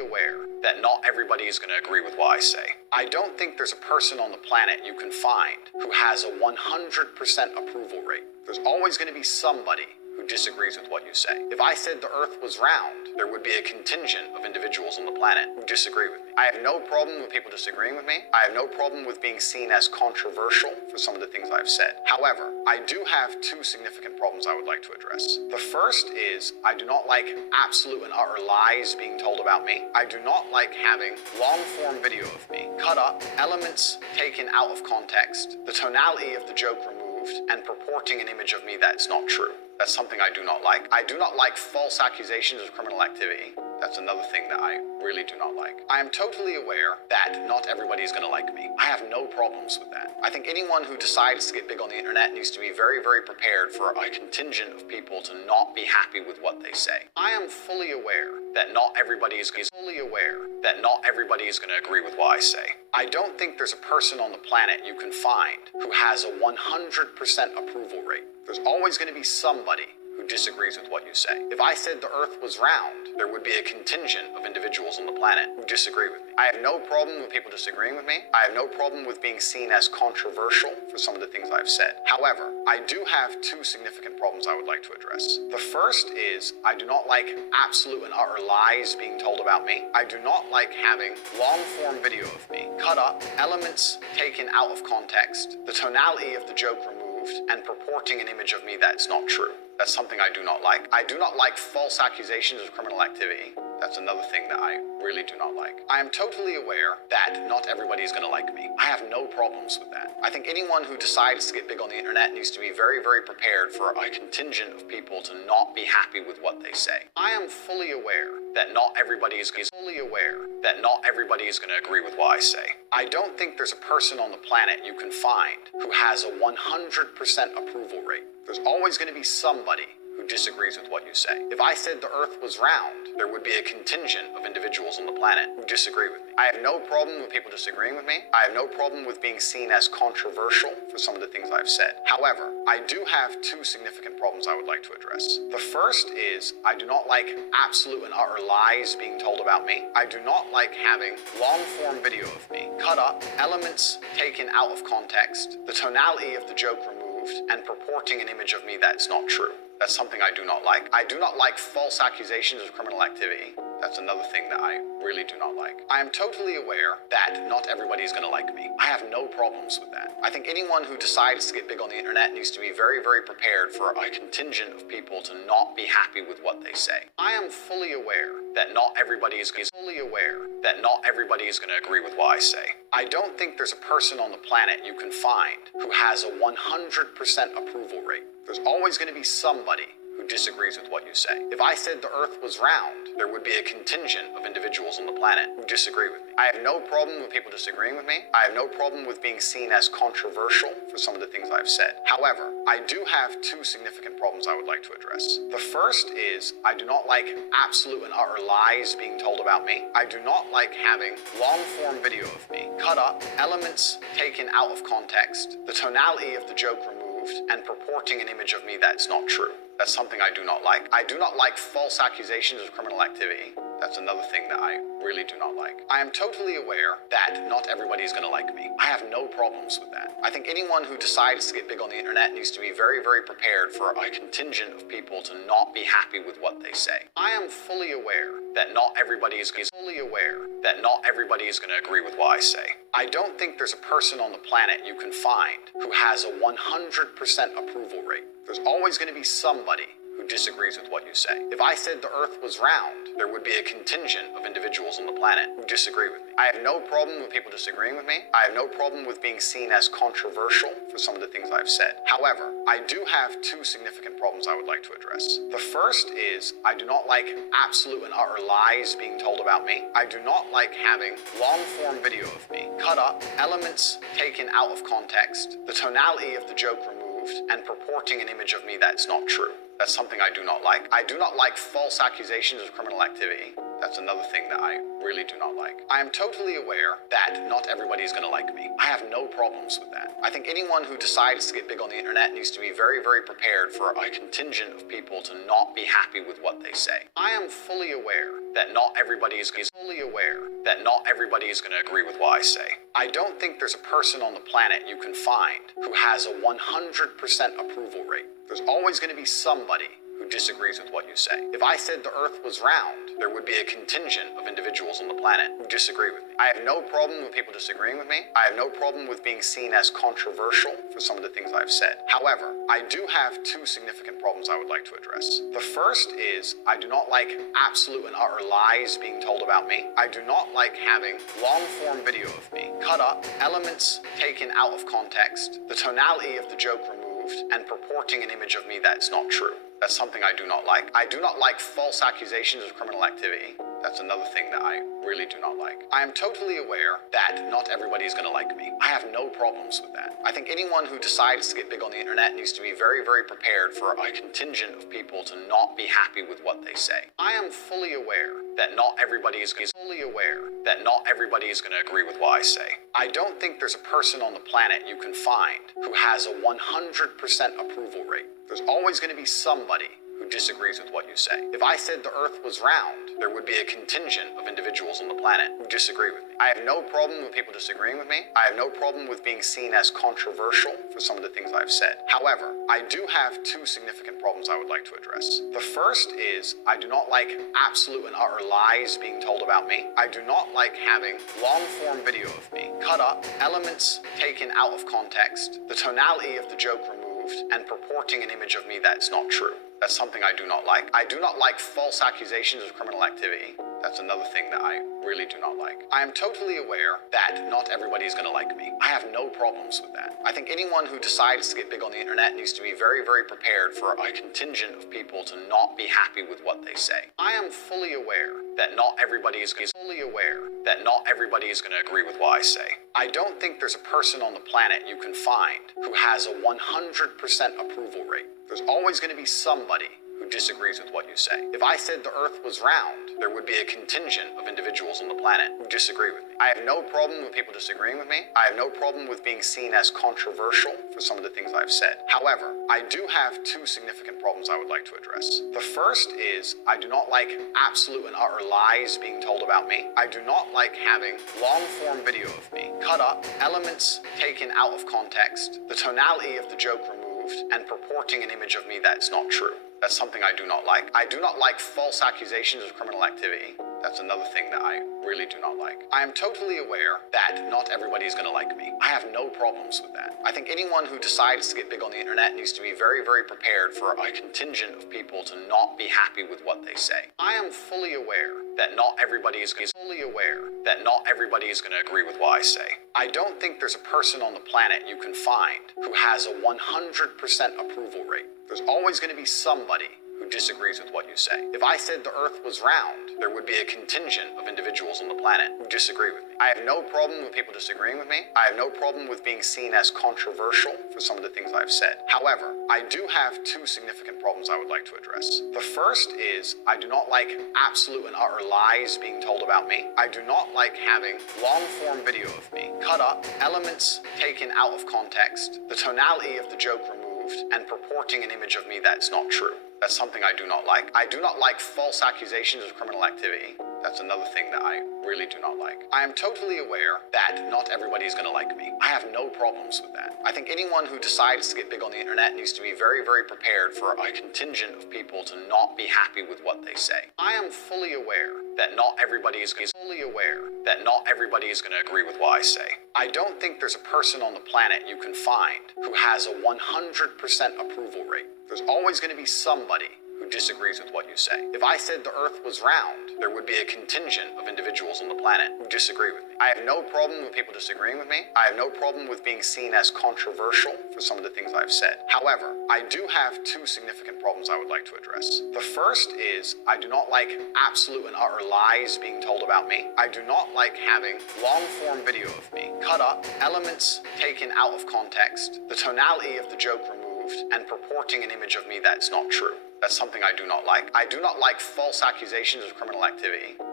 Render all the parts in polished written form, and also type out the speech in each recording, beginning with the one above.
aware that not everybody is going to agree with what I say. I don't think there's a person on the planet you can find who has a 100% approval rate. There's always going to be somebody who disagrees with what you say. If I said the Earth was round, there would be a contingent of individuals on the planet who disagree with me. I have no problem with people disagreeing with me. I have no problem with being seen as controversial for some of the things I've said. However, I do have two significant problems I would like to address. The first is I do not like absolute and utter lies being told about me. I do not like having long-form video of me cut up, elements taken out of context, the tonality of the joke removed, and purporting an image of me that's not true. That's something I do not like. I do not like false accusations of criminal activity. That's another thing that I really do not like. I am totally aware that not everybody is going to like me. I have no problems with that. I think anyone who decides to get big on the internet needs to be very, very prepared for a contingent of people to not be happy with what they say. I am fully aware that not everybody is going to agree with what I say. I don't think there's a person on the planet you can find who has a 100% approval rate. There's always going to be somebody who disagrees with what you say. If I said the Earth was round, there would be a contingent of individuals on the planet who disagree with me. I have no problem with people disagreeing with me. I have no problem with being seen as controversial for some of the things I've said. However, I do have two significant problems I would like to address. The first is I do not like absolute and utter lies being told about me. I do not like having long-form video of me cut up, elements taken out of context, the tonality of the joke removed, and purporting an image of me that's not true. That's something I do not like. I do not like false accusations of criminal activity. That's another thing that I really do not like. I am totally aware that not everybody is going to like me. I have no problems with that. I think anyone who decides to get big on the internet needs to be very, very prepared for a contingent of people to not be happy with what they say. I am fully aware that not everybody is going to agree with what I say. I don't think there's a person on the planet you can find who has a 100% approval rate. There's always going to be somebody who disagrees with what you say. If I said the Earth was round, there would be a contingent of individuals on the planet who disagree with me. I have no problem with people disagreeing with me. I have no problem with being seen as controversial for some of the things I've said. However, I do have two significant problems I would like to address. The first is I do not like absolute and utter lies being told about me. I do not like having long-form video of me cut up, elements taken out of context, the tonality of the joke removed, and purporting an image of me that's not true. That's something I do not like. I do not like false accusations of criminal activity. That's another thing that I really do not like. I am totally aware that not everybody is going to like me. I have no problems with that. I think anyone who decides to get big on the internet needs to be very, very prepared for a contingent of people to not be happy with what they say. I am fully aware that not everybody is going to agree with what I say. I don't think there's a person on the planet you can find who has a 100% approval rate. There's always going to be somebody who disagrees with what you say. If I said the Earth was round, there would be a contingent of individuals on the planet who disagree with me. I have no problem with people disagreeing with me. I have no problem with being seen as controversial for some of the things I've said. However, I do have two significant problems I would like to address. The first is I do not like absolute and utter lies being told about me. I do not like having long-form video of me cut up, elements taken out of context, the tonality of the joke removed, and purporting an image of me that's not true. That's something I do not like. I do not like false accusations of criminal activity. That's another thing that I really do not like. I am totally aware that not everybody is going to like me. I have no problems with that. I think anyone who decides to get big on the internet needs to be very, very prepared for a contingent of people to not be happy with what they say. I am fully aware that not everybody is going to agree with what I say. I don't think there's a person on the planet you can find who has a 100% approval rate. There's always going to be somebody who disagrees with what you say. If I said the Earth was round, there would be a contingent of individuals on the planet who disagree with me. I have no problem with people disagreeing with me. I have no problem with being seen as controversial for some of the things I've said. However, I do have two significant problems I would like to address. The first is I do not like absolute and utter lies being told about me. I do not like having long-form video of me cut up, elements taken out of context, the tonality of the joke removed, and purporting an image of me that's not true. That's something I do not like. I do not like false accusations of criminal activity. That's another thing that I really do not like. I am totally aware that not everybody is going to like me. I have no problems with that. I think anyone who decides to get big on the internet needs to be very, very prepared for a contingent of people to not be happy with what they say. I am fully aware that not everybody is going to agree with what I say. I don't think there's a person on the planet you can find who has a 100% approval rate. There's always going to be somebody who disagrees with what you say. If I said the earth was round, there would be a contingent of individuals on the planet who disagree with me. I have no problem with people disagreeing with me. I have no problem with being seen as controversial for some of the things I've said. However, I do have two significant problems I would like to address. The first is I do not like absolute and utter lies being told about me. I do not like having long-form video of me cut up, elements taken out of context, the tonality of the joke removed, and purporting an image of me that's not true. That's something I do not like. I do not like false accusations of criminal activity. That's another thing that I really do not like. I am totally aware that not everybody is going to like me. I have no problems with that. I think anyone who decides to get big on the internet needs to be very, very prepared for a contingent of people to not be happy with what they say. I am fully aware that not everybody is going to agree with what I say. I don't think there's a person on the planet you can find who has a 100% approval rate. There's always going to be somebody who disagrees with what you say. If I said the earth was round, there would be a contingent of individuals on the planet who disagree with me. I have no problem with people disagreeing with me. I have no problem with being seen as controversial for some of the things I've said. However, I do have two significant problems I would like to address. The first is I do not like absolute and utter lies being told about me. I do not like having long-form video of me cut up, elements taken out of context, the tonality of the joke removed, and purporting an image of me that's not true. That's something I do not like. I do not like false accusations of criminal activity. That's another thing that I really do not like. I am totally aware that not everybody is going to like me. I have no problems with that. I think anyone who decides to get big on the internet needs to be very, very prepared for a contingent of people to not be happy with what they say. I am fully aware that not everybody is going to agree with what I say. I don't think there's a person on the planet you can find who has a 100% approval rate. There's always going to be somebody who disagrees with what you say. If I said the earth was round, there would be a contingent of individuals on the planet who disagree with me. I have no problem with people disagreeing with me. I have no problem with being seen as controversial for some of the things I've said. However, I do have two significant problems I would like to address. The first is I do not like absolute and utter lies being told about me. I do not like having long-form video of me cut up, elements taken out of context, the tonality of the joke removed, and purporting an image of me that's not true. That's something I do not like. I do not like false accusations of criminal activity. That's another thing that I really do not like. I am totally aware that not everybody is going to like me. I have no problems with that. I think anyone who decides to get big on the internet needs to be very, very prepared for a contingent of people to not be happy with what they say. I am fully aware that not everybody is going to agree with what I say. I don't think there's a person on the planet you can find who has a 100% approval rate. There's always going to be somebody who disagrees with what you say. If I said the earth was round, there would be a contingent of individuals on the planet who disagree with me. I have no problem with people disagreeing with me. I have no problem with being seen as controversial for some of the things I've said. However, I do have two significant problems I would like to address. The first is I do not like absolute and utter lies being told about me. I do not like having long-form video of me cut up, elements taken out of context, the tonality of the joke removed, and purporting an image of me that's not true. That's something I do not like. I do not like false accusations of criminal activity. That's another thing that I really do not like. I am totally aware that not everybody is going to like me. I have no problems with that. I think anyone who decides to get big on the internet needs to be very, very prepared for a contingent of people to not be happy with what they say. I am fully aware that not everybody is going to agree with what I say. I don't think there's a person on the planet you can find who has a 100% approval rate. There's always going to be somebody who disagrees with what you say. If I said the earth was round, there would be a contingent of individuals on the planet who disagree with me. I have no problem with people disagreeing with me. I have no problem with being seen as controversial for some of the things I've said. However, I do have two significant problems I would like to address. The first is I do not like absolute and utter lies being told about me. I do not like having long-form video of me cut up, elements taken out of context, the tonality of the joke removed, and purporting an image of me that's not true. That's something I do not like. I do not like false accusations of criminal activity.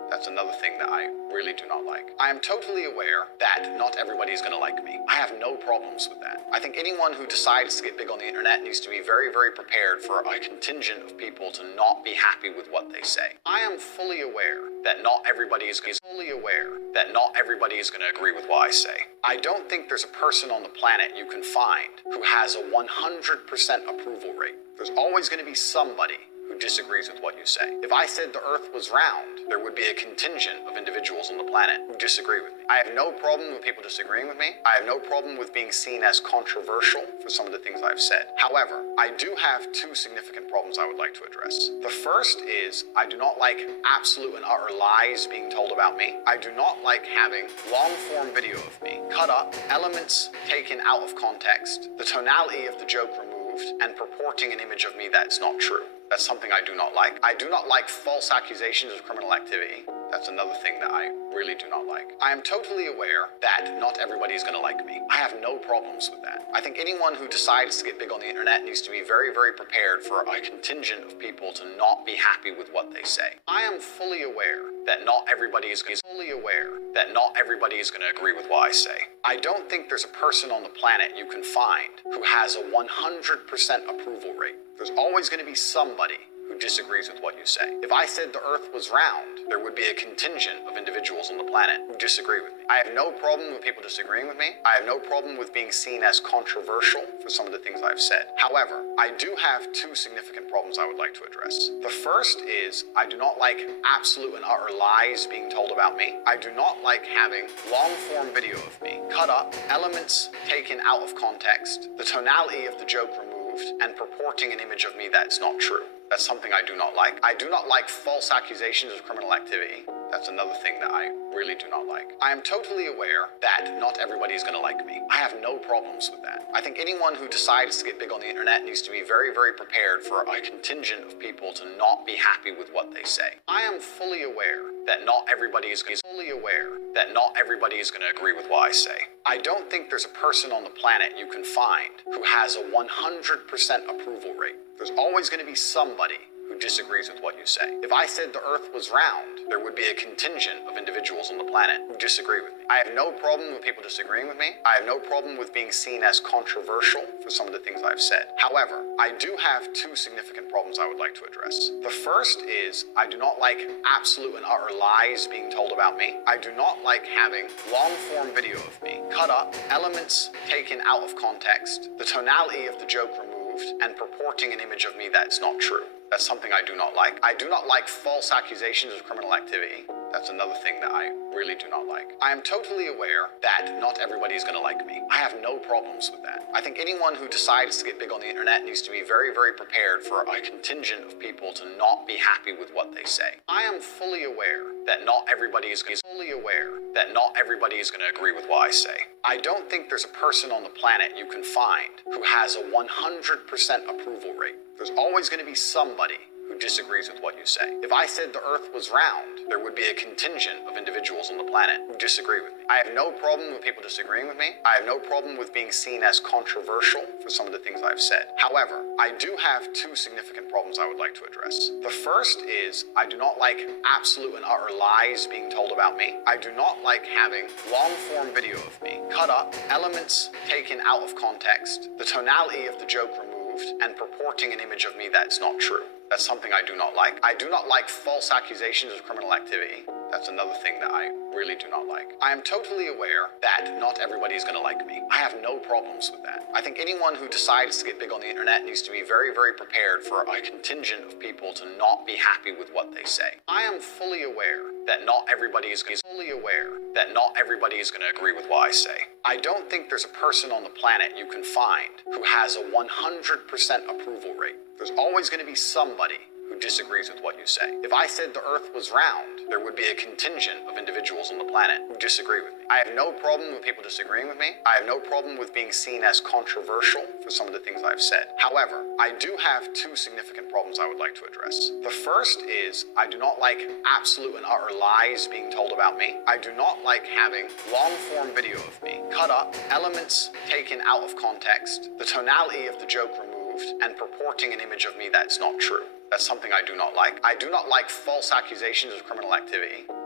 That's another thing that I really do not like. I am totally aware that not everybody is going to like me. I have no problems with that. I think anyone who decides to get big on the internet needs to be very, very prepared for a contingent of people to not be happy with what they say. I am fully aware that not everybody is going to agree with what I say. I don't think there's a person on the planet you can find who has a 100% approval rate. There's always going to be somebody who disagrees with what you say. If I said the earth was round, there would be a contingent of individuals on the planet who disagree with me. I have no problem with people disagreeing with me. I have no problem with being seen as controversial for some of the things I've said. However, I do have two significant problems I would like to address. The first is I do not like absolute and utter lies being told about me. I do not like having long-form video of me cut up, elements taken out of context, the tonality of the joke removed, and purporting an image of me that's not true. That's something I do not like. I do not like false accusations of criminal activity. That's another thing that I really do not like. I am totally aware that not everybody is going to like me. I have no problems with that. I think anyone who decides to get big on the internet needs to be very, very prepared for a contingent of people to not be happy with what they say. I am fully aware that not everybody is going to agree with what I say. I don't think there's a person on the planet you can find who has a 100% approval rate. There's always going to be somebody who disagrees with what you say. If I said the earth was round, there would be a contingent of individuals on the planet who disagree with me. I have no problem with people disagreeing with me. I have no problem with being seen as controversial for some of the things I've said. However, I do have two significant problems I would like to address. The first is I do not like absolute and utter lies being told about me. I do not like having long-form video of me cut up, elements taken out of context, the tonality of the joke removed, and purporting an image of me that's not true. That's something I do not like. I do not like false accusations of criminal activity. That's another thing that I really do not like. I am totally aware that not everybody is going to like me. I have no problems with that. I think anyone who decides to get big on the internet needs to be very, very prepared for a contingent of people to not be happy with what they say. I am fully aware that not everybody is going to agree with what I say. I don't think there's a person on the planet you can find who has a 100% approval rate. There's always going to be somebody who disagrees with what you say. If I said the earth was round, there would be a contingent of individuals on the planet who disagree with me. I have no problem with people disagreeing with me. I have no problem with being seen as controversial for some of the things I've said. However, I do have two significant problems I would like to address. The first is I do not like absolute and utter lies being told about me. I do not like having long-form video of me cut up, elements taken out of context, the tonality of the joke removed, and purporting an image of me that's not true. That's something I do not like. I do not like false accusations of criminal activity. That's another thing that I really do not like. I am totally aware that not everybody is going to like me. I have no problems with that. I think anyone who decides to get big on the internet needs to be very, very prepared for a contingent of people to not be happy with what they say. I am fully aware that not everybody is going to agree with what I say. I don't think there's a person on the planet you can find who has a 100% approval rate. There's always going to be somebody who disagrees with what you say. If I said the earth was round, there would be a contingent of individuals on the planet who disagree with me. I have no problem with people disagreeing with me. I have no problem with being seen as controversial for some of the things I've said. However, I do have two significant problems I would like to address. The first is I do not like absolute and utter lies being told about me. I do not like having long-form video of me cut up, elements taken out of context, the tonality of the joke removed, and purporting an image of me that's not true. That's something I do not like. I do not like false accusations of criminal activity. That's another thing that I really do not like. I am totally aware that not everybody is going to like me. I have no problems with that. I think anyone who decides to get big on the internet needs to be very, very prepared for a contingent of people to not be happy with what they say. I am fully aware that not everybody is going to agree with what I say. I don't think there's a person on the planet you can find who has a 100% approval rate. There's always going to be somebody who disagrees with what you say. If I said the earth was round, there would be a contingent of individuals on the planet who disagree with me. I have no problem with people disagreeing with me. I have no problem with being seen as controversial for some of the things I've said. However, I do have two significant problems I would like to address. The first is I do not like absolute and utter lies being told about me. I do not like having long-form video of me cut up, elements taken out of context, the tonality of the joke removed, and purporting an image of me that's not true. That's something I do not like. I do not like false accusations of criminal activity.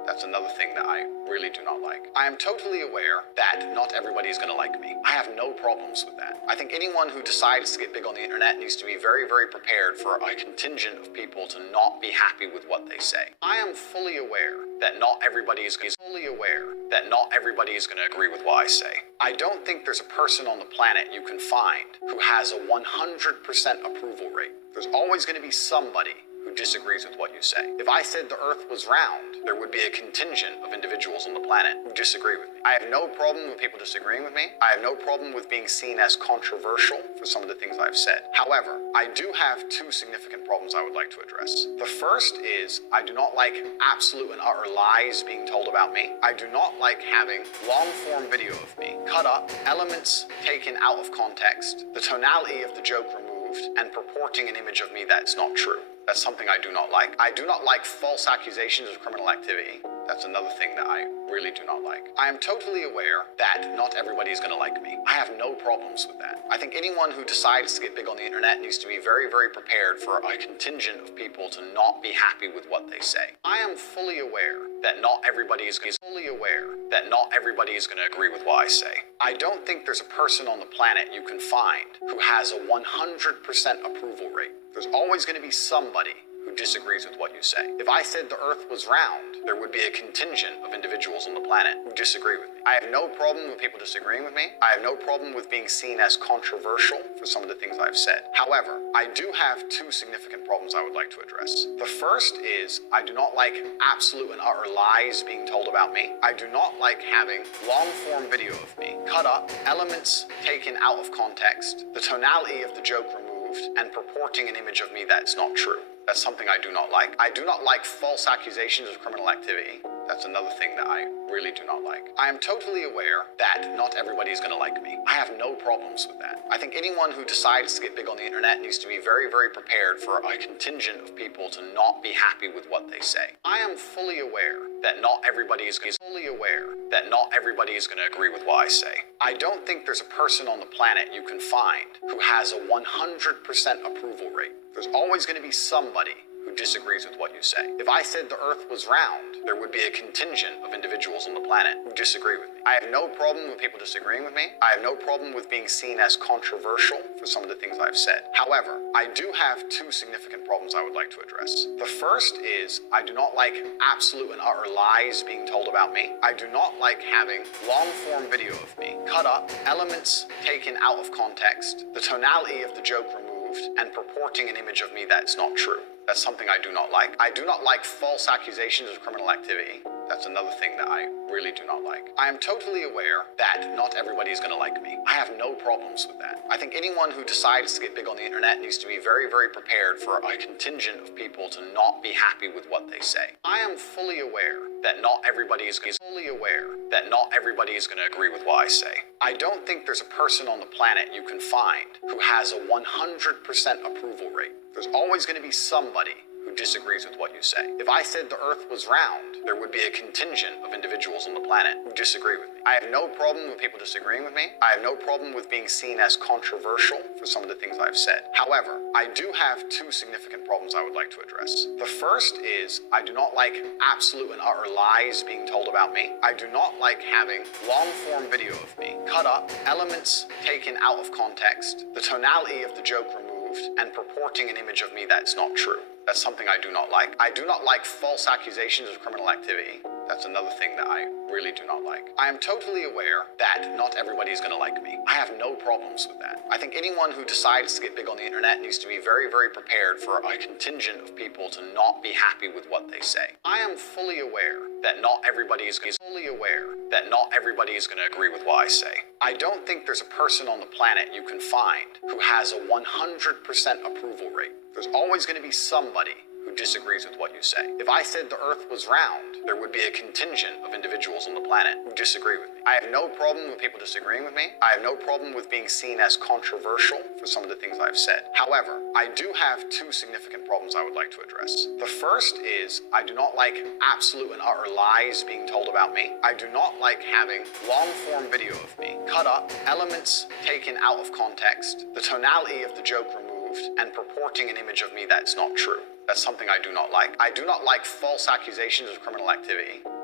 That's another thing that I really do not like. I am totally aware that not everybody is going to like me. I have no problems with that. I think anyone who decides to get big on the internet needs to be very, very prepared for a contingent of people to not be happy with what they say. I am fully aware that not everybody is going to agree with what I say. I don't think there's a person on the planet you can find who has a 100% approval rate. There's always going to be somebody who disagrees with what you say. If I said the earth was round, there would be a contingent of individuals on the planet who disagree with me. I have no problem with people disagreeing with me. I have no problem with being seen as controversial for some of the things I've said. However, I do have two significant problems I would like to address. The first is I do not like absolute and utter lies being told about me. I do not like having long-form video of me cut up, elements taken out of context, the tonality of the joke removed, and purporting an image of me that's not true. That's something I do not like. I do not like false accusations of criminal activity. That's another thing that I really do not like. I am totally aware that not everybody is going to like me. I have no problems with that. I think anyone who decides to get big on the internet needs to be very, very prepared for a contingent of people to not be happy with what they say. I am fully aware that not everybody is going to agree with what I say. I don't think there's a person on the planet you can find who has a 100% approval rate. There's always going to be somebody who disagrees with what you say. If I said the earth was round, there would be a contingent of individuals on the planet who disagree with me. I have no problem with people disagreeing with me. I have no problem with being seen as controversial for some of the things I've said. However, I do have two significant problems I would like to address. The first is I do not like absolute and utter lies being told about me. I do not like having long-form video of me cut up, elements taken out of context, the tonality of the joke removed, and purporting an image of me that's not true. That's something I do not like. I do not like false accusations of criminal activity. That's another thing that I really do not like. I am totally aware that not everybody is going to like me. I have no problems with that. I think anyone who decides to get big on the internet needs to be very, very prepared for a contingent of people to not be happy with what they say. I am fully aware that not everybody is going to agree with what I say. I don't think there's a person on the planet you can find who has a 100% approval rate. There's always going to be somebody who disagrees with what you say. If I said the earth was round, there would be a contingent of individuals on the planet who disagree with me. I have no problem with people disagreeing with me. I have no problem with being seen as controversial for some of the things I've said. However, I do have two significant problems I would like to address. The first is I do not like absolute and utter lies being told about me. I do not like having long-form video of me cut up, elements taken out of context, the tonality of the joke removed, and purporting an image of me that's not true. That's something I do not like. I do not like false accusations of criminal activity. That's another thing that I really do not like. I am totally aware that not everybody is going to like me. I have no problems with that. I think anyone who decides to get big on the internet needs to be very, very prepared for a contingent of people to not be happy with what they say. I am fully aware that not everybody is going to agree with what I say. I don't think there's a person on the planet you can find who has a 100% approval rate. There's always going to be somebody who disagrees with what you say. If I said the earth was round, there would be a contingent of individuals on the planet who disagree with me. I have no problem with people disagreeing with me. I have no problem with being seen as controversial for some of the things I've said. However, I do have two significant problems I would like to address. The first is I do not like absolute and utter lies being told about me. I do not like having long-form video of me cut up, elements taken out of context, the tonality of the joke removed, and purporting an image of me that's not true. That's something I do not like. I do not like false accusations of criminal activity. That's another thing that I really do not like. I am totally aware that not everybody is going to like me. I have no problems with that. I think anyone who decides to get big on the internet needs to be very, very prepared for a contingent of people to not be happy with what they say. I am fully aware that not everybody is going to agree with what I say. I don't think there's a person on the planet you can find who has a 100% approval rate. There's always going to be somebody who disagrees with what you say. If I said the earth was round, there would be a contingent of individuals on the planet who disagree with me. I have no problem with people disagreeing with me. I have no problem with being seen as controversial for some of the things I've said. However, I do have two significant problems I would like to address. The first is I do not like absolute and utter lies being told about me. I do not like having long-form video of me cut up, elements taken out of context, the tonality of the joke removed, and purporting an image of me that's not true. That's something I do not like. I do not like false accusations of criminal activity.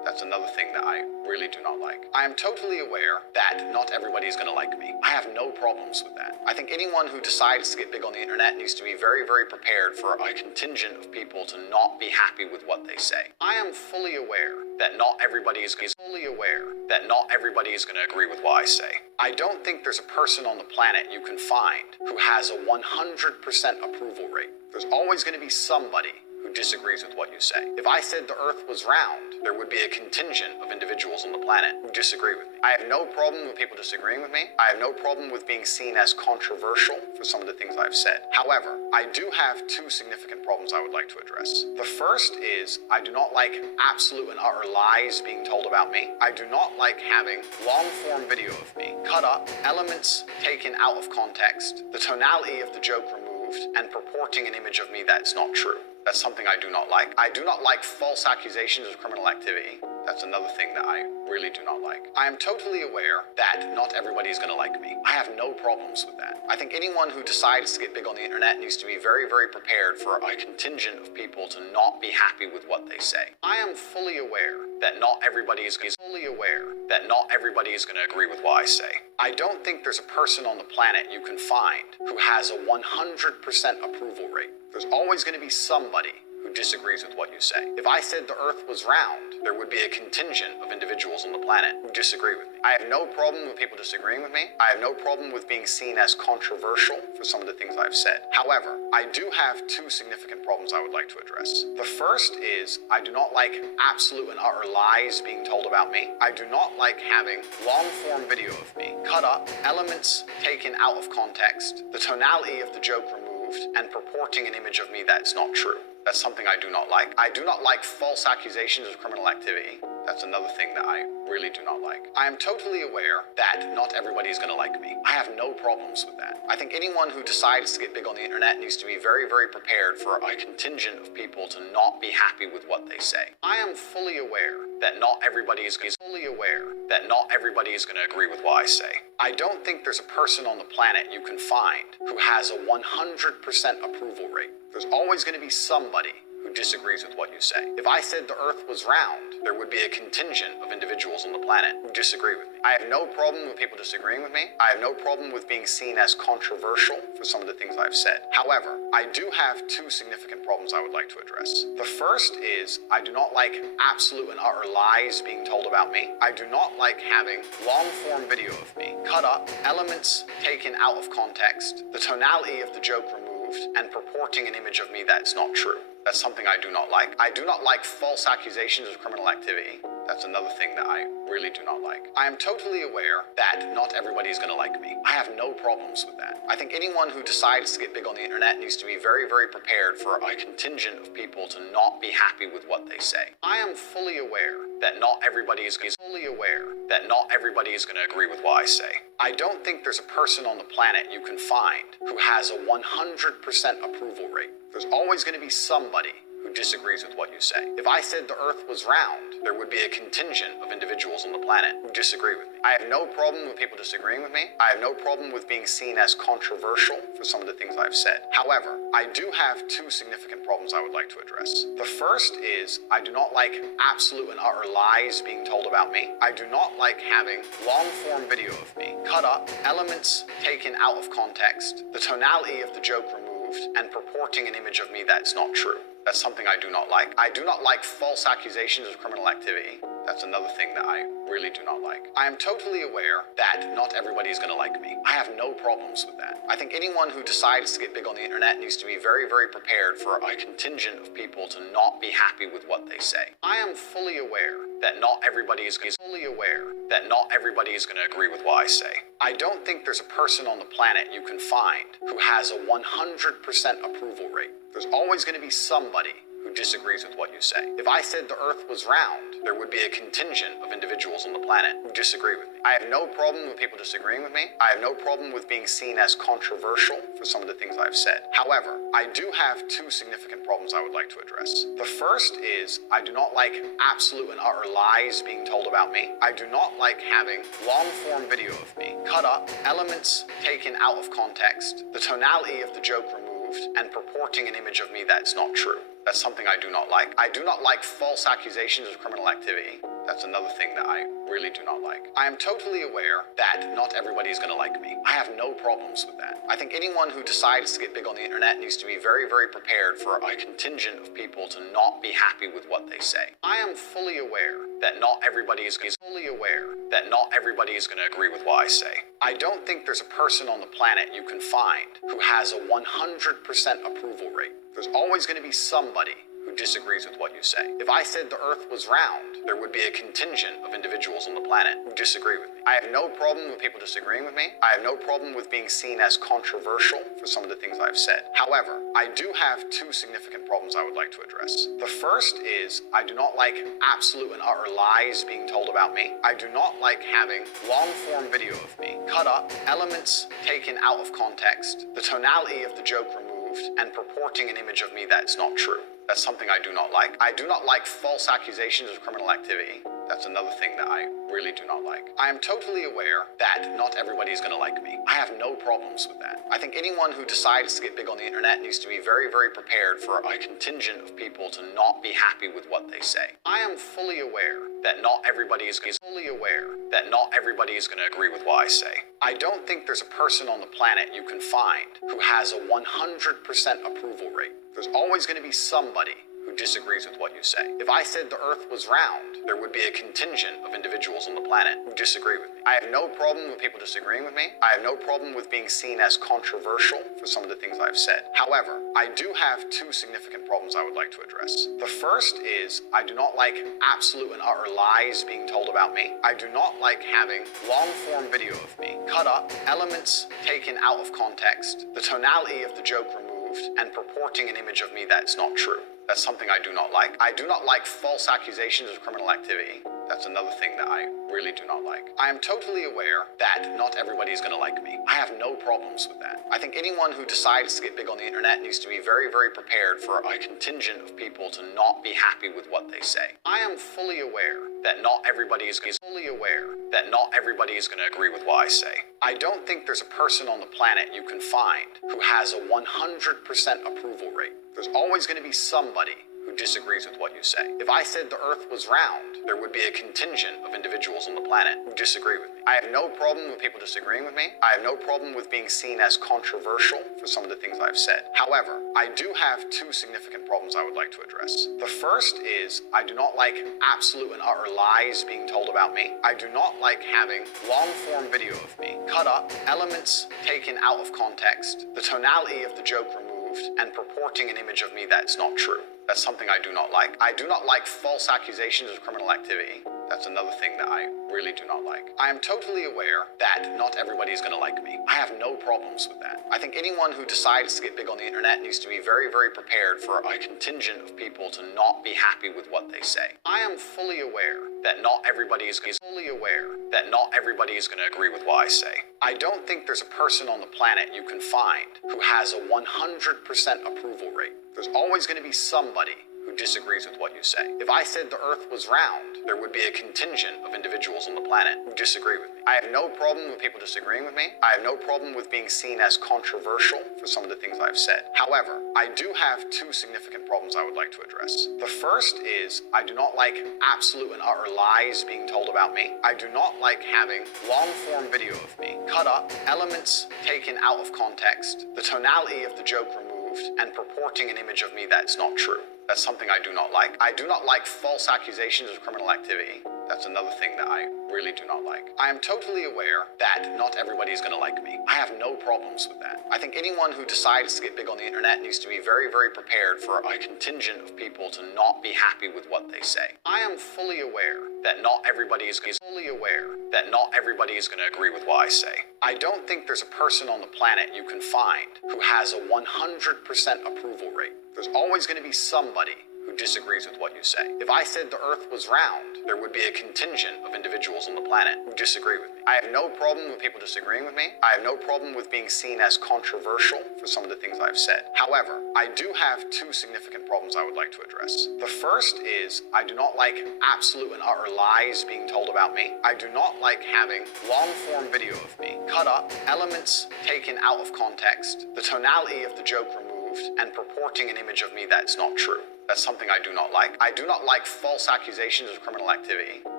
That's another thing that I really do not like. I am totally aware that not everybody is going to like me. I have no problems with that. I think anyone who decides to get big on the internet needs to be very, very prepared for a contingent of people to not be happy with what they say. I am fully aware that not everybody is fully aware that not everybody is going to agree with what I say. I don't think there's a person on the planet you can find who has a 100% approval rate. There's always going to be somebody who disagrees with what you say. If I said the earth was round, there would be a contingent of individuals on the planet who disagree with me. I have no problem with people disagreeing with me. I have no problem with being seen as controversial for some of the things I've said. However, I do have two significant problems I would like to address. The first is I do not like absolute and utter lies being told about me. I do not like having long-form video of me cut up, elements taken out of context, the tonality of the joke removed, and purporting an image of me that's not true. That's something I do not like. I do not like false accusations of criminal activity. That's another thing that I really do not like. I am totally aware that not everybody is going to like me. I have no problems with that. I think anyone who decides to get big on the internet needs to be very, very prepared for a contingent of people to not be happy with what they say. I am fully aware that not everybody is fully aware that not everybody is going to agree with what I say. I don't think there's a person on the planet you can find who has a 100% approval rate. There's always going to be somebody who disagrees with what you say. If I said the earth was round, there would be a contingent of individuals on the planet who disagree with me. I have no problem with people disagreeing with me. I have no problem with being seen as controversial for some of the things I've said. However, I do have two significant problems I would like to address. The first is I do not like absolute and utter lies being told about me. I do not like having long-form video of me cut up, elements taken out of context, the tonality of the joke removed, and purporting an image of me that's not true. That's something I do not like. I do not like false accusations of criminal activity. That's another thing that I really do not like. I am totally aware that not everybody is going to like me. I have no problems with that. I think anyone who decides to get big on the internet needs to be very, very prepared for a contingent of people to not be happy with what they say. I am fully aware that not everybody is fully aware that not everybody is going to agree with what I say. I don't think there's a person on the planet you can find who has a 100% approval rate. There's always going to be somebody who disagrees with what you say. If I said the earth was round, there would be a contingent of individuals on the planet who disagree with me. I have no problem with people disagreeing with me. I have no problem with being seen as controversial for some of the things I've said. However, I do have two significant problems I would like to address. The first is I do not like absolute and utter lies being told about me. I do not like having long-form video of me cut up, elements taken out of context, the tonality of the joke removed, and purporting an image of me that's not true. That's something I do not like. I do not like false accusations of criminal activity. That's another thing that I really do not like. I am totally aware that not everybody is going to like me. I have no problems with that. I think anyone who decides to get big on the internet needs to be very, very prepared for a contingent of people to not be happy with what they say. I am fully aware that not everybody is fully aware that not everybody is going to agree with what I say. I don't think there's a person on the planet you can find who has a 100% approval rate. There's always going to be somebody who disagrees with what you say. If I said the earth was round, there would be a contingent of individuals on the planet who disagree with me. I have no problem with people disagreeing with me. I have no problem with being seen as controversial for some of the things I've said. However, I do have two significant problems I would like to address. The first is I do not like absolute and utter lies being told about me. I do not like having long-form video of me cut up, elements taken out of context, the tonality of the joke removed, and purporting an image of me that's not true. That's something I do not like. I do not like false accusations of criminal activity. That's another thing that I really do not like. I am totally aware that not everybody is going to like me. I have no problems with that. I think anyone who decides to get big on the internet needs to be very, very prepared for a contingent of people to not be happy with what they say. I am fully aware that not everybody is fully aware that not everybody is going to agree with what I say. I don't think there's a person on the planet you can find who has a 100% approval rate. There's always going to be somebody who disagrees with what you say. If I said the earth was round, there would be a contingent of individuals on the planet who disagree with me. I have no problem with people disagreeing with me. I have no problem with being seen as controversial for some of the things I've said. However, I do have two significant problems I would like to address. The first is I do not like absolute and utter lies being told about me. I do not like having long-form video of me cut up, elements taken out of context, the tonality of the joke removed, and purporting an image of me that's not true. That's something I do not like. I do not like false accusations of criminal activity. That's another thing that I really do not like. I am totally aware that not everybody is going to like me. I have no problems with that. I think anyone who decides to get big on the internet needs to be very, very prepared for a contingent of people to not be happy with what they say. I am fully aware that not everybody is fully aware that not everybody is going to agree with what I say. I don't think there's a person on the planet you can find who has a 100% approval rate. There's always going to be somebody who disagrees with what you say. If I said the earth was round, there would be a contingent of individuals on the planet who disagree with me. I have no problem with people disagreeing with me. I have no problem with being seen as controversial for some of the things I've said. However, I do have two significant problems I would like to address. The first is I do not like absolute and utter lies being told about me. I do not like having long-form video of me cut up, elements taken out of context, the tonality of the joke removed, and purporting an image of me that's not true. That's something I do not like. I do not like false accusations of criminal activity. That's another thing that I really do not like. I am totally aware that not everybody is going to like me. I have no problems with that. I think anyone who decides to get big on the internet needs to be very, very prepared for a contingent of people to not be happy with what they say. I am fully aware that not everybody is going to agree with what I say. I don't think there's a person on the planet you can find who has a 100% approval rate. There's always going to be somebody who disagrees with what you say. If I said the earth was round, there would be a contingent of individuals on the planet who disagree with me. I have no problem with people disagreeing with me. I have no problem with being seen as controversial for some of the things I've said. However, I do have two significant problems I would like to address. The first is I do not like absolute and utter lies being told about me. I do not like having long-form video of me cut up, elements taken out of context, the tonality of the joke removed, and purporting an image of me that's not true. That's something I do not like. I do not like false accusations of criminal activity. That's another thing that I really do not like. I am totally aware that not everybody is going to like me. I have no problems with that. I think anyone who decides to get big on the internet needs to be very, very prepared for a contingent of people to not be happy with what they say. I am fully aware that not everybody is going to agree with what I say. I don't think there's a person on the planet you can find who has a 100% approval rate. There's always going to be somebody who disagrees with what you say. If I said the earth was round, there would be a contingent of individuals on the planet who disagree with me. I have no problem with people disagreeing with me. I have no problem with being seen as controversial for some of the things I've said. However, I do have two significant problems I would like to address. The first is I do not like absolute and utter lies being told about me. I do not like having long-form video of me cut up, elements taken out of context, the tonality of the joke removed, and purporting an image of me that's not true. That's something I do not like. I do not like false accusations of criminal activity. That's another thing that I really do not like. I am totally aware that not everybody is going to like me. I have no problems with that. I think anyone who decides to get big on the internet needs to be very, very prepared for a contingent of people to not be happy with what they say. I am fully aware that not everybody is going to agree with what I say. I don't think there's a person on the planet you can find who has a 100% approval rate. There's always going to be somebody who disagrees with what you say. If I said the earth was round, there would be a contingent of individuals on the planet who disagree with me. I have no problem with people disagreeing with me. I have no problem with being seen as controversial for some of the things I've said. However, I do have two significant problems I would like to address. The first is I do not like absolute and utter lies being told about me. I do not like having long-form video of me cut up, elements taken out of context, the tonality of the joke removed, and purporting an image of me that's not true. That's something I do not like. I do not like false accusations of criminal activity. That's another thing that I really do not like. I am totally aware that not everybody is going to like me. I have no problems with that. I think anyone who decides to get big on the internet needs to be very, very prepared for a contingent of people to not be happy with what they say. I am fully aware that not everybody is going to agree with what I say. I don't think there's a person on the planet you can find who has a 100% approval rate. There's always going to be somebody who disagrees with what you say. If I said the earth was round, there would be a contingent of individuals on the planet who disagree with me. I have no problem with people disagreeing with me. I have no problem with being seen as controversial for some of the things I've said. However, I do have two significant problems I would like to address. The first is I do not like absolute and utter lies being told about me. I do not like having long-form video of me cut up, elements taken out of context, the tonality of the joke removed, and purporting an image of me that's not true. That's something I do not like. I do not like false accusations of criminal activity.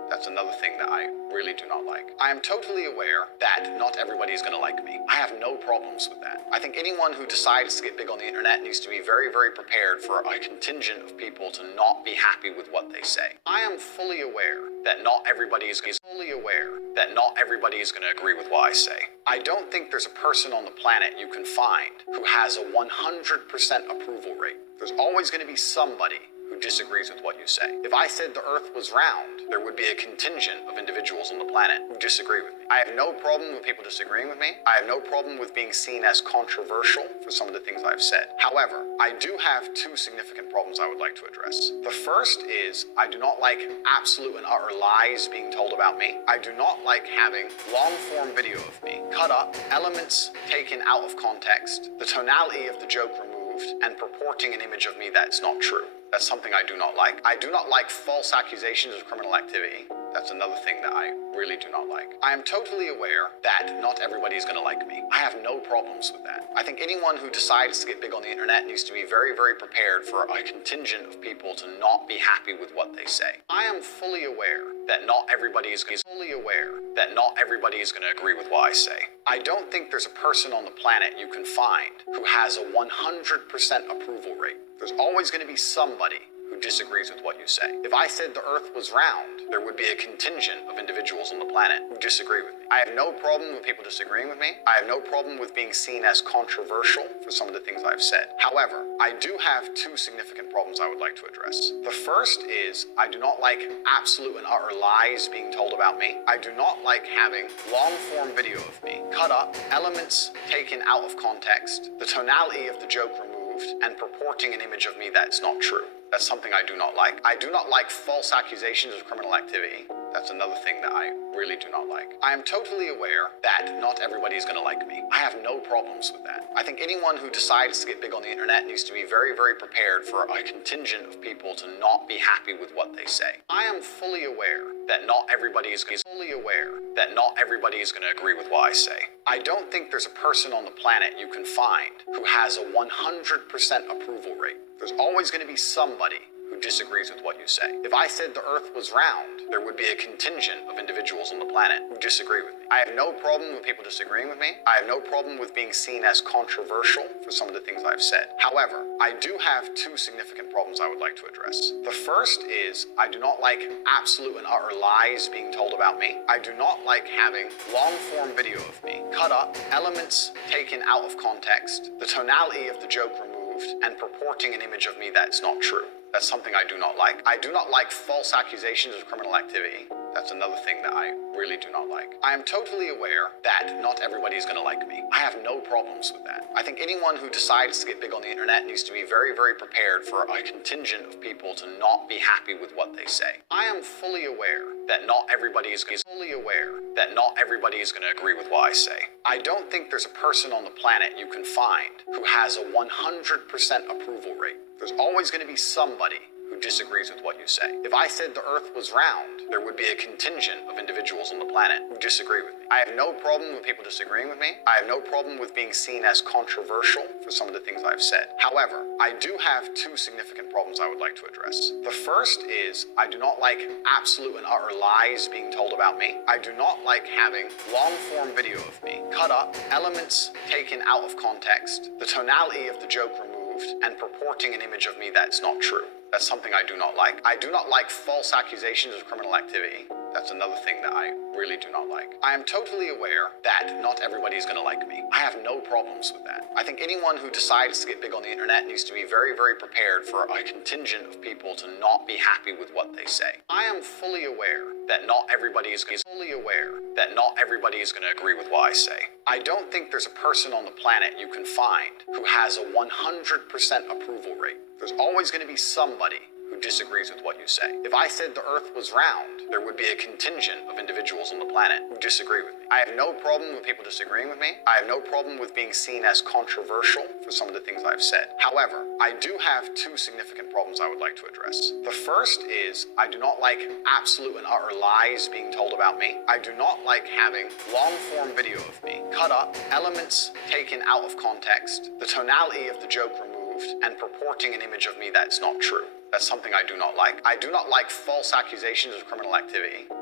That's another thing that I really do not like. I am totally aware that not everybody is going to like me. I have no problems with that. I think anyone who decides to get big on the internet needs to be very, very prepared for a contingent of people to not be happy with what they say. I am fully aware that not everybody is fully aware that not everybody is going to agree with what I say. I don't think there's a person on the planet you can find who has a 100% approval rate. There's always going to be somebody who disagrees with what you say. If I said the earth was round, there would be a contingent of individuals on the planet who disagree with me. I have no problem with people disagreeing with me. I have no problem with being seen as controversial for some of the things I've said. However, I do have two significant problems I would like to address. The first is I do not like absolute and utter lies being told about me. I do not like having long-form video of me cut up, elements taken out of context, the tonality of the joke removed, and purporting an image of me that's not true. That's something I do not like. I do not like false accusations of criminal activity. That's another thing that I really do not like. I am totally aware that not everybody is going to like me. I have no problems with that. I think anyone who decides to get big on the internet needs to be very, very prepared for a contingent of people to not be happy with what they say. I am fully aware that not everybody is fully aware that not everybody is going to agree with what I say. I don't think there's a person on the planet you can find who has a 100% approval rate. There's always going to be somebody who disagrees with what you say. If I said the earth was round, there would be a contingent of individuals on the planet who disagree with me. I have no problem with people disagreeing with me. I have no problem with being seen as controversial for some of the things I've said. However, I do have two significant problems I would like to address. The first is I do not like absolute and utter lies being told about me. I do not like having long-form video of me cut up, elements taken out of context, the tonality of the joke removed, and purporting an image of me that's not true. That's something I do not like. I do not like false accusations of criminal activity. That's another thing that I really do not like. I am totally aware that not everybody is going to like me. I have no problems with that. I think anyone who decides to get big on the internet needs to be very, very prepared for a contingent of people to not be happy with what they say. I am fully aware that not everybody is fully aware that not everybody is going to agree with what I say. I don't think there's a person on the planet you can find who has a 100% approval rate. There's always going to be somebody who disagrees with what you say. If I said the earth was round, there would be a contingent of individuals on the planet who disagree with me. I have no problem with people disagreeing with me. I have no problem with being seen as controversial for some of the things I've said. However, I do have two significant problems I would like to address. The first is I do not like absolute and utter lies being told about me. I do not like having long-form video of me cut up, elements taken out of context, the tonality of the joke removed, and purporting an image of me that's not true. That's something I do not like. I do not like false accusations of criminal activity. That's another thing that I really do not like. I am totally aware that not everybody is going to like me. I have no problems with that. I think anyone who decides to get big on the internet needs to be very, very prepared for a contingent of people to not be happy with what they say. I am fully aware that not everybody is fully aware that not everybody is going to agree with what I say. I don't think there's a person on the planet you can find who has a 100% approval rate. There's always going to be somebody who disagrees with what you say. If I said the earth was round, there would be a contingent of individuals on the planet who disagree with me. I have no problem with people disagreeing with me. I have no problem with being seen as controversial for some of the things I've said. However, I do have two significant problems I would like to address. The first is I do not like absolute and utter lies being told about me. I do not like having long-form video of me cut up, elements taken out of context, the tonality of the joke removed, and purporting an image of me that's not true. That's something I do not like. I do not like false accusations of criminal activity. That's another thing that I really do not like. I am totally aware that not everybody is going to like me. I have no problems with that. I think anyone who decides to get big on the internet needs to be very, very prepared for a contingent of people to not be happy with what they say. I am fully aware that not everybody is fully aware that not everybody is going to agree with what I say. I don't think there's a person on the planet you can find who has a 100% approval rate. There's always going to be somebody who disagrees with what you say. If I said the earth was round, there would be a contingent of individuals on the planet who disagree with me. I have no problem with people disagreeing with me. I have no problem with being seen as controversial for some of the things I've said. However, I do have two significant problems I would like to address. The first is I do not like absolute and utter lies being told about me. I do not like having long-form video of me cut up, elements taken out of context, the tonality of the joke removed, and purporting an image of me that's not true. That's something I do not like. I do not like false accusations of criminal activity.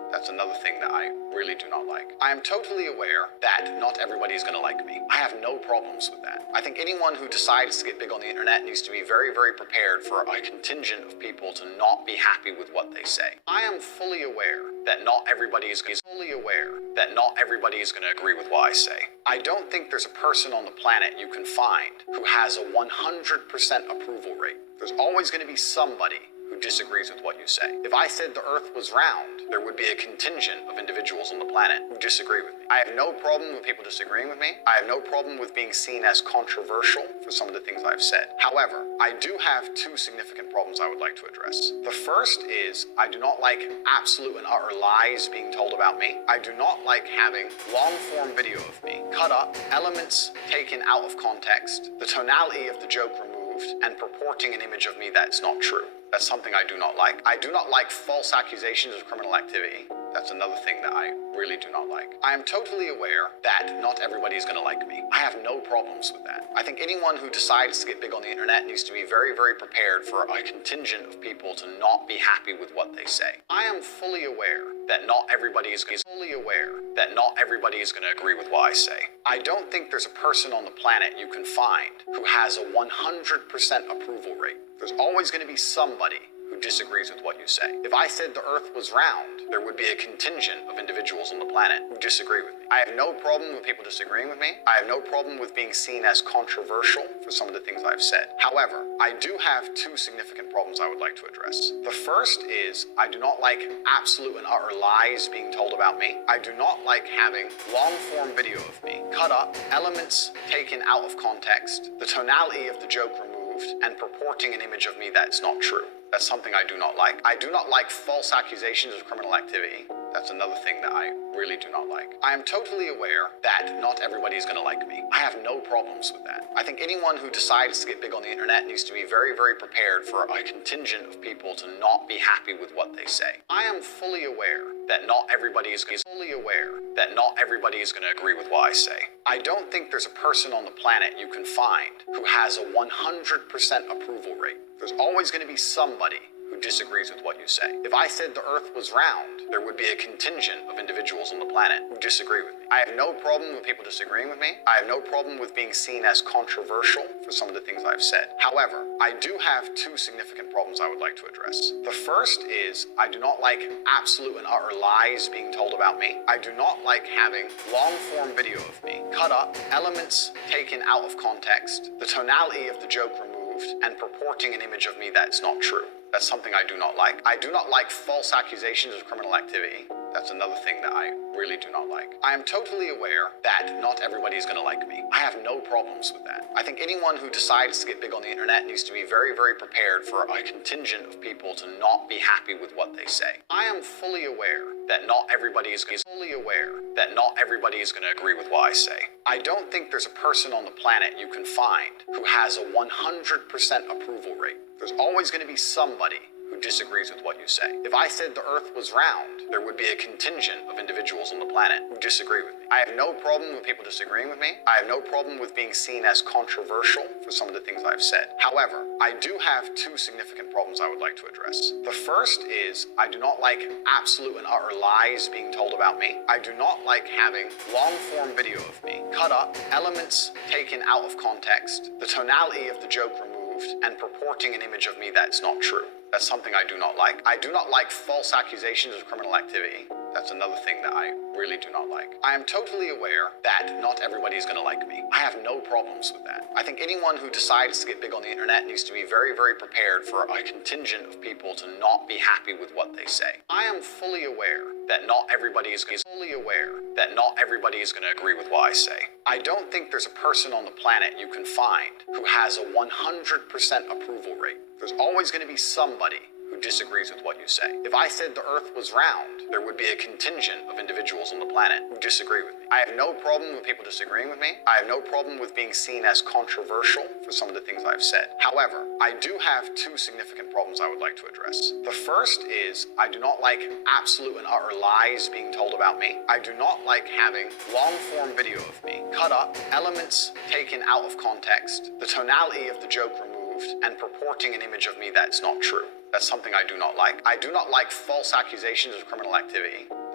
That's another thing that I really do not like. I am totally aware that not everybody is going to like me. I have no problems with that. I think anyone who decides to get big on the internet needs to be very, very prepared for a contingent of people to not be happy with what they say. I am fully aware that not everybody is fully aware that not everybody is going to agree with what I say. I don't think there's a person on the planet you can find who has a 100% approval rate. There's always going to be somebody who disagrees with what you say. If I said the earth was round, there would be a contingent of individuals on the planet who disagree with me. I have no problem with people disagreeing with me. I have no problem with being seen as controversial for some of the things I've said. However, I do have two significant problems I would like to address. The first is I do not like absolute and utter lies being told about me. I do not like having long-form video of me cut up, elements taken out of context, the tonality of the joke removed, and purporting an image of me that's not true. That's something I do not like. I do not like false accusations of criminal activity. That's another thing that I really do not like. I am totally aware that not everybody is going to like me. I have no problems with that. I think anyone who decides to get big on the internet needs to be very, very prepared for a contingent of people to not be happy with what they say. I am fully aware that not everybody is fully aware that not everybody is going to agree with what I say. I don't think there's a person on the planet you can find who has a 100% approval rate. There's always going to be somebody who disagrees with what you say. If I said the earth was round, there would be a contingent of individuals on the planet who disagree with me. I have no problem with people disagreeing with me. I have no problem with being seen as controversial for some of the things I've said. However, I do have two significant problems I would like to address. The first is I do not like absolute and utter lies being told about me. I do not like having long-form video of me cut up, elements taken out of context, the tonality of the joke removed, and purporting an image of me that's not true. That's something I do not like. I do not like false accusations of criminal activity. That's another thing that I really do not like. I am totally aware that not everybody is going to like me. I have no problems with that. I think anyone who decides to get big on the internet needs to be very, very prepared for a contingent of people to not be happy with what they say. I am fully aware that not everybody is fully aware that not everybody is going to agree with what I say. I don't think there's a person on the planet you can find who has a 100% approval rate. There's always going to be somebody who disagrees with what you say. If I said the earth was round, there would be a contingent of individuals on the planet who disagree with me. I have no problem with people disagreeing with me. I have no problem with being seen as controversial for some of the things I've said. However, I do have two significant problems I would like to address. The first is I do not like absolute and utter lies being told about me. I do not like having long-form video of me cut up, elements taken out of context, the tonality of the joke removed, and purporting an image of me that's not true. That's something I do not like. I do not like false accusations of criminal activity. That's another thing that I really do not like. I am totally aware that not everybody is going to like me. I have no problems with that. I think anyone who decides to get big on the internet needs to be very, very prepared for a contingent of people to not be happy with what they say. I am fully aware that not everybody is fully aware that not everybody is going to agree with what I say. I don't think there's a person on the planet you can find who has a 100% approval rate. There's always going to be somebody who disagrees with what you say. If I said the earth was round, there would be a contingent of individuals on the planet who disagree with me. I have no problem with people disagreeing with me. I have no problem with being seen as controversial for some of the things I've said. However, I do have two significant problems I would like to address. The first is I do not like absolute and utter lies being told about me. I do not like having long-form video of me cut up, elements taken out of context, the tonality of the joke removed, and purporting an image of me that's not true. That's something I do not like. I do not like false accusations of criminal activity. That's another thing that I really do not like. I am totally aware that not everybody is going to like me. I have no problems with that. I think anyone who decides to get big on the internet needs to be very, very prepared for a contingent of people to not be happy with what they say. I am fully aware that not everybody is fully aware that not everybody is going to agree with what I say. I don't think there's a person on the planet you can find who has a 100% approval rate. There's always going to be somebody who disagrees with what you say. If I said the earth was round, there would be a contingent of individuals on the planet who disagree with me. I have no problem with people disagreeing with me. I have no problem with being seen as controversial for some of the things I've said. However, I do have two significant problems I would like to address. The first is I do not like absolute and utter lies being told about me. I do not like having long-form video of me cut up, elements taken out of context, the tonality of the joke removed, and purporting an image of me that's not true. That's something I do not like. I do not like false accusations of criminal activity.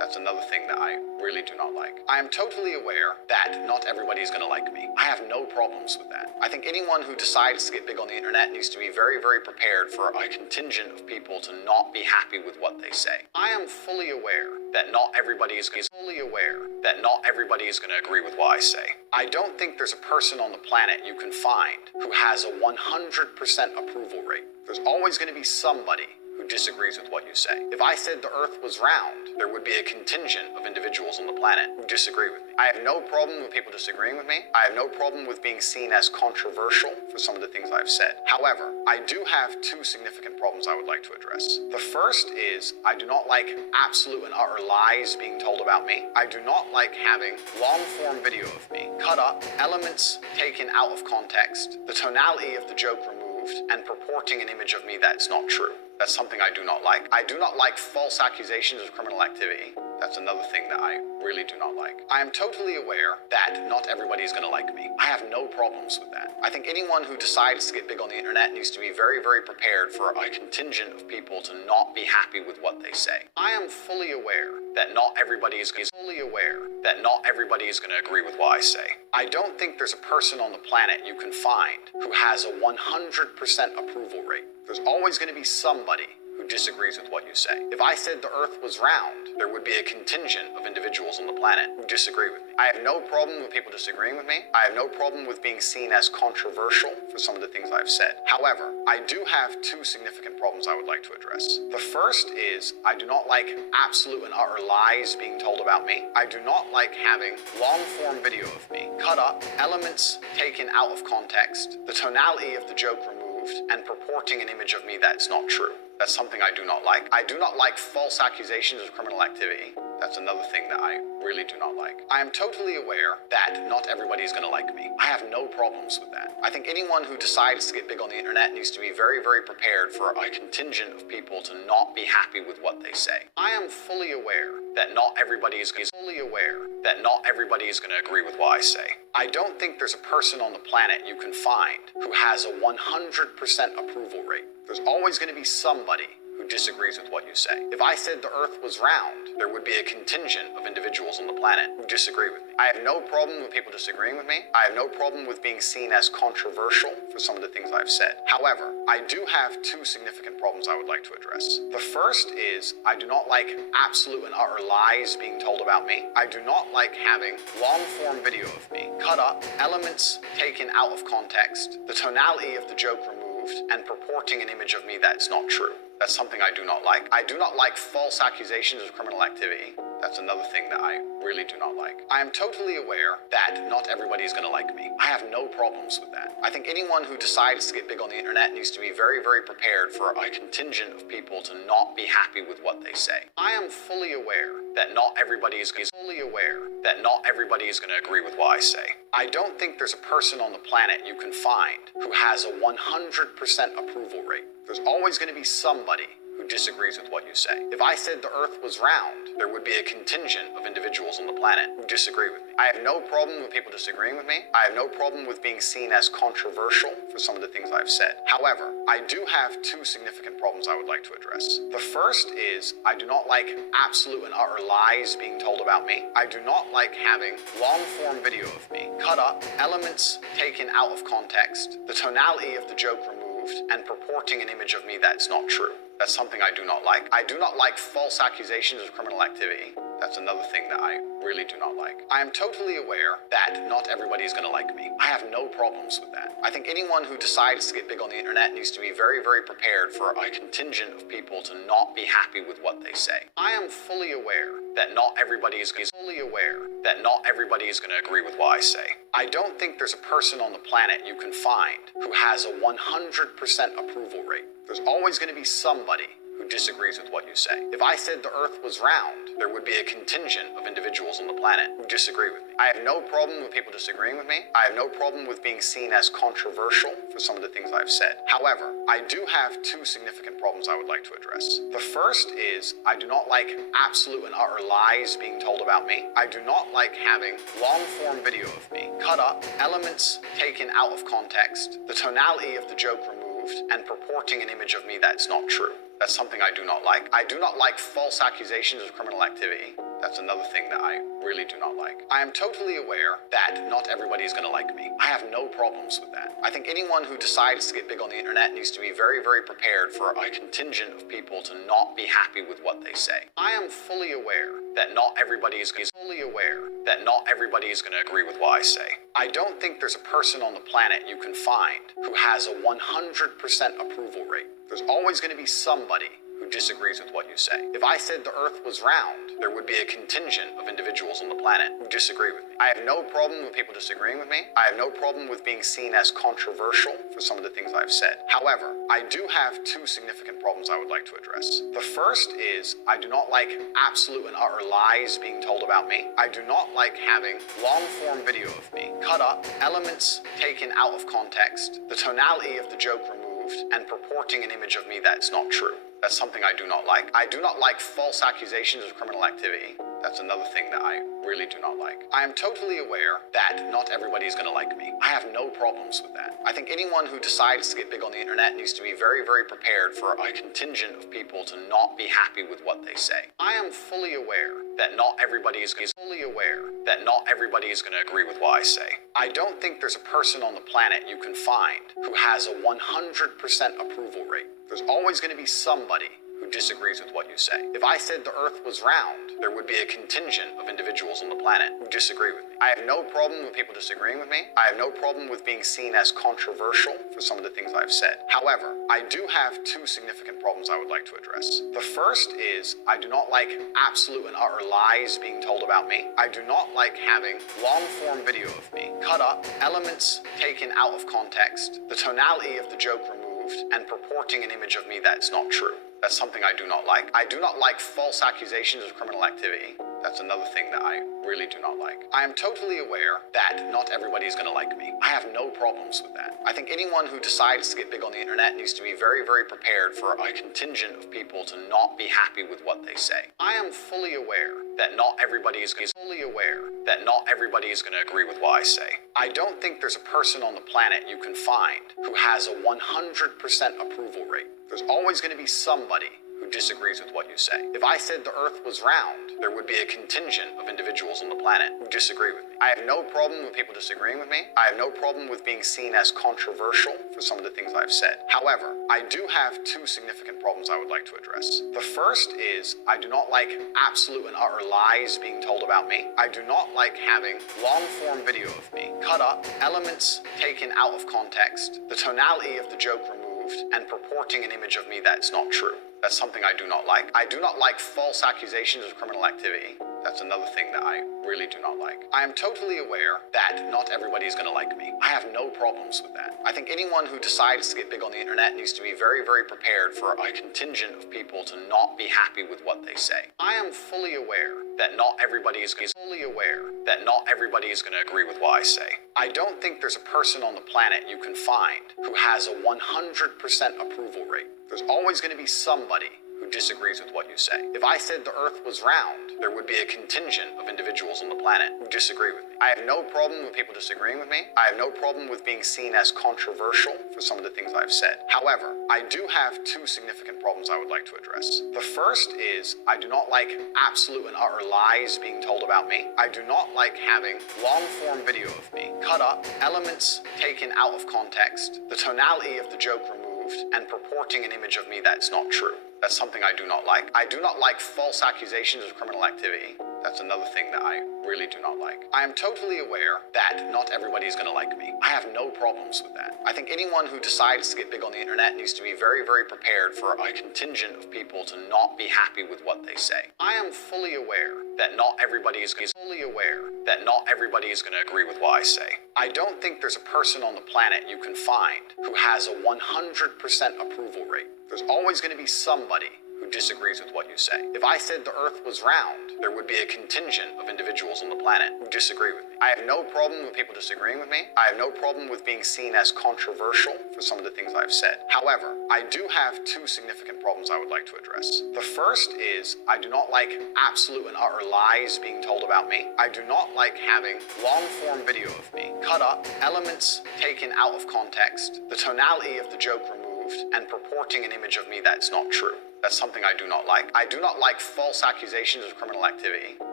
That's another thing that I really do not like. I am totally aware that not everybody is going to like me. I have no problems with that. I think anyone who decides to get big on the internet needs to be very, very prepared for a contingent of people to not be happy with what they say. I am fully aware that not everybody is fully aware that not everybody is going to agree with what I say. I don't think there's a person on the planet you can find who has a 100% approval rate. There's always going to be somebody who disagrees with what you say. If I said the earth was round, there would be a contingent of individuals on the planet who disagree with me. I have no problem with people disagreeing with me. I have no problem with being seen as controversial for some of the things I've said. However, I do have two significant problems I would like to address. The first is I do not like absolute and utter lies being told about me. I do not like having long-form video of me cut up, elements taken out of context, the tonality of the joke removed, and purporting an image of me that's not true. That's something I do not like. I do not like false accusations of criminal activity. That's another thing that I really do not like. I am totally aware that not everybody is going to like me. I have no problems with that. I think anyone who decides to get big on the internet needs to be very, very prepared for a contingent of people to not be happy with what they say. I am fully aware that not everybody is fully aware that not everybody is going to agree with what I say. I don't think there's a person on the planet you can find who has a 100% approval rate. There's always going to be somebody who disagrees with what you say. If I said the earth was round, there would be a contingent of individuals on the planet who disagree with me. I have no problem with people disagreeing with me. I have no problem with being seen as controversial for some of the things I've said. However, I do have two significant problems I would like to address. The first is I do not like absolute and utter lies being told about me. I do not like having long-form video of me cut up, elements taken out of context, the tonality of the joke removed, and purporting an image of me that's not true. That's something I do not like. I do not like false accusations of criminal activity. That's another thing that I really do not like. I am totally aware that not everybody is going to like me. I have no problems with that. I think anyone who decides to get big on the internet needs to be very, very prepared for a contingent of people to not be happy with what they say. I am fully aware that not everybody is fully aware that not everybody is going to agree with what I say. I don't think there's a person on the planet you can find who has a 100% approval rate. There's always going to be somebody who disagrees with what you say. If I said the earth was round, there would be a contingent of individuals on the planet who disagree with me. I have no problem with people disagreeing with me. I have no problem with being seen as controversial for some of the things I've said. However, I do have two significant problems I would like to address. The first is I do not like absolute and utter lies being told about me. I do not like having long-form video of me cut up, elements taken out of context, the tonality of the joke removed, and purporting an image of me that's not true. That's something I do not like. I do not like false accusations of criminal activity. That's another thing that I really do not like. I am totally aware that not everybody is going to like me. I have no problems with that. I think anyone who decides to get big on the internet needs to be very, very prepared for a contingent of people to not be happy with what they say. I am fully aware that not everybody is fully aware that not everybody is going to agree with what I say. I don't think there's a person on the planet you can find who has a 100% approval rate. There's always going to be somebody who disagrees with what you say. If I said the earth was round, there would be a contingent of individuals on the planet who disagree with me. I have no problem with people disagreeing with me. I have no problem with being seen as controversial for some of the things I've said. However, I do have two significant problems I would like to address. The first is I do not like absolute and utter lies being told about me. I do not like having long-form video of me cut up, elements taken out of context, the tonality of the joke removed, and purporting an image of me that's not true. That's something I do not like. I do not like false accusations of criminal activity. That's another thing that I really do not like. I am totally aware that not everybody is going to like me. I have no problems with that. I think anyone who decides to get big on the internet needs to be very, very prepared for a contingent of people to not be happy with what they say. I am fully aware that not everybody is fully aware that not everybody is going to agree with what I say. I don't think there's a person on the planet you can find who has a 100% approval rate. There's always going to be somebody who disagrees with what you say. If I said the earth was round, there would be a contingent of individuals on the planet who disagree with me. I have no problem with people disagreeing with me. I have no problem with being seen as controversial for some of the things I've said. However, I do have two significant problems I would like to address. The first is I do not like absolute and utter lies being told about me. I do not like having long-form video of me cut up, elements taken out of context, the tonality of the joke removed, and purporting an image of me that's not true. That's something I do not like. I do not like false accusations of criminal activity. That's another thing that I really do not like. I am totally aware that not everybody is going to like me. I have no problems with that. I think anyone who decides to get big on the internet needs to be very, very prepared for a contingent of people to not be happy with what they say. I am fully aware that not everybody is going to agree with what I say. I don't think there's a person on the planet you can find who has a 100% approval rate. There's always going to be somebody who disagrees with what you say. If I said the earth was round, there would be a contingent of individuals on the planet who disagree with me. I have no problem with people disagreeing with me. I have no problem with being seen as controversial for some of the things I've said. However, I do have two significant problems I would like to address. The first is I do not like absolute and utter lies being told about me. I do not like having long-form video of me cut up, elements taken out of context, the tonality of the joke removed, and purporting an image of me that's not true. That's something I do not like. I do not like false accusations of criminal activity. That's another thing that I really do not like. I am totally aware that not everybody is going to like me. I have no problems with that. I think anyone who decides to get big on the internet needs to be very, very prepared for a contingent of people to not be happy with what they say. I am fully aware that not everybody is going to agree with what I say. I don't think there's a person on the planet you can find who has a 100% approval rate. There's always going to be somebody who disagrees with what you say. If I said the earth was round, there would be a contingent of individuals on the planet who disagree with me. I have no problem with people disagreeing with me. I have no problem with being seen as controversial for some of the things I've said. However, I do have two significant problems I would like to address. The first is I do not like absolute and utter lies being told about me. I do not like having long-form video of me cut up, elements taken out of context, the tonality of the joke removed, and purporting an image of me that's not true. That's something I do not like. I do not like false accusations of criminal activity. That's another thing that I really do not like. I am totally aware that not everybody is going to like me. I have no problems with that. I think anyone who decides to get big on the internet needs to be very, very prepared for a contingent of people to not be happy with what they say. I am fully aware that not everybody is going to agree with what I say. I don't think there's a person on the planet you can find who has a 100% approval rate. There's always going to be somebody who disagrees with what you say. If I said the earth was round, there would be a contingent of individuals on the planet who disagree with me. I have no problem with people disagreeing with me. I have no problem with being seen as controversial for some of the things I've said. However, I do have two significant problems I would like to address. The first is I do not like absolute and utter lies being told about me. I do not like having long-form video of me cut up, elements taken out of context, the tonality of the joke removed, and purporting an image of me that's not true. That's something I do not like. I do not like false accusations of criminal activity. That's another thing that I really do not like. I am totally aware that not everybody is going to like me. I have no problems with that. I think anyone who decides to get big on the internet needs to be very, very prepared for a contingent of people to not be happy with what they say. I am fully aware that not everybody is going to agree with what I say. I don't think there's a person on the planet you can find who has a 100% approval rate. There's always going to be somebody who disagrees with what you say. If I said the earth was round, there would be a contingent of individuals on the planet who disagree with me. I have no problem with people disagreeing with me. I have no problem with being seen as controversial for some of the things I've said. However, I do have two significant problems I would like to address. The first is I do not like absolute and utter lies being told about me. I do not like having long-form video of me cut up, elements taken out of context, the tonality of the joke removed, and purporting an image of me that's not true. That's something I do not like. I do not like false accusations of criminal activity. That's another thing that I really do not like. I am totally aware that not everybody is going to like me. I have no problems with that. I think anyone who decides to get big on the internet needs to be very, very prepared for a contingent of people to not be happy with what they say. I am fully aware that not everybody is going to agree with what I say. I don't think there's a person on the planet you can find who has a 100% approval rate. There's always going to be somebody who disagrees with what you say. If I said the earth was round, there would be a contingent of individuals on the planet who disagree with me. I have no problem with people disagreeing with me. I have no problem with being seen as controversial for some of the things I've said. However, I do have two significant problems I would like to address. The first is I do not like absolute and utter lies being told about me. I do not like having long-form video of me cut up, elements taken out of context, the tonality of the joke removed, and purporting an image of me that's not true. That's something I do not like. I do not like false accusations of criminal activity.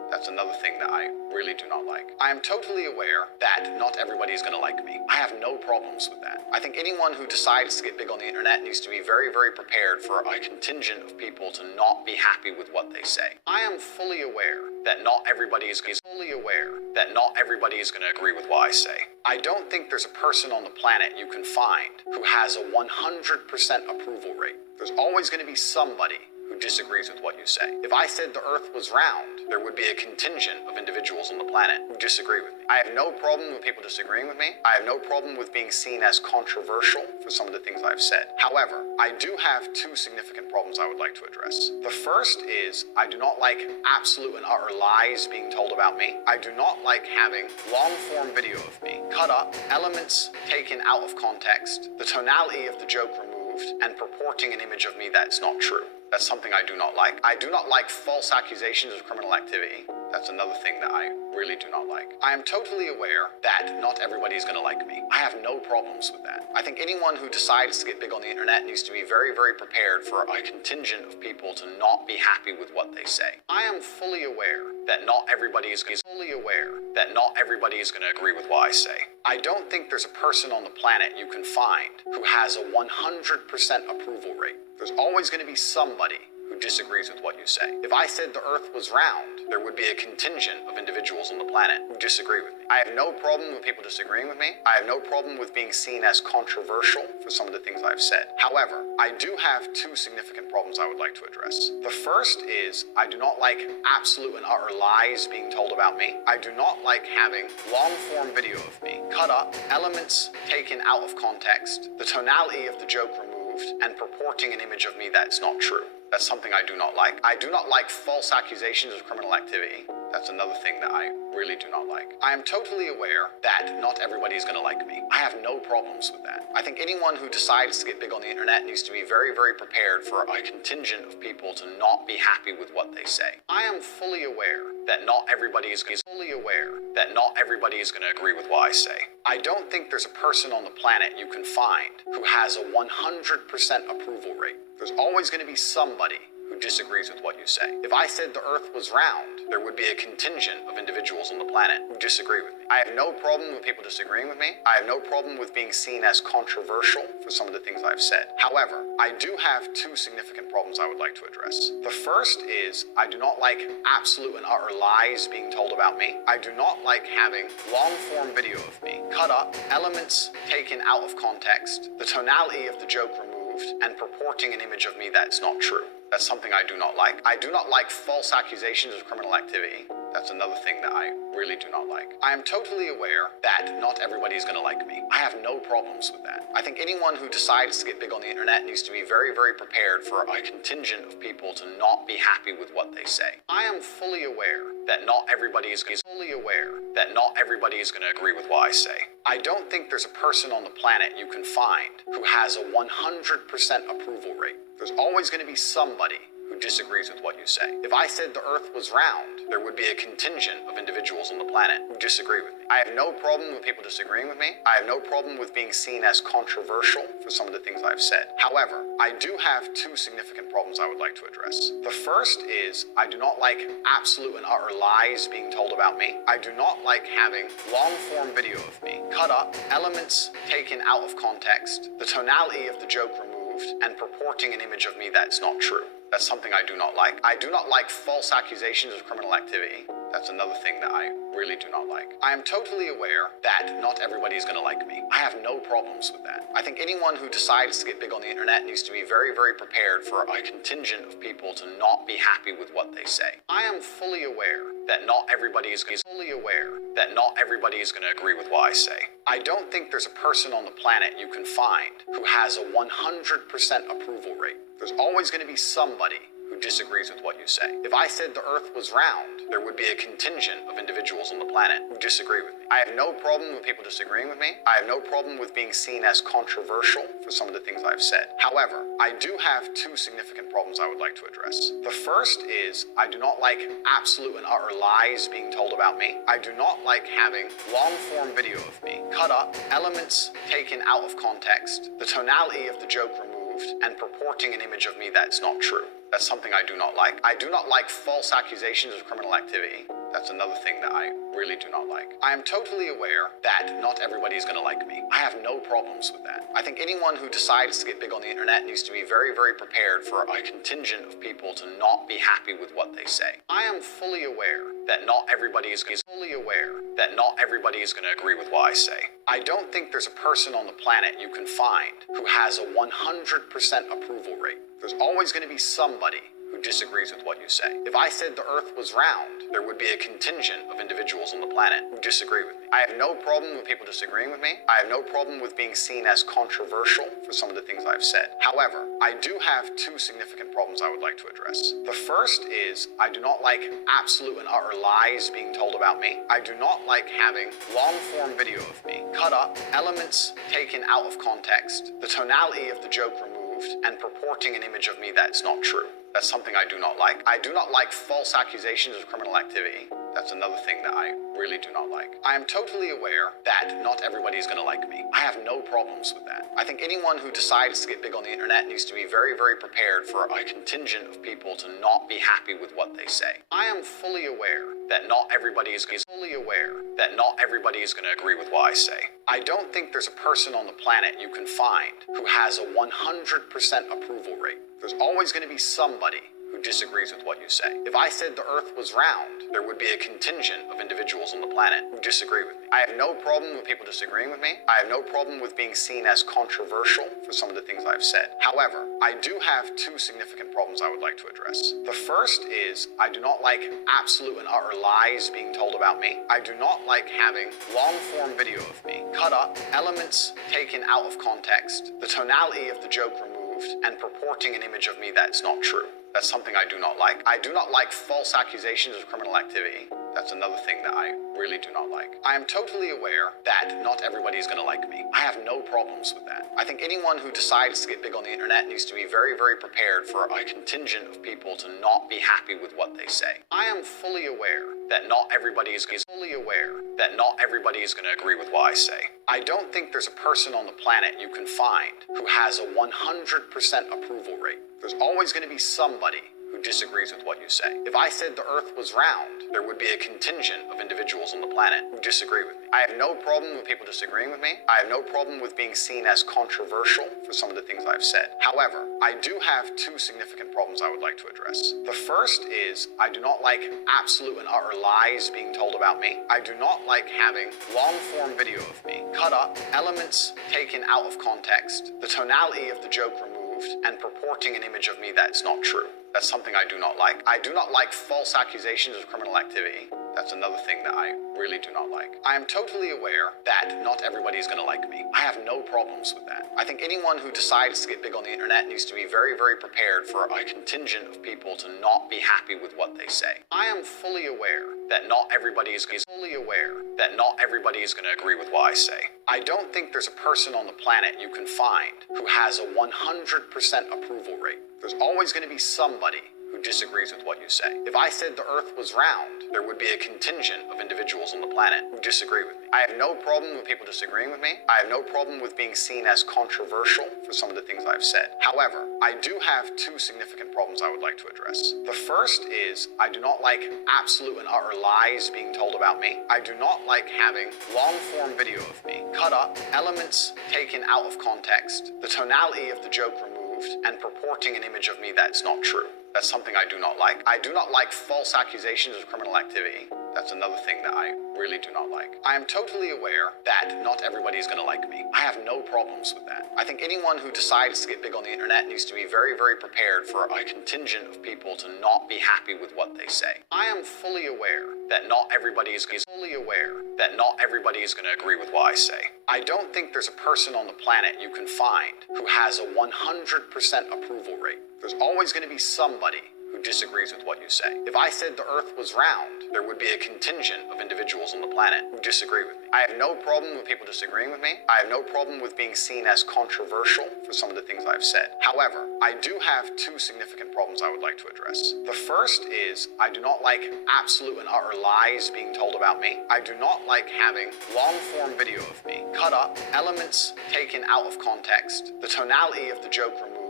That's another thing that I really do not like. I am totally aware that not everybody is going to like me. I have no problems with that. I think anyone who decides to get big on the internet needs to be very, very prepared for a contingent of people to not be happy with what they say. I am fully aware that not everybody is going to agree with what I say. I don't think there's a person on the planet you can find who has a 100% approval rate. There's always going to be somebody who disagrees with what you say. If I said the earth was round, there would be a contingent of individuals on the planet who disagree with me. I have no problem with people disagreeing with me. I have no problem with being seen as controversial for some of the things I've said. However, I do have two significant problems I would like to address. The first is I do not like absolute and utter lies being told about me. I do not like having long-form video of me cut up, elements taken out of context, the tonality of the joke removed, and purporting an image of me that's not true. That's something I do not like. I do not like false accusations of criminal activity. That's another thing that I really do not like. I am totally aware that not everybody is going to like me. I have no problems with that. I think anyone who decides to get big on the internet needs to be very, very prepared for a contingent of people to not be happy with what they say. I am fully aware that not everybody is going to agree with what I say. I don't think there's a person on the planet you can find who has a 100% approval rate. There's always going to be somebody who disagrees with what you say. If I said the earth was round, there would be a contingent of individuals on the planet who disagree with me. I have no problem with people disagreeing with me. I have no problem with being seen as controversial for some of the things I've said. However, I do have two significant problems I would like to address. The first is I do not like absolute and utter lies being told about me. I do not like having long-form video of me cut up, elements taken out of context, the tonality of the joke removed, and purporting an image of me that's not true. That's something I do not like. I do not like false accusations of criminal activity. That's another thing that I really do not like. I am totally aware that not everybody is going to like me. I have no problems with that. I think anyone who decides to get big on the internet needs to be very, very prepared for a contingent of people to not be happy with what they say. I am fully aware that not everybody is going to agree with what I say. I don't think there's a person on the planet you can find who has a 100% approval rate. There's always going to be somebody who disagrees with what you say. If I said the earth was round, there would be a contingent of individuals on the planet who disagree with me. I have no problem with people disagreeing with me. I have no problem with being seen as controversial for some of the things I've said. However, I do have two significant problems I would like to address. The first is I do not like absolute and utter lies being told about me. I do not like having long-form video of me cut up, elements taken out of context, the tonality of the joke removed, and purporting an image of me that's not true. That's something I do not like. I do not like false accusations of criminal activity. That's another thing that I really do not like. I am totally aware that not everybody is going to like me. I have no problems with that. I think anyone who decides to get big on the internet needs to be very, very prepared for a contingent of people to not be happy with what they say. I am fully aware that not everybody is going to agree with what I say. I don't think there's a person on the planet you can find who has a 100% approval rate. There's always going to be somebody who disagrees with what you say. If I said the earth was round, there would be a contingent of individuals on the planet who disagree with me. I have no problem with people disagreeing with me. I have no problem with being seen as controversial for some of the things I've said. However, I do have two significant problems I would like to address. The first is I do not like absolute and utter lies being told about me. I do not like having long-form video of me cut up, elements taken out of context, the tonality of the joke removed, and purporting an image of me that's not true. That's something I do not like. I do not like false accusations of criminal activity. That's another thing that I really do not like. I am totally aware that not everybody is going to like me. I have no problems with that. I think anyone who decides to get big on the internet needs to be very, very prepared for a contingent of people to not be happy with what they say. I am fully aware that not everybody is going to agree with what I say. I don't think there's a person on the planet you can find who has a 100% approval rate. There's always going to be somebody who disagrees with what you say. If I said the earth was round, there would be a contingent of individuals on the planet who disagree with me. I have no problem with people disagreeing with me. I have no problem with being seen as controversial for some of the things I've said. However, I do have two significant problems I would like to address. The first is I do not like absolute and utter lies being told about me. I do not like having long-form video of me cut up, elements taken out of context, the tonality of the joke removed, and purporting an image of me that's not true. That's something I do not like. I do not like false accusations of criminal activity. That's another thing that I really do not like. I am totally aware that not everybody is going to like me. I have no problems with that. I think anyone who decides to get big on the internet needs to be very, very prepared for a contingent of people to not be happy with what they say. I am fully aware that not everybody is fully aware that not everybody is going to agree with what I say. I don't think there's a person on the planet you can find who has a 100% approval rate. There's always going to be somebody who disagrees with what you say. If I said the earth was round, there would be a contingent of individuals on the planet who disagree with me. I have no problem with people disagreeing with me. I have no problem with being seen as controversial for some of the things I've said. However, I do have two significant problems I would like to address. The first is I do not like absolute and utter lies being told about me. I do not like having long-form video of me cut up, elements taken out of context, the tonality of the joke removed, and purporting an image of me that's not true. That's something I do not like. I do not like false accusations of criminal activity. That's another thing that I really do not like. I am totally aware that not everybody is going to like me. I have no problems with that. I think anyone who decides to get big on the internet needs to be very, very prepared for a contingent of people to not be happy with what they say. I am fully aware that not everybody is fully aware that not everybody is going to agree with what I say. I don't think there's a person on the planet you can find who has a 100% approval rate. There's always going to be somebody who disagrees with what you say. If I said the earth was round, there would be a contingent of individuals on the planet who disagree with me. I have no problem with people disagreeing with me. I have no problem with being seen as controversial for some of the things I've said. However, I do have two significant problems I would like to address. The first is I do not like absolute and utter lies being told about me. I do not like having long-form video of me cut up, elements taken out of context, the tonality of the joke removed, and purporting an image of me that's not true. That's something I do not like. I do not like false accusations of criminal activity. That's another thing that I really do not like. I am totally aware that not everybody is going to like me. I have no problems with that. I think anyone who decides to get big on the internet needs to be very, very prepared for a contingent of people to not be happy with what they say. I am fully aware that not everybody is fully aware that not everybody is going to agree with what I say. I don't think there's a person on the planet you can find who has a 100% approval rate. There's always going to be somebody who disagrees with what you say. If I said the earth was round, there would be a contingent of individuals on the planet who disagree with me. I have no problem with people disagreeing with me. I have no problem with being seen as controversial for some of the things I've said. However, I do have two significant problems I would like to address. The first is I do not like absolute and utter lies being told about me. I do not like having long-form video of me cut up, elements taken out of context, the tonality of the joke removed, and purporting an image of me that's not true. That's something I do not like. I do not like false accusations of criminal activity. That's another thing that I really do not like. I am totally aware that not everybody is going to like me. I have no problems with that. I think anyone who decides to get big on the internet needs to be very, very prepared for a contingent of people to not be happy with what they say. I am fully aware that not everybody is fully aware that not everybody is going to agree with what I say. I don't think there's a person on the planet you can find who has a 100% approval rate. There's always going to be somebody who disagrees with what you say. If I said the earth was round, there would be a contingent of individuals on the planet who disagree with me. I have no problem with people disagreeing with me. I have no problem with being seen as controversial for some of the things I've said. However, I do have two significant problems I would like to address. The first is I do not like absolute and utter lies being told about me. I do not like having long-form video of me cut up, elements taken out of context, the tonality of the joke removed, and purporting an image of me that's not true. That's something I do not like. I do not like false accusations of criminal activity. That's another thing that I really do not like. I am totally aware that not everybody is going to like me. I have no problems with that. I think anyone who decides to get big on the internet needs to be very, very prepared for a contingent of people to not be happy with what they say. I am fully aware that not everybody is fully aware that not everybody is going to agree with what I say. I don't think there's a person on the planet you can find who has a 100% approval rate. There's always going to be somebody who disagrees with what you say. If I said the earth was round, there would be a contingent of individuals on the planet who disagree with me. I have no problem with people disagreeing with me. I have no problem with being seen as controversial for some of the things I've said. However, I do have two significant problems I would like to address. The first is I do not like absolute and utter lies being told about me. I do not like having long-form video of me cut up, elements taken out of context, the tonality of the joke removed,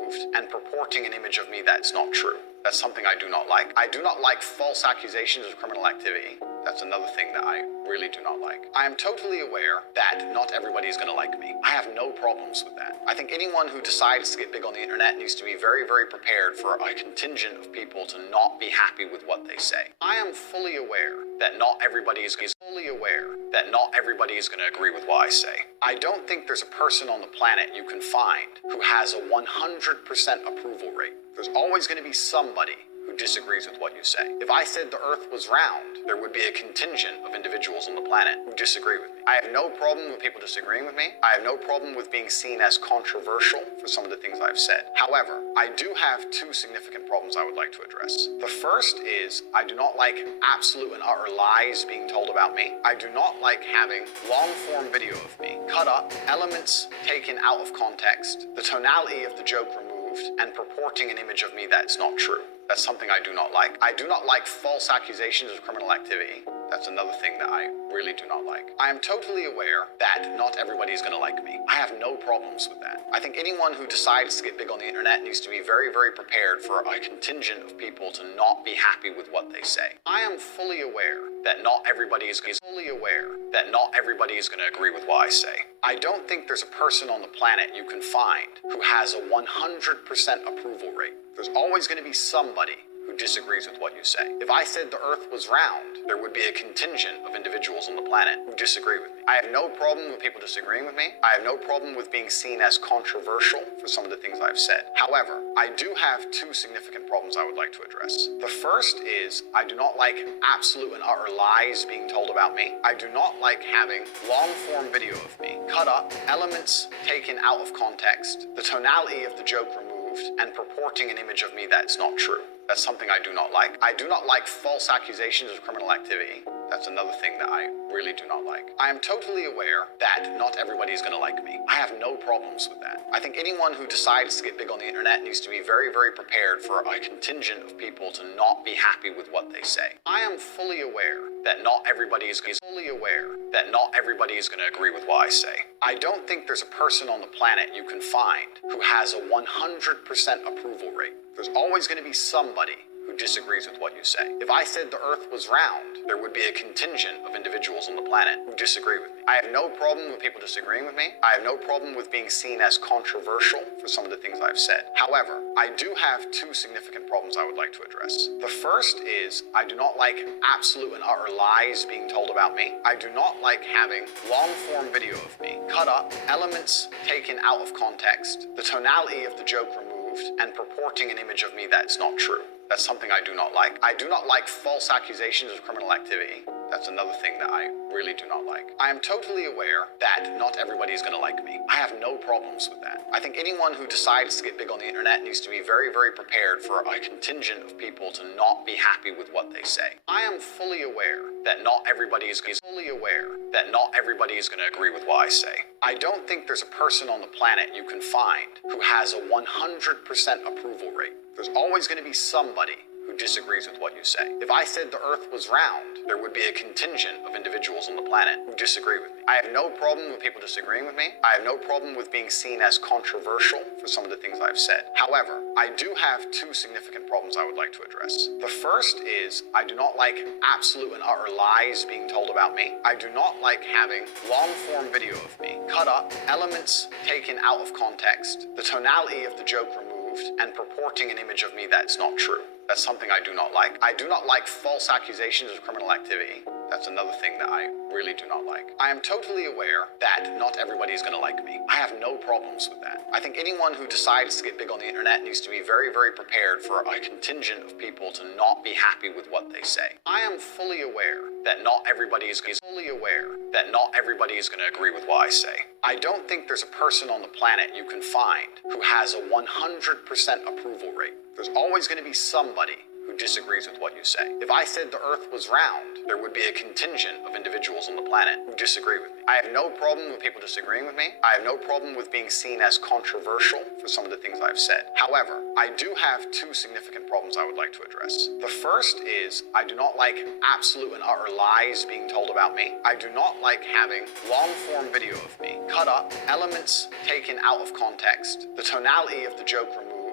removed and purporting an image of me that's not true. That's something I do not like. I do not like false accusations of criminal activity. That's another thing that I really do not like. I am totally aware that not everybody is going to like me. I have no problems with that. I think anyone who decides to get big on the internet needs to be very, very prepared for a contingent of people to not be happy with what they say. I am fully aware that not everybody is fully aware that not everybody is going to agree with what I say. I don't think there's a person on the planet you can find who has a 100% approval rate. There's always going to be somebody who disagrees with what you say. If I said the earth was round, there would be a contingent of individuals on the planet who disagree with me. I have no problem with people disagreeing with me. I have no problem with being seen as controversial for some of the things I've said. However, I do have two significant problems I would like to address. The first is I do not like absolute and utter lies being told about me. I do not like having long-form video of me cut up, elements taken out of context, the tonality of the joke removed, and purporting an image of me that's not true. That's something I do not like. I do not like false accusations of criminal activity. That's another thing that I really do not like. I am totally aware that not everybody is going to like me. I have no problems with that. I think anyone who decides to get big on the internet needs to be very, very prepared for a contingent of people to not be happy with what they say. I am fully aware that not everybody is going to agree with what I say. I don't think there's a person on the planet you can find who has a 100% approval rate. There's always going to be somebody who disagrees with what you say. If I said the earth was round, there would be a contingent of individuals on the planet who disagree with me. I have no problem with people disagreeing with me. I have no problem with being seen as controversial for some of the things I've said. However, I do have two significant problems I would like to address. The first is I do not like absolute and utter lies being told about me. I do not like having long-form video of me cut up, elements taken out of context, the tonality of the joke removed, and purporting an image of me that's not true. That's something I do not like. I do not like false accusations of criminal activity. That's another thing that I really do not like. I am totally aware that not everybody is going to like me. I have no problems with that. I think anyone who decides to get big on the internet needs to be very, very prepared for a contingent of people to not be happy with what they say. I am fully aware that not everybody is going to agree with what I say. I don't think there's a person on the planet you can find who has a 100% approval rate. There's always going to be somebody who disagrees with what you say. If I said the earth was round, there would be a contingent of individuals on the planet who disagree with me. I have no problem with people disagreeing with me. I have no problem with being seen as controversial for some of the things I've said. However, I do have two significant problems I would like to address. The first is I do not like absolute and utter lies being told about me. I do not like having long-form video of me cut up, elements taken out of context, the tonality of the joke removed, and purporting an image of me that's not true. That's something I do not like. I do not like false accusations of criminal activity. That's another thing that I really do not like. I am totally aware that not everybody is going to like me. I have no problems with that. I think anyone who decides to get big on the internet needs to be very, very prepared for a contingent of people to not be happy with what they say. I am fully aware that not everybody is going to agree with what I say. I don't think there's a person on the planet you can find who has a 100% approval rate. There's always going to be somebody who disagrees with what you say. If I said the earth was round, there would be a contingent of individuals on the planet who disagree with me. I have no problem with people disagreeing with me. I have no problem with being seen as controversial for some of the things I've said. However, I do have two significant problems I would like to address. The first is I do not like absolute and utter lies being told about me. I do not like having long-form video of me cut up, elements taken out of context, the tonality of the joke removed, and purporting an image of me that's not true. That's something I do not like. I do not like false accusations of criminal activity. That's another thing that I really do not like. I am totally aware that not everybody is going to like me. I have no problems with that. I think anyone who decides to get big on the internet needs to be very, very prepared for a contingent of people to not be happy with what they say. I am fully aware that not everybody is going to agree with what I say. I don't think there's a person on the planet you can find who has a 100% approval rate. There's always going to be somebody who disagrees with what you say. If I said the earth was round, there would be a contingent of individuals on the planet who disagree with me. I have no problem with people disagreeing with me. I have no problem with being seen as controversial for some of the things I've said. However, I do have two significant problems I would like to address. The first is I do not like absolute and utter lies being told about me. I do not like having long-form video of me cut up, elements taken out of context, the tonality of the joke removed,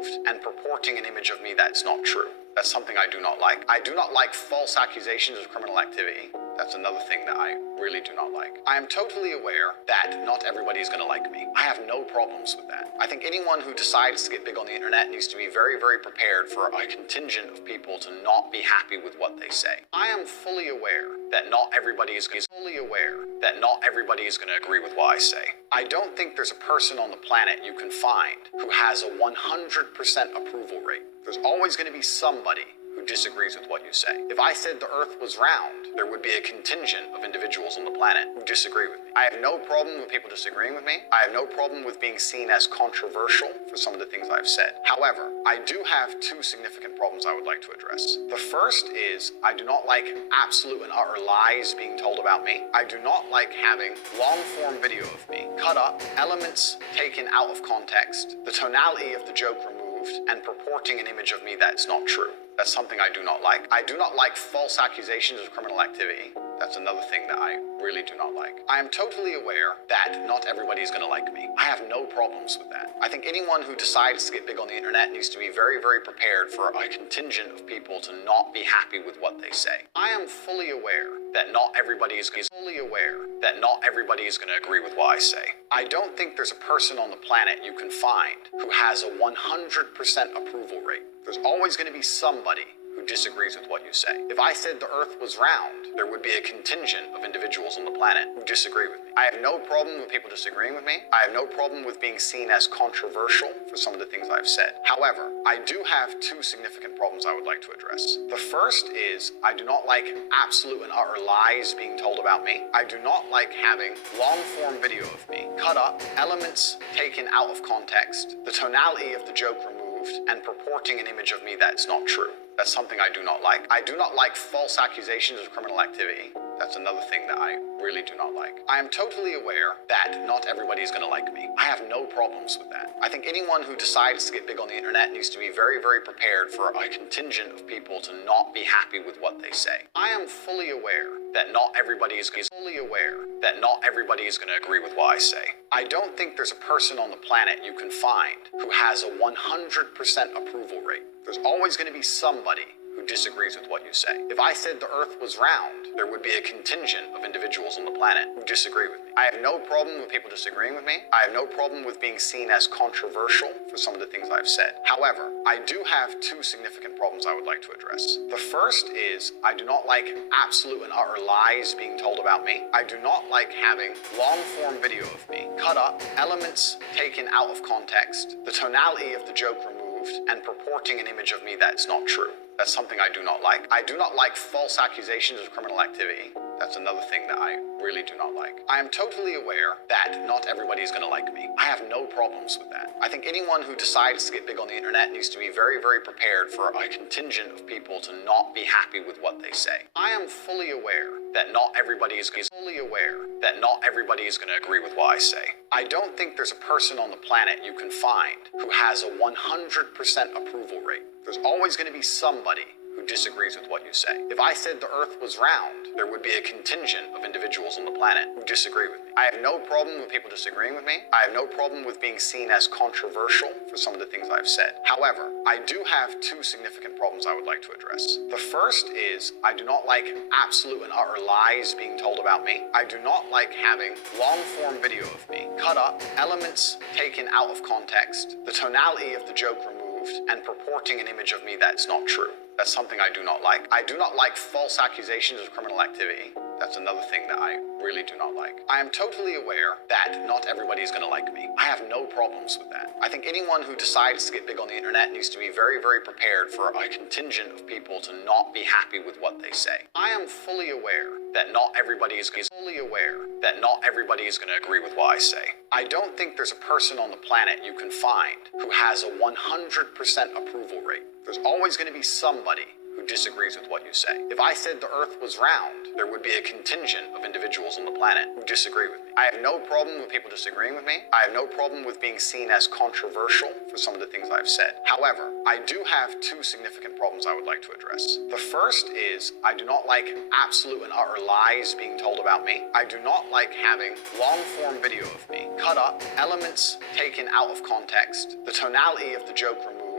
removed and purporting an image of me that's not true. That's something I do not like. I do not like false accusations of criminal activity. That's another thing that I really do not like. I am totally aware that not everybody is going to like me. I have no problems with that. I think anyone who decides to get big on the internet needs to be very, very prepared for a contingent of people to not be happy with what they say. I am fully aware that not everybody is going to agree with what I say. I don't think there's a person on the planet you can find who has a 100% approval rate. There's always going to be somebody who disagrees with what you say. If I said the earth was round, there would be a contingent of individuals on the planet who disagree with me. I have no problem with people disagreeing with me. I have no problem with being seen as controversial for some of the things I've said. However, I do have two significant problems I would like to address. The first is I do not like absolute and utter lies being told about me. I do not like having long-form video of me cut up, elements taken out of context, the tonality of the joke removed, and purporting an image of me that's not true. That's something I do not like. I do not like false accusations of criminal activity. That's another thing that I really do not like. I am totally aware that not everybody is going to like me. I have no problems with that. I think anyone who decides to get big on the internet needs to be very, very prepared for a contingent of people to not be happy with what they say. I am fully aware that not everybody is going to agree with what I say. I don't think there's a person on the planet you can find who has a 100% approval rate. There's always going to be somebody who disagrees with what you say. If I said the earth was round, there would be a contingent of individuals on the planet who disagree with me. I have no problem with people disagreeing with me. I have no problem with being seen as controversial for some of the things I've said. However, I do have two significant problems I would like to address. The first is I do not like absolute and utter lies being told about me. I do not like having long-form video of me cut up, elements taken out of context, the tonality of the joke removed, and purporting an image of me that's not true. That's something I do not like. I do not like false accusations of criminal activity. That's another thing that I really do not like. I am totally aware that not everybody is going to like me. I have no problems with that. I think anyone who decides to get big on the internet needs to be very, very prepared for a contingent of people to not be happy with what they say. I am fully aware that not everybody is going to agree with what I say. I don't think there's a person on the planet you can find who has a 100% approval rate. There's always going to be somebody who disagrees with what you say. If I said the earth was round, there would be a contingent of individuals on the planet who disagree with me. I have no problem with people disagreeing with me. I have no problem with being seen as controversial for some of the things I've said. However, I do have two significant problems I would like to address. The first is I do not like absolute and utter lies being told about me. I do not like having long-form video of me cut up, elements taken out of context, the tonality of the joke removed, and purporting an image of me that's not true. That's something I do not like. I do not like false accusations of criminal activity. That's another thing that I really do not like. I am totally aware that not everybody is going to like me. I have no problems with that. I think anyone who decides to get big on the internet needs to be very, very prepared for a contingent of people to not be happy with what they say. I am fully aware that not everybody is going to agree with what I say. I don't think there's a person on the planet you can find who has a 100% approval rate. There's always going to be somebody who disagrees with what you say. If I said the earth was round, there would be a contingent of individuals on the planet who disagree with me. I have no problem with people disagreeing with me. I have no problem with being seen as controversial for some of the things I've said. However, I do have two significant problems I would like to address. The first is I do not like absolute and utter lies being told about me. I do not like having long-form video of me cut up, elements taken out of context, the tonality of the joke removed, and purporting an image of me that's not true. That's something I do not like. I do not like false accusations of criminal activity. That's another thing that I really do not like. I am totally aware that not everybody is going to like me. I have no problems with that. I think anyone who decides to get big on the internet needs to be very, very prepared for a contingent of people to not be happy with what they say. I am fully aware that not everybody is going to agree with what I say. I don't think there's a person on the planet you can find who has a 100% approval rate. There's always going to be somebody who disagrees with what you say. If I said the earth was round, there would be a contingent of individuals on the planet who disagree with me. I have no problem with people disagreeing with me. I have no problem with being seen as controversial for some of the things I've said. However, I do have two significant problems I would like to address. The first is I do not like absolute and utter lies being told about me. I do not like having long-form video of me cut up, elements taken out of context, the tonality of the joke removed,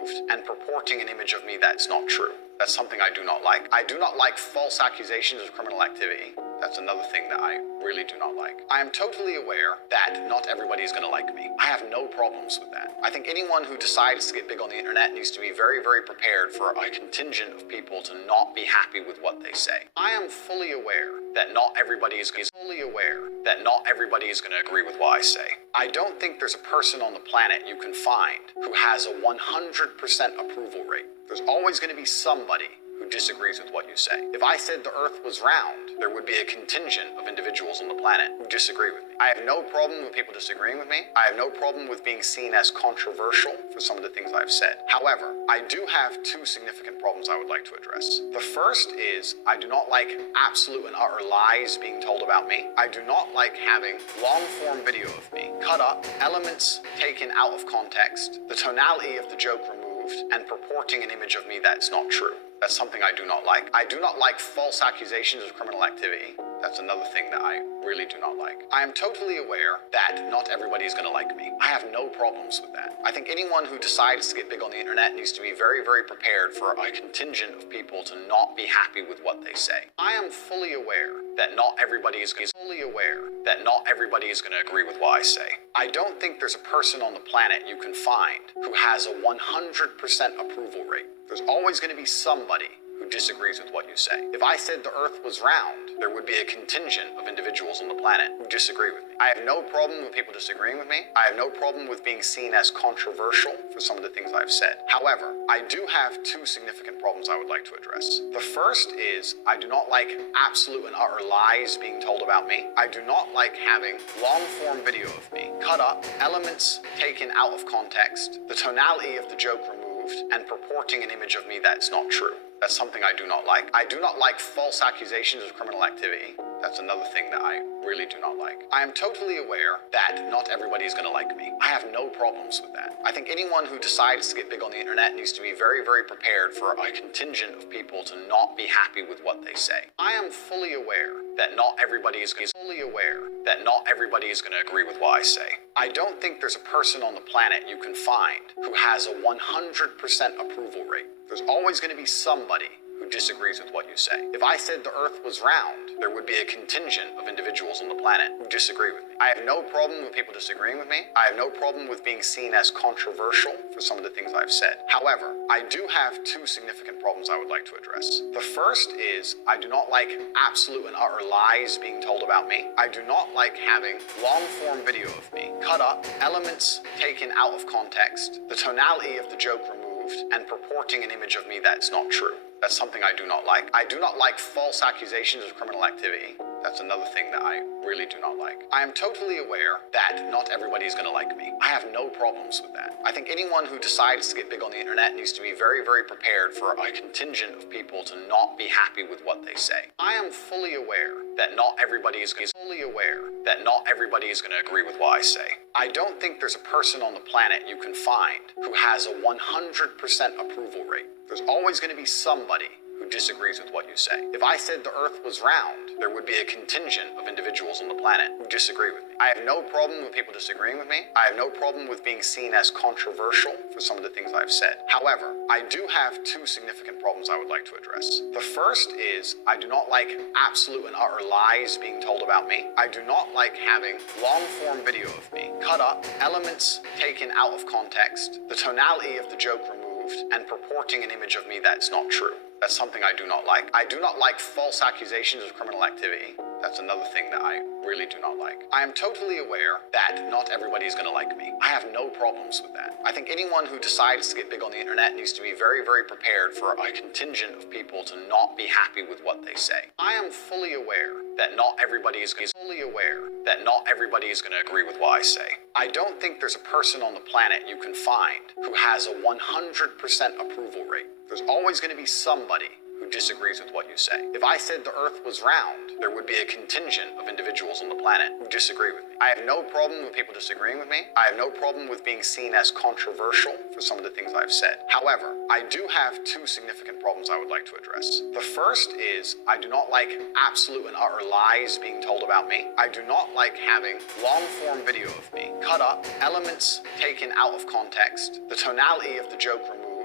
removed and purporting an image of me that's not true. That's something I do not like. I do not like false accusations of criminal activity. That's another thing that I really do not like. I am totally aware that not everybody is going to like me. I have no problems with that. I think anyone who decides to get big on the internet needs to be very, very prepared for a contingent of people to not be happy with what they say. I am fully aware that not everybody is going to agree with what I say. I don't think there's a person on the planet you can find who has a 100% approval rate. There's always going to be somebody who disagrees with what you say. If I said the earth was round, there would be a contingent of individuals on the planet who disagree with me. I have no problem with people disagreeing with me. I have no problem with being seen as controversial for some of the things I've said. However, I do have two significant problems I would like to address. The first is I do not like absolute and utter lies being told about me. I do not like having long-form video of me cut up, elements taken out of context, the tonality of the joke removed, and purporting an image of me that's not true. That's something I do not like. I do not like false accusations of criminal activity. That's another thing that I really do not like. I am totally aware that not everybody is going to like me. I have no problems with that. I think anyone who decides to get big on the internet needs to be very, very prepared for a contingent of people to not be happy with what they say. I am fully aware that not everybody is going to agree with what I say. I don't think there's a person on the planet you can find who has a 100% approval rate. There's always going to be somebody who disagrees with what you say. If I said the earth was round, there would be a contingent of individuals on the planet who disagree with me. I have no problem with people disagreeing with me. I have no problem with being seen as controversial for some of the things I've said. However, I do have two significant problems I would like to address. The first is I do not like absolute and utter lies being told about me. I do not like having long-form video of me cut up, elements taken out of context, the tonality of the joke removed, and purporting an image of me that's not true. That's something I do not like. I do not like false accusations of criminal activity. That's another thing that I really do not like. I am totally aware that not everybody is going to like me. I have no problems with that. I think anyone who decides to get big on the internet needs to be very, very prepared for a contingent of people to not be happy with what they say. I am fully aware that not everybody is going to agree with what I say. I don't think there's a person on the planet you can find who has a 100% approval rate. There's always going to be somebody who disagrees with what you say. If I said the earth was round, there would be a contingent of individuals on the planet who disagree with me. I have no problem with people disagreeing with me. I have no problem with being seen as controversial for some of the things I've said. However, I do have two significant problems I would like to address. The first is I do not like absolute and utter lies being told about me. I do not like having long-form video of me cut up, elements taken out of context, the tonality of the joke removed, and purporting an image of me that's not true. That's something I do not like. I do not like false accusations of criminal activity. That's another thing that I really do not like. I am totally aware that not everybody is going to like me. I have no problems with that. I think anyone who decides to get big on the internet needs to be very, very prepared for a contingent of people to not be happy with what they say. I am fully aware that not everybody is going to agree with what I say. I don't think there's a person on the planet you can find who has a 100% approval rate. There's always going to be somebody who disagrees with what you say. If I said the earth was round, there would be a contingent of individuals on the planet who disagree with me. I have no problem with people disagreeing with me. I have no problem with being seen as controversial for some of the things I've said. However, I do have two significant problems I would like to address. The first is I do not like absolute and utter lies being told about me. I do not like having long-form video of me cut up, elements taken out of context, the tonality of the joke removed, and purporting an image of me that's not true. That's something I do not like. I do not like false accusations of criminal activity. That's another thing that I really do not like. I am totally aware that not everybody is going to like me. I have no problems with that. I think anyone who decides to get big on the internet needs to be very, very prepared for a contingent of people to not be happy with what they say. I am fully aware that not everybody is going to agree with what I say. I don't think there's a person on the planet you can find who has a 100% approval rate. There's always going to be somebody who disagrees with what you say. If I said the earth was round, there would be a contingent of individuals on the planet who disagree with me. I have no problem with people disagreeing with me. I have no problem with being seen as controversial for some of the things I've said. However, I do have two significant problems I would like to address. The first is I do not like absolute and utter lies being told about me. I do not like having long-form video of me cut up, elements taken out of context, the tonality of the joke removed,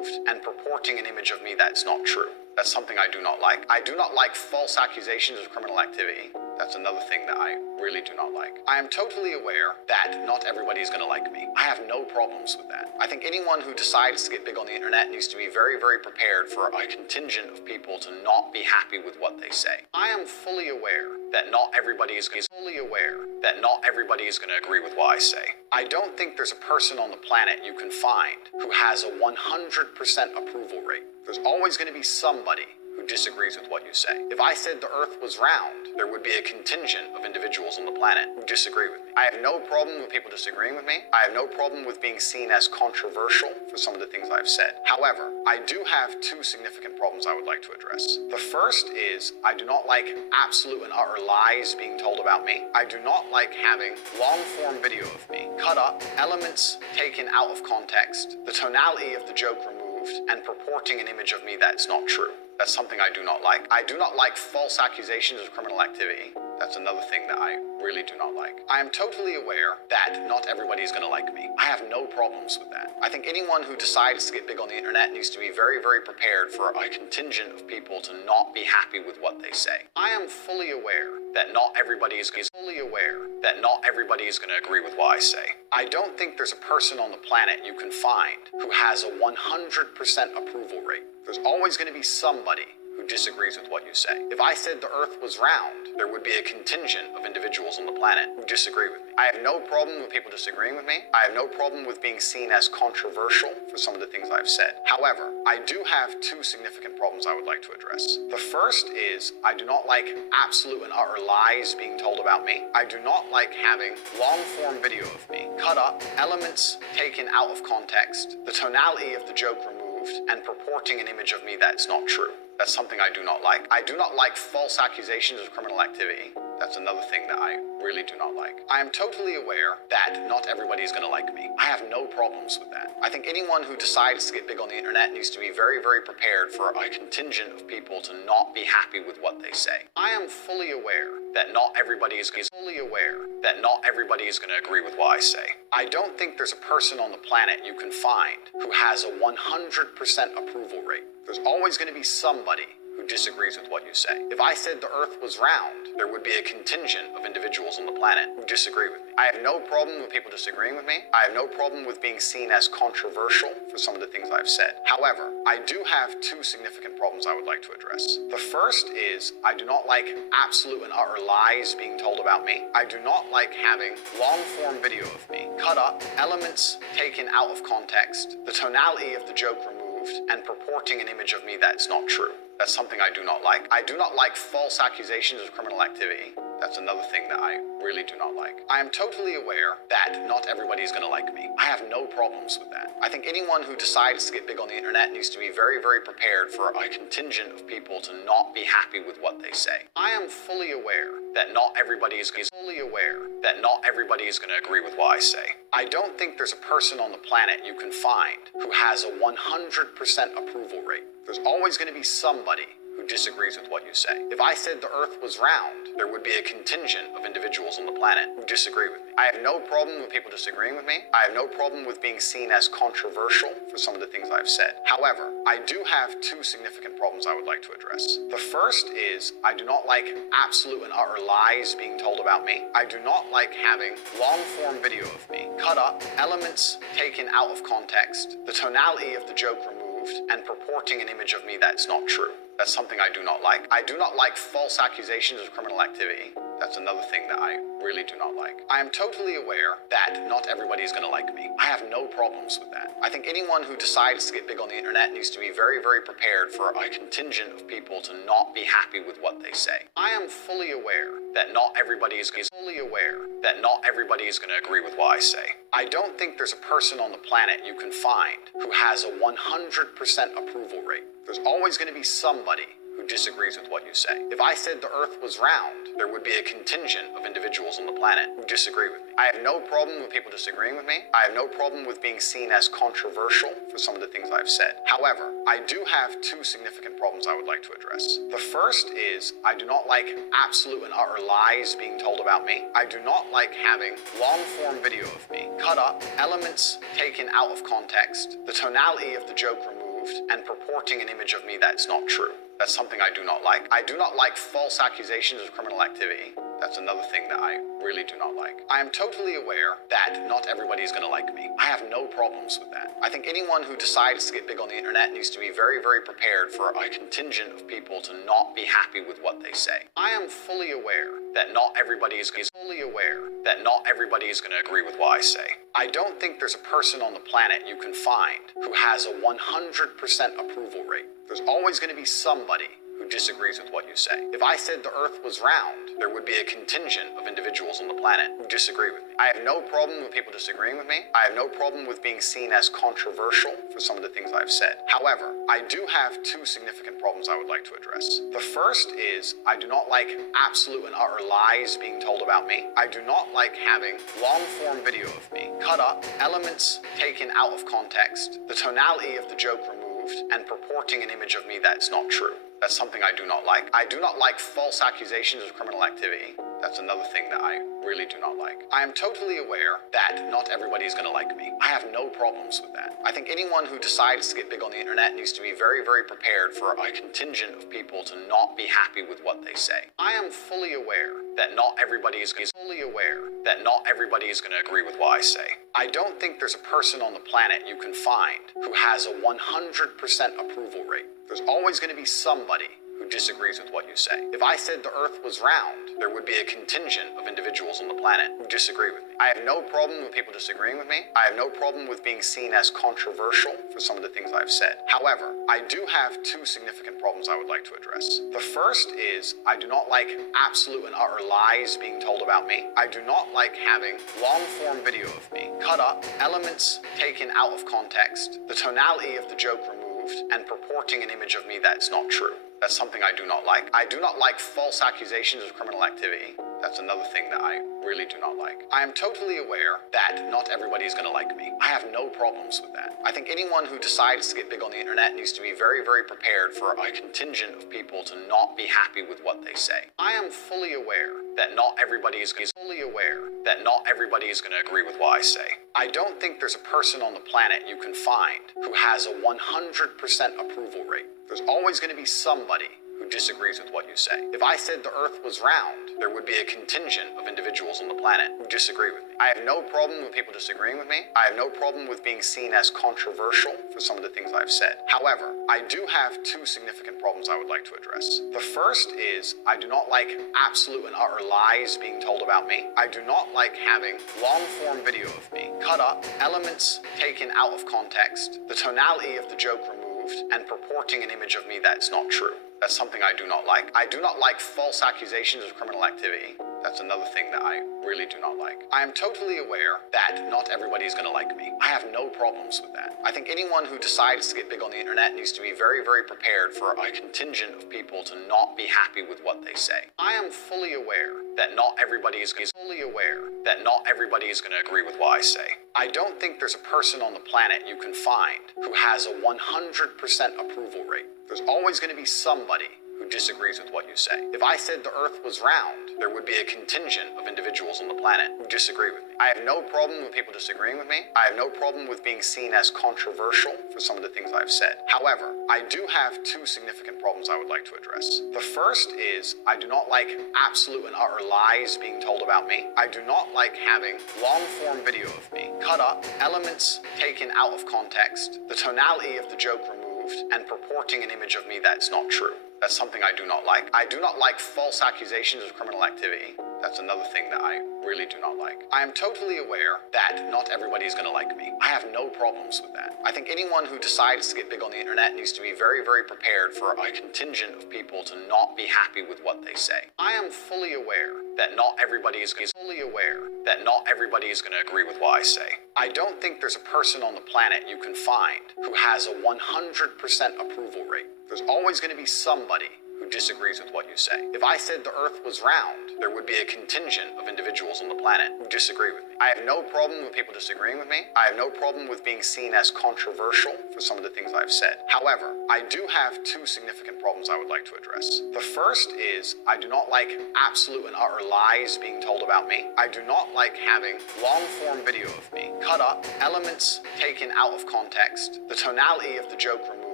removed and purporting an image of me that's not true. That's something I do not like. I do not like false accusations of criminal activity. That's another thing that I really do not like. I am totally aware that not everybody is going to like me. I have no problems with that. I think anyone who decides to get big on the internet needs to be very, very prepared for a contingent of people to not be happy with what they say. I am fully aware that not everybody is going to agree with what I say. I don't think there's a person on the planet you can find who has a 100% approval rate. There's always going to be somebody who disagrees with what you say. If I said the earth was round, there would be a contingent of individuals on the planet who disagree with me. I have no problem with people disagreeing with me. I have no problem with being seen as controversial for some of the things I've said. However, I do have two significant problems I would like to address. The first is I do not like absolute and utter lies being told about me. I do not like having long-form video of me cut up, elements taken out of context, the tonality of the joke removed, and purporting an image of me that's not true. That's something I do not like. I do not like false accusations of criminal activity. That's another thing that I really do not like. I am totally aware that not everybody is going to like me. I have no problems with that. I think anyone who decides to get big on the internet needs to be very, very prepared for a contingent of people to not be happy with what they say. I am fully aware that not everybody is going to agree with what I say. I don't think there's a person on the planet you can find who has a 100% approval rate. There's always going to be somebody who disagrees with what you say. If I said the earth was round, there would be a contingent of individuals on the planet who disagree with me. I have no problem with people disagreeing with me. I have no problem with being seen as controversial for some of the things I've said. However, I do have two significant problems I would like to address. The first is I do not like absolute and utter lies being told about me. I do not like having long-form video of me cut up, elements taken out of context, the tonality of the joke removed, and purporting an image of me that's not true. That's something I do not like. I do not like false accusations of criminal activity. That's another thing that I really do not like. I am totally aware that not everybody is going to like me. I have no problems with that. I think anyone who decides to get big on the internet needs to be very, very prepared for a contingent of people to not be happy with what they say. I am fully aware that not everybody is going to agree with what I say. I don't think there's a person on the planet you can find who has a 100% approval rate. There's always going to be somebody who disagrees with what you say. If I said the earth was round, there would be a contingent of individuals on the planet who disagree with me. I have no problem with people disagreeing with me. I have no problem with being seen as controversial for some of the things I've said. However, I do have two significant problems I would like to address. The first is I do not like absolute and utter lies being told about me. I do not like having long-form video of me cut up, elements taken out of context, the tonality of the joke removed, and purporting an image of me that's not true. That's something I do not like. I do not like false accusations of criminal activity. That's another thing that I really do not like. I am totally aware that not everybody is going to like me. I have no problems with that. I think anyone who decides to get big on the internet needs to be very, very prepared for a contingent of people to not be happy with what they say. I am fully aware that not everybody is going to agree with what I say. I don't think there's a person on the planet you can find who has a 100% approval rate. There's always going to be somebody who disagrees with what you say. If I said the earth was round, there would be a contingent of individuals on the planet who disagree with me. I have no problem with people disagreeing with me. I have no problem with being seen as controversial for some of the things I've said. However, I do have two significant problems I would like to address. The first is I do not like absolute and utter lies being told about me. I do not like having long-form video of me cut up, elements taken out of context, the tonality of the joke removed, and purporting an image of me that's not true. That's something I do not like. I do not like false accusations of criminal activity. That's another thing that I really do not like. I am totally aware that not everybody is going to like me. I have no problems with that. I think anyone who decides to get big on the internet needs to be very, very prepared for a contingent of people to not be happy with what they say. I am fully aware that not everybody is going to agree with what I say. I don't think there's a person on the planet you can find who has a 100% approval rate. There's always going to be somebody who disagrees with what you say. If I said the earth was round, there would be a contingent of individuals on the planet who disagree with me. I have no problem with people disagreeing with me. I have no problem with being seen as controversial for some of the things I've said. However, I do have two significant problems I would like to address. The first is I do not like absolute and utter lies being told about me. I do not like having long-form video of me cut up, elements taken out of context, the tonality of the joke removed, removed and purporting an image of me that's not true. That's something I do not like. I do not like false accusations of criminal activity. That's another thing that I really do not like. I am totally aware that not everybody is going to like me. I have no problems with that. I think anyone who decides to get big on the internet needs to be very, very prepared for a contingent of people to not be happy with what they say. I am fully aware that not everybody is going to agree with what I say. I don't think there's a person on the planet you can find who has a 100% approval rate. There's always going to be somebody who disagrees with what you say. If I said the earth was round, there would be a contingent of individuals on the planet who disagree with me. I have no problem with people disagreeing with me. I have no problem with being seen as controversial for some of the things I've said. However, I do have two significant problems I would like to address. The first is I do not like absolute and utter lies being told about me. I do not like having long-form video of me cut up, elements taken out of context, the tonality of the joke removed, and purporting an image of me that's not true. That's something I do not like. I do not like false accusations of criminal activity. That's another thing that I really do not like. I am totally aware that not everybody is going to like me. I have no problems with that. I think anyone who decides to get big on the internet needs to be very, very prepared for a contingent of people to not be happy with what they say. I am fully aware that not everybody is going to agree with what I say. I don't think there's a person on the planet you can find who has a 100% approval rate. There's always going to be somebody who disagrees with what you say. If I said the earth was round, there would be a contingent of individuals on the planet who disagree with me. I have no problem with people disagreeing with me. I have no problem with being seen as controversial for some of the things I've said. However, I do have two significant problems I would like to address. The first is I do not like absolute and utter lies being told about me. I do not like having long-form video of me cut up, elements taken out of context, the tonality of the joke removed, and purporting an image of me that's not true. That's something I do not like. I do not like false accusations of criminal activity. That's another thing that I really do not like. I am totally aware that not everybody is going to like me. I have no problems with that. I think anyone who decides to get big on the internet needs to be very, very prepared for a contingent of people to not be happy with what they say. I am fully aware that not everybody is going to agree with what I say. I don't think there's a person on the planet you can find who has a 100% approval rate. There's always going to be somebody who disagrees with what you say. If I said the earth was round, there would be a contingent of individuals on the planet who disagree with me. I have no problem with people disagreeing with me. I have no problem with being seen as controversial for some of the things I've said. However, I do have two significant problems I would like to address. The first is I do not like absolute and utter lies being told about me. I do not like having long-form video of me cut up, elements taken out of context, the tonality of the joke removed, and purporting an image of me that's not true. That's something I do not like. I do not like false accusations of criminal activity. That's another thing that I really do not like. I am totally aware that not everybody is going to like me. I have no problems with that. I think anyone who decides to get big on the internet needs to be very, very prepared for a contingent of people to not be happy with what they say. I am fully aware that not everybody is going to agree with what I say. I don't think there's a person on the planet you can find who has a 100% approval rate. There's always going to be somebody who disagrees with what you say. If I said the earth was round, there would be a contingent of individuals on the planet who disagree with me. I have no problem with people disagreeing with me. I have no problem with being seen as controversial for some of the things I've said. However, I do have two significant problems I would like to address. The first is I do not like absolute and utter lies being told about me. I do not like having long-form video of me cut up, elements taken out of context, the tonality of the joke removed, and purporting an image of me that's not true. That's something I do not like. I do not like false accusations of criminal activity. That's another thing that I really do not like. I am totally aware that not everybody is going to like me. I have no problems with that. I think anyone who decides to get big on the internet needs to be very, very prepared for a contingent of people to not be happy with what they say. I am fully aware that not everybody is going to agree with what I say. I don't think there's a person on the planet you can find who has a 100% approval rate. There's always going to be somebody who disagrees with what you say. If I said the earth was round, there would be a contingent of individuals on the planet who disagree with me. I have no problem with people disagreeing with me. I have no problem with being seen as controversial for some of the things I've said. However, I do have two significant problems I would like to address. The first is I do not like absolute and utter lies being told about me. I do not like having long-form video of me cut up, elements taken out of context, the tonality of the joke removed,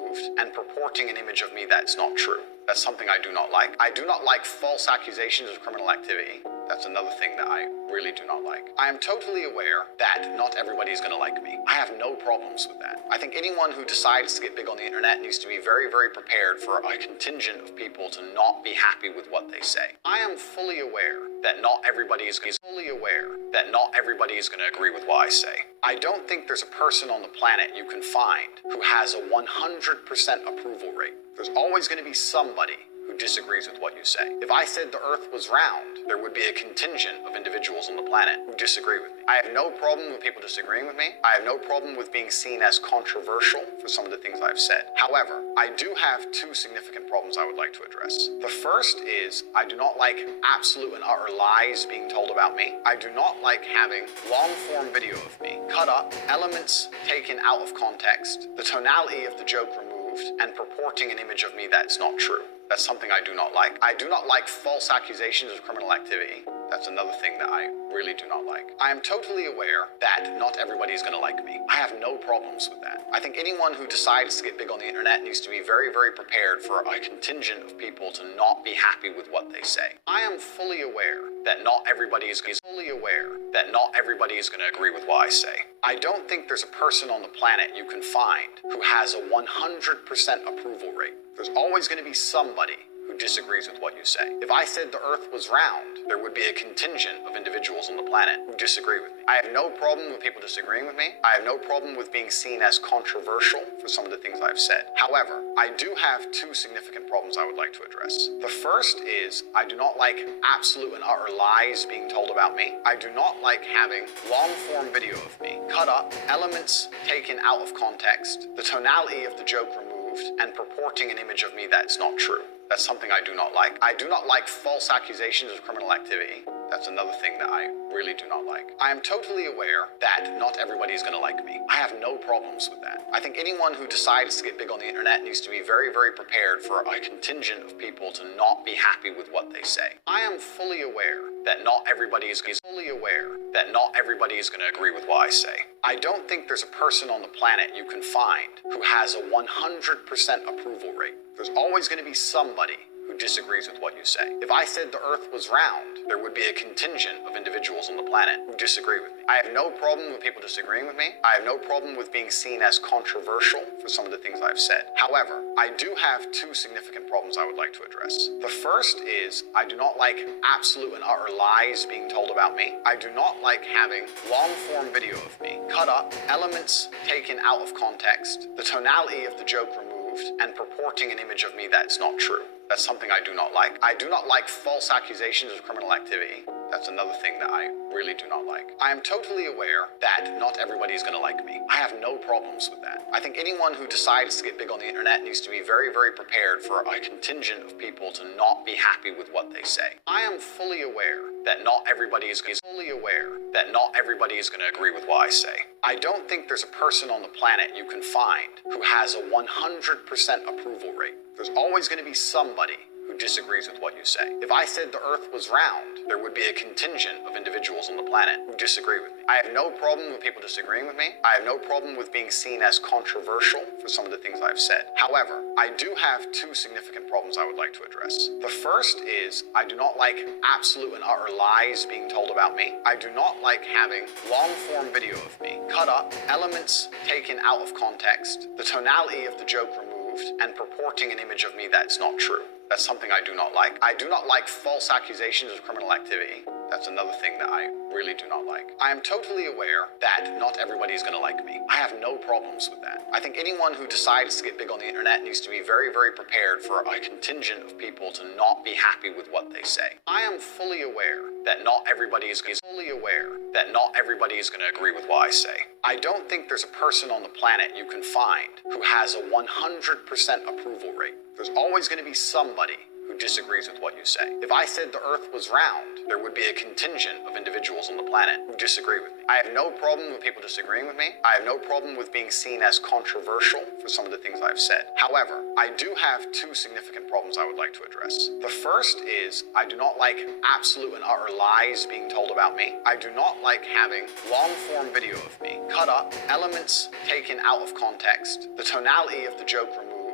removed and purporting an image of me that's not true. That's something I do not like. I do not like false accusations of criminal activity. That's another thing that I really do not like. I am totally aware that not everybody is going to like me. I have no problems with that. I think anyone who decides to get big on the internet needs to be very, very prepared for a contingent of people to not be happy with what they say. I am fully aware that not everybody is going to agree with what I say. I don't think there's a person on the planet you can find who has a 100% approval rate. There's always going to be somebody who disagrees with what you say. If I said the earth was round, there would be a contingent of individuals on the planet who disagree with me. I have no problem with people disagreeing with me. I have no problem with being seen as controversial for some of the things I've said. However, I do have two significant problems I would like to address. The first is I do not like absolute and utter lies being told about me. I do not like having long-form video of me cut up, elements taken out of context, the tonality of the joke removed, and purporting an image of me that's not true. That's something I do not like. I do not like false accusations of criminal activity. That's another thing that I really do not like. I am totally aware that not everybody is going to like me. I have no problems with that. I think anyone who decides to get big on the internet needs to be very, very prepared for a contingent of people to not be happy with what they say. I am fully aware that not everybody is going to agree with what I say. I don't think there's a person on the planet you can find who has a 100% approval rate. There's always going to be somebody who disagrees with what you say. If I said the earth was round, there would be a contingent of individuals on the planet who disagree with me. I have no problem with people disagreeing with me. I have no problem with being seen as controversial for some of the things I've said. However, I do have two significant problems I would like to address. The first is I do not like absolute and utter lies being told about me. I do not like having long-form video of me cut up, elements taken out of context, the tonality of the joke removed, and purporting an image of me that's not true. That's something I do not like. I do not like false accusations of criminal activity. That's another thing that I really do not like. I am totally aware that not everybody is going to like me. I have no problems with that. I think anyone who decides to get big on the internet needs to be very, very prepared for a contingent of people to not be happy with what they say. I am fully aware that not everybody is going to agree with what I say. I don't think there's a person on the planet you can find who has a 100% approval rate. There's always going to be somebody who disagrees with what you say. If I said the earth was round, there would be a contingent of individuals on the planet who disagree with me. I have no problem with people disagreeing with me. I have no problem with being seen as controversial for some of the things I've said. However, I do have two significant problems I would like to address. The first is I do not like absolute and utter lies being told about me. I do not like having long-form video of me cut up, elements taken out of context, the tonality of the joke removed, and purporting an image of me that's not true. That's something I do not like. I do not like false accusations of criminal activity. That's another thing that I really do not like. I am totally aware that not everybody is going to like me. I have no problems with that. I think anyone who decides to get big on the internet needs to be very, very prepared for a contingent of people to not be happy with what they say. I am fully aware that not everybody is going to agree with what I say. I don't think there's a person on the planet you can find who has a 100% approval rate. There's always going to be somebody who disagrees with what you say. If I said the earth was round, there would be a contingent of individuals on the planet who disagree with me. I have no problem with people disagreeing with me. I have no problem with being seen as controversial for some of the things I've said. However, I do have two significant problems I would like to address. The first is I do not like absolute and utter lies being told about me. I do not like having long-form video of me cut up, elements taken out of context, the tonality of the joke removed, and purporting an image of me that's not true. That's something I do not like. I do not like false accusations of criminal activity. That's another thing that I really do not like. I am totally aware that not everybody is going to like me. I have no problems with that. I think anyone who decides to get big on the internet needs to be very, very prepared for a contingent of people to not be happy with what they say. I am fully aware that not everybody is going to agree with what I say. I don't think there's a person on the planet you can find who has a 100% approval rate. There's always going to be somebody who disagrees with what you say. If I said the earth was round, there would be a contingent of individuals on the planet who disagree with me. I have no problem with people disagreeing with me. I have no problem with being seen as controversial for some of the things I've said. However, I do have two significant problems I would like to address. The first is I do not like absolute and utter lies being told about me. I do not like having long-form video of me cut up, elements taken out of context, the tonality of the joke removed,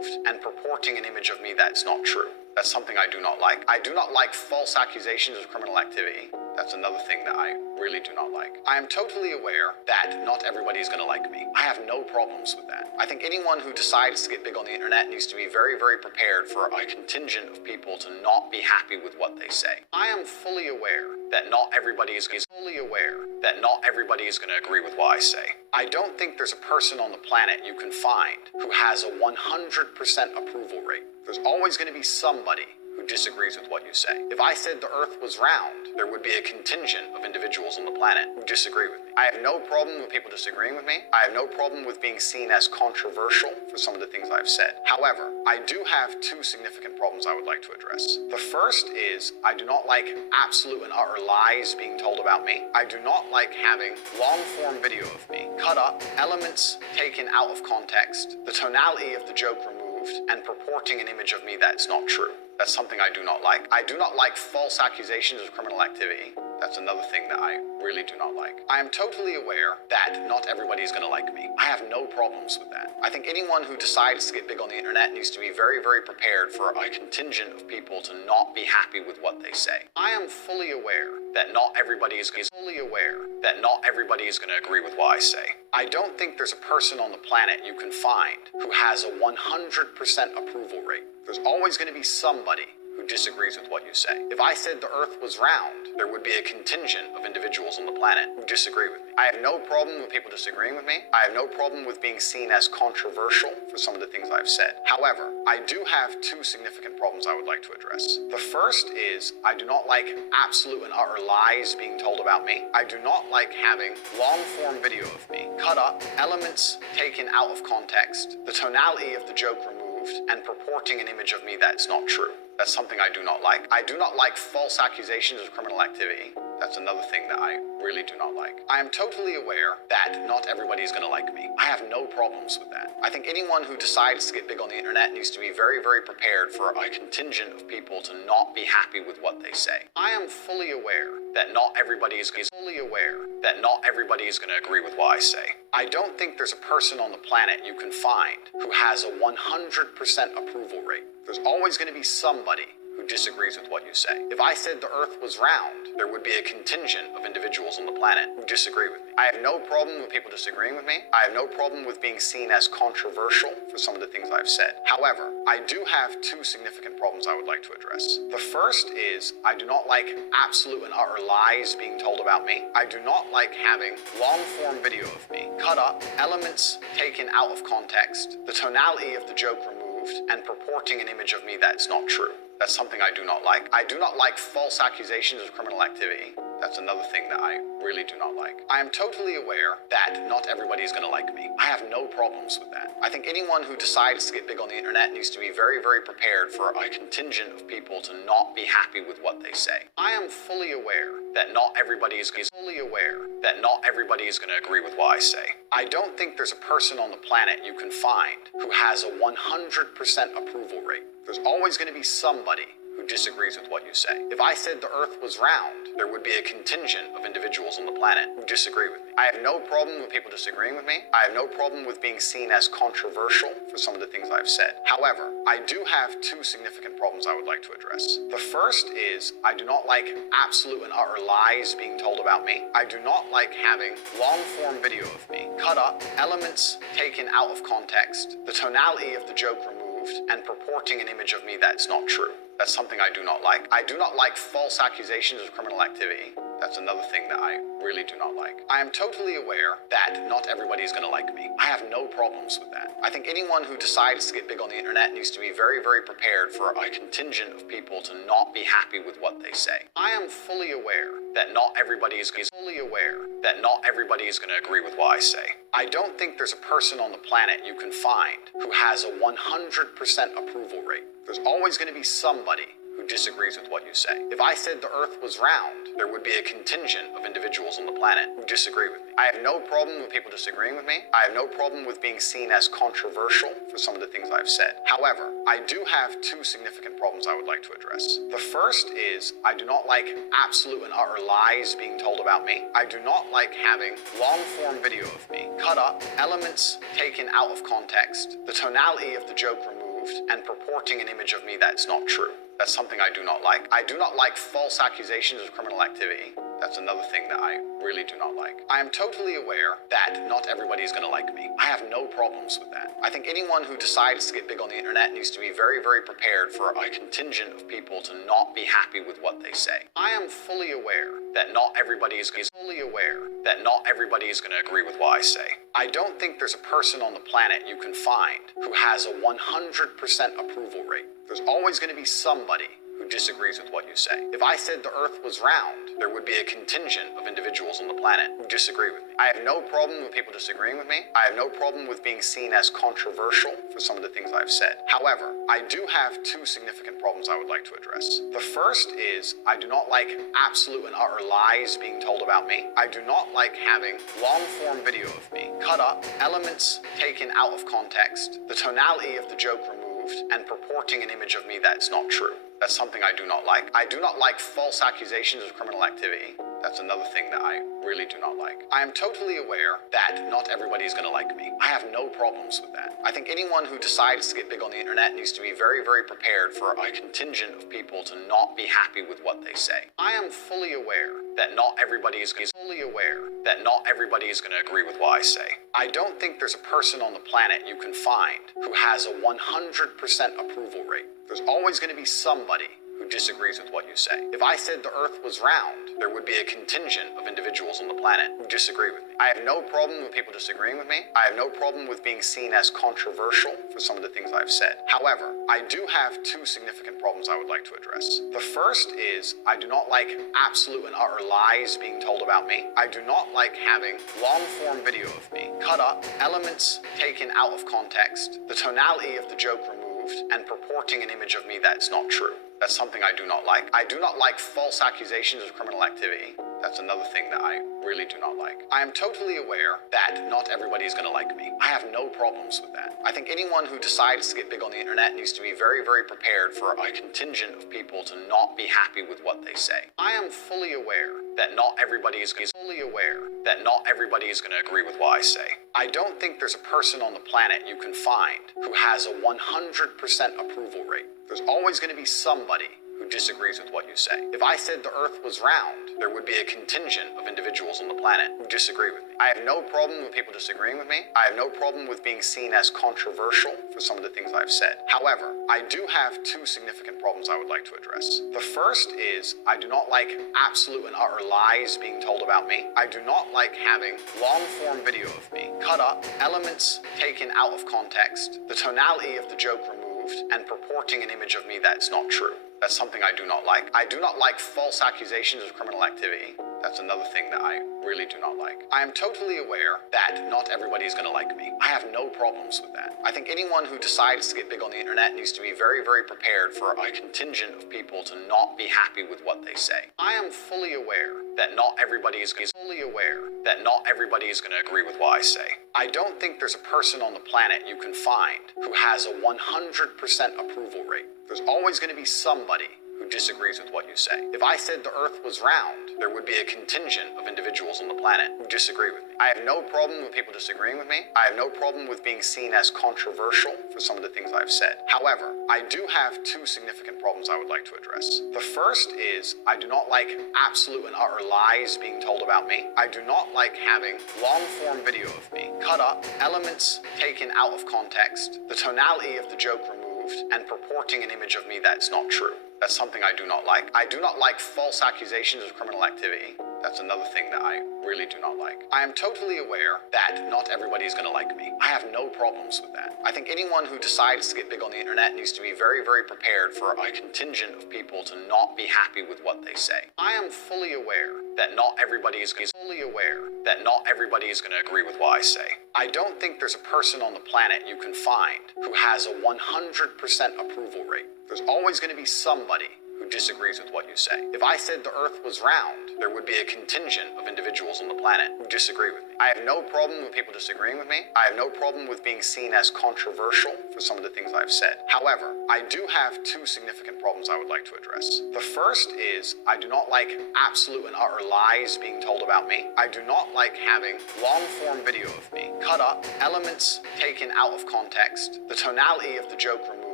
removed and purporting an image of me that's not true. That's something I do not like. I do not like false accusations of criminal activity. That's another thing that I really do not like. I am totally aware that not everybody is going to like me. I have no problems with that. I think anyone who decides to get big on the internet needs to be very, very prepared for a contingent of people to not be happy with what they say. I am fully aware that not everybody is fully aware that not everybody is going to agree with what I say. I don't think there's a person on the planet you can find who has a 100% approval rate. There's always going to be somebody who disagrees with what you say. If I said the earth was round, there would be a contingent of individuals on the planet who disagree with me. I have no problem with people disagreeing with me. I have no problem with being seen as controversial for some of the things I've said. However, I do have two significant problems I would like to address. The first is I do not like absolute and utter lies being told about me. I do not like having long-form video of me cut up, elements taken out of context, the tonality of the joke removed, and purporting an image of me that's not true. That's something I do not like. I do not like false accusations of criminal activity. That's another thing that I really do not like. I am totally aware that not everybody is going to like me. I have no problems with that. I think anyone who decides to get big on the internet needs to be very, very prepared for a contingent of people to not be happy with what they say. I am fully aware that not everybody is fully aware that not everybody is going to agree with what I say. I don't think there's a person on the planet you can find who has a 100% approval rate. There's always going to be somebody who disagrees with what you say. If I said the earth was round, there would be a contingent of individuals on the planet who disagree with me. I have no problem with people disagreeing with me. I have no problem with being seen as controversial for some of the things I've said. However, I do have two significant problems I would like to address. The first is I do not like absolute and utter lies being told about me. I do not like having long-form video of me cut up, elements taken out of context, the tonality of the joke removed, and purporting an image of me that's not true. That's something I do not like. I do not like false accusations of criminal activity. That's another thing that I really do not like. I am totally aware that not everybody is going to like me. I have no problems with that. I think anyone who decides to get big on the internet needs to be very, very prepared for a contingent of people to not be happy with what they say. I am fully aware that not everybody is fully aware that not everybody is going to agree with what I say. I don't think there's a person on the planet you can find who has a 100% approval rate. There's always going to be somebody who disagrees with what you say. If I said the earth was round, there would be a contingent of individuals on the planet who disagree with me. I have no problem with people disagreeing with me. I have no problem with being seen as controversial for some of the things I've said. However, I do have two significant problems I would like to address. The first is I do not like absolute and utter lies being told about me. I do not like having long-form video of me cut up, elements taken out of context, the tonality of the joke removed, and purporting an image of me that's not true. That's something I do not like. I do not like false accusations of criminal activity. That's another thing that I really do not like. I am totally aware that not everybody is going to like me. I have no problems with that. I think anyone who decides to get big on the internet needs to be very, very prepared for a contingent of people to not be happy with what they say. I am fully aware that not everybody is fully aware that not everybody is going to agree with what I say. I don't think there's a person on the planet you can find who has a 100% approval rate. There's always going to be somebody who disagrees with what you say. If I said the earth was round, there would be a contingent of individuals on the planet who disagree with me. I have no problem with people disagreeing with me. I have no problem with being seen as controversial for some of the things I've said. However, I do have two significant problems I would like to address. The first is I do not like absolute and utter lies being told about me. I do not like having long-form video of me cut up, elements taken out of context, the tonality of the joke removed, and purporting an image of me that's not true. That's something I do not like. I do not like false accusations of criminal activity. That's another thing that I really do not like. I am totally aware that not everybody is going to like me. I have no problems with that. I think anyone who decides to get big on the internet needs to be very, very prepared for a contingent of people to not be happy with what they say. I am fully aware that not everybody is fully aware that not everybody is going to agree with what I say. I don't think there's a person on the planet you can find who has a 100% approval rate. There's always going to be somebody who disagrees with what you say. If I said the earth was round, there would be a contingent of individuals on the planet who disagree with me. I have no problem with people disagreeing with me. I have no problem with being seen as controversial for some of the things I've said. However, I do have two significant problems I would like to address. The first is I do not like absolute and utter lies being told about me. I do not like having long-form video of me cut up, elements taken out of context, the tonality of the joke removed, removed and purporting an image of me that's not true. That's something I do not like. I do not like false accusations of criminal activity. That's another thing that I really do not like. I am totally aware that not everybody is going to like me. I have no problems with that. I think anyone who decides to get big on the internet needs to be very, very prepared for a contingent of people to not be happy with what they say. I am fully aware that not everybody is going to agree with what I say. I don't think there's a person on the planet you can find who has a 100% approval rate. There's always going to be somebody who disagrees with what you say. If I said the earth was round, there would be a contingent of individuals on the planet who disagree with me. I have no problem with people disagreeing with me. I have no problem with being seen as controversial for some of the things I've said. However, I do have two significant problems I would like to address. The first is I do not like absolute and utter lies being told about me. I do not like having long-form video of me cut up, elements taken out of context, the tonality of the joke removed, and purporting an image of me that's not true. That's something I do not like. I do not like false accusations of criminal activity. That's another thing that I really do not like. I am totally aware that not everybody is going to like me. I have no problems with that. I think anyone who decides to get big on the internet needs to be very, very prepared for a contingent of people to not be happy with what they say. I am fully aware that not everybody is going to agree with what I say. I don't think there's a person on the planet you can find who has a 100% approval rate. There's always going to be somebody who disagrees with what you say. If I said the earth was round, there would be a contingent of individuals on the planet who disagree with me. I have no problem with people disagreeing with me. I have no problem with being seen as controversial for some of the things I've said. However, I do have two significant problems I would like to address. The first is I do not like absolute and utter lies being told about me. I do not like having long-form video of me cut up, elements taken out of context, the tonality of the joke removed, and purporting an image of me that's not true. That's something I do not like. I do not like false accusations of criminal activity. That's another thing that I really do not like. I am totally aware that not everybody is going to like me. I have no problems with that. I think anyone who decides to get big on the internet needs to be very, very prepared for a contingent of people to not be happy with what they say. I am fully aware that not everybody is going to agree with what I say. I don't think there's a person on the planet you can find who has a 100% approval rate. There's always going to be somebody who disagrees with what you say. If I said the earth was round, there would be a contingent of individuals on the planet who disagree with me. I have no problem with people disagreeing with me. I have no problem with being seen as controversial for some of the things I've said. However, I do have two significant problems I would like to address. The first is I do not like absolute and utter lies being told about me. I do not like having long-form video of me cut up, elements taken out of context, the tonality of the joke removed, and purporting an image of me that's not true. That's something I do not like. I do not like false accusations of criminal activity. That's another thing that I really do not like. I am totally aware that not everybody is going to like me. I have no problems with that. I think anyone who decides to get big on the internet needs to be very, very prepared for a contingent of people to not be happy with what they say. I am fully aware that not everybody is going to agree with what I say. I don't think there's a person on the planet you can find who has a 100% approval rate. There's always going to be somebody who disagrees with what you say. If I said the earth was round, there would be a contingent of individuals on the planet who disagree with me. I have no problem with people disagreeing with me. I have no problem with being seen as controversial for some of the things I've said. However, I do have two significant problems I would like to address. The first is I do not like absolute and utter lies being told about me. I do not like having long-form video of me cut up, elements taken out of context, the tonality of the joke removed, and purporting an image of me that's not true. That's something I do not like. I do not like false accusations of criminal activity. That's another thing that I really do not like. I am totally aware that not everybody is going to like me. I have no problems with that. I think anyone who decides to get big on the internet needs to be very, very prepared for a contingent of people to not be happy with what they say. I am fully aware that not everybody is going to agree with what I say. I don't think there's a person on the planet you can find who has a 100% approval rate. There's always going to be somebody who disagrees with what you say. If I said the earth was round, there would be a contingent of individuals on the planet who disagree with me. I have no problem with people disagreeing with me. I have no problem with being seen as controversial for some of the things I've said. However, I do have two significant problems I would like to address. The first is I do not like absolute and utter lies being told about me. I do not like having long-form video of me cut up, elements taken out of context, the tonality of the joke removed,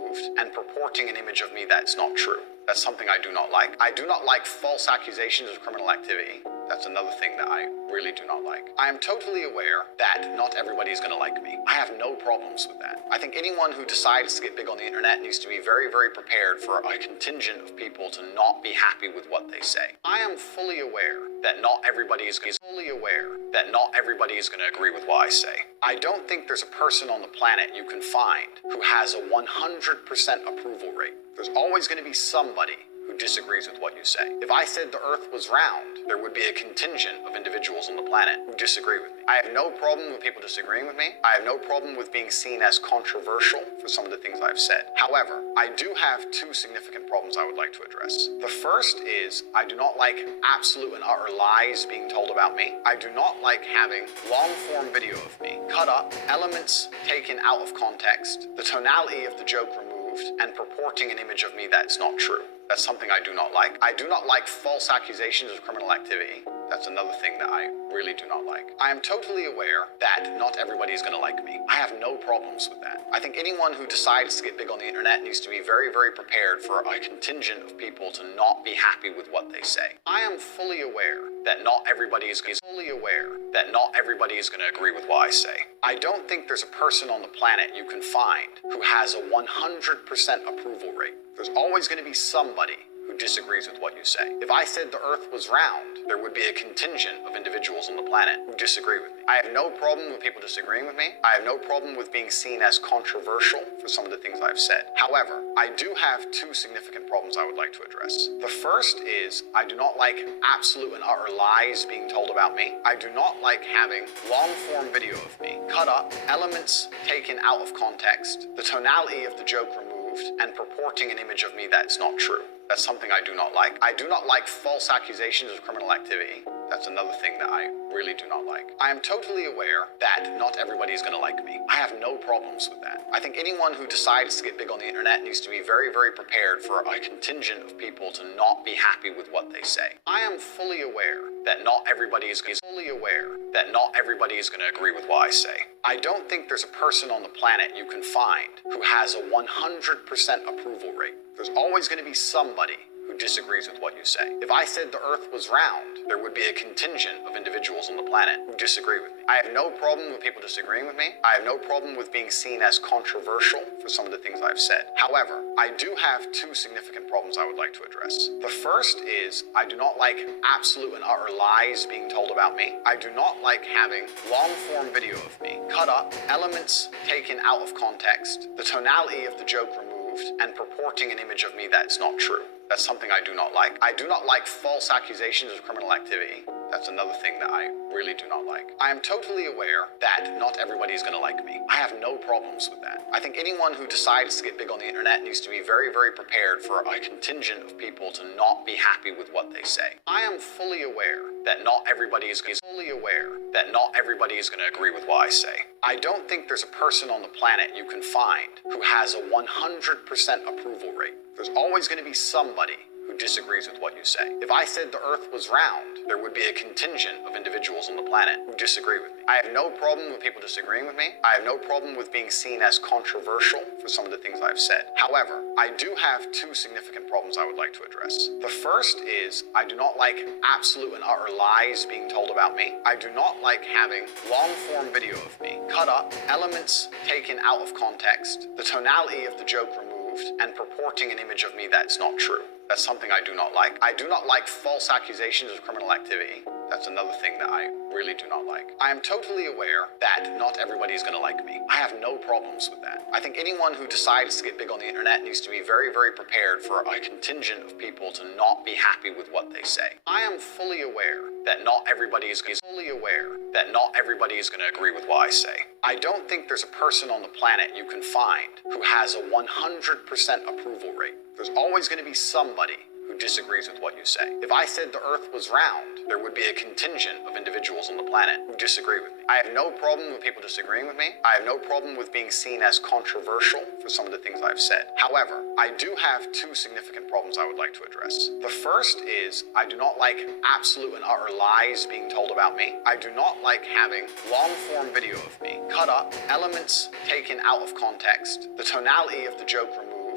removed and purporting an image of me that's not true. That's something I do not like. I do not like false accusations of criminal activity. That's another thing that I really do not like. I am totally aware that not everybody is going to like me. I have no problems with that. I think anyone who decides to get big on the internet needs to be very, very prepared for a contingent of people to not be happy with what they say. I am fully aware that not everybody is going to agree with what I say. I don't think there's a person on the planet you can find who has a 100% approval rate. There's always going to be somebody who disagrees with what you say. If I said the earth was round, there would be a contingent of individuals on the planet who disagree with me. I have no problem with people disagreeing with me. I have no problem with being seen as controversial for some of the things I've said. However, I do have two significant problems I would like to address. The first is I do not like absolute and utter lies being told about me. I do not like having long-form video of me cut up, elements taken out of context, the tonality of the joke removed, and purporting an image of me that's not true. That's something I do not like. I do not like false accusations of criminal activity. That's another thing that I really do not like. I am totally aware that not everybody is going to like me. I have no problems with that. I think anyone who decides to get big on the internet needs to be very, very prepared for a contingent of people to not be happy with what they say. I am fully aware that not everybody is going to agree with what I say. I don't think there's a person on the planet you can find who has a 100% approval rate. There's always going to be somebody who disagrees with what you say. If I said the earth was round, there would be a contingent of individuals on the planet who disagree with me. I have no problem with people disagreeing with me. I have no problem with being seen as controversial for some of the things I've said. However, I do have two significant problems I would like to address. The first is I do not like absolute and utter lies being told about me. I do not like having long-form video of me cut up, elements taken out of context, the tonality of the joke removed, and purporting an image of me that's not true. That's something I do not like. I do not like false accusations of criminal activity. That's another thing that I really do not like. I am totally aware that not everybody is going to like me. I have no problems with that. I think anyone who decides to get big on the internet needs to be very, very prepared for a contingent of people to not be happy with what they say. I am fully aware that not everybody is going to agree with what I say. I don't think there's a person on the planet you can find who has a 100% approval rate. There's always going to be somebody who disagrees with what you say. If I said the earth was round, there would be a contingent of individuals on the planet who disagree with me. I have no problem with people disagreeing with me. I have no problem with being seen as controversial for some of the things I've said. However, I do have two significant problems I would like to address. The first is I do not like absolute and utter lies being told about me. I do not like having long-form video of me cut up, elements taken out of context, the tonality of the joke removed, and purporting an image of me that's not true. That's something I do not like. I do not like false accusations of criminal activity. That's another thing that I really do not like. I am totally aware that not everybody is going to like me. I have no problems with that. I think anyone who decides to get big on the internet needs to be very, very prepared for a contingent of people to not be happy with what they say. I am fully aware that not everybody is going to agree with what I say. I don't think there's a person on the planet you can find who has a 100% approval rate. There's always going to be somebody who disagrees with what you say. If I said the earth was round, there would be a contingent of individuals on the planet who disagree with me. I have no problem with people disagreeing with me. I have no problem with being seen as controversial for some of the things I've said. However, I do have two significant problems I would like to address. The first is I do not like absolute and utter lies being told about me. I do not like having long-form video of me cut up, elements taken out of context, the tonality of the joke removed, and purporting an image of me that's not true. That's something I do not like. I do not like false accusations of criminal activity. That's another thing that I really do not like. I am totally aware that not everybody is going to like me. I have no problems with that. I think anyone who decides to get big on the internet needs to be very, very prepared for a contingent of people to not be happy with what they say. I am fully aware that not everybody is going to agree with what I say. I don't think there's a person on the planet you can find who has a 100% approval rate. There's always going to be somebody who disagrees with what you say. If I said the earth was round, there would be a contingent of individuals on the planet who disagree with me. I have no problem with people disagreeing with me. I have no problem with being seen as controversial for some of the things I've said. However, I do have two significant problems I would like to address. The first is I do not like absolute and utter lies being told about me. I do not like having long-form video of me cut up, elements taken out of context, the tonality of the joke removed,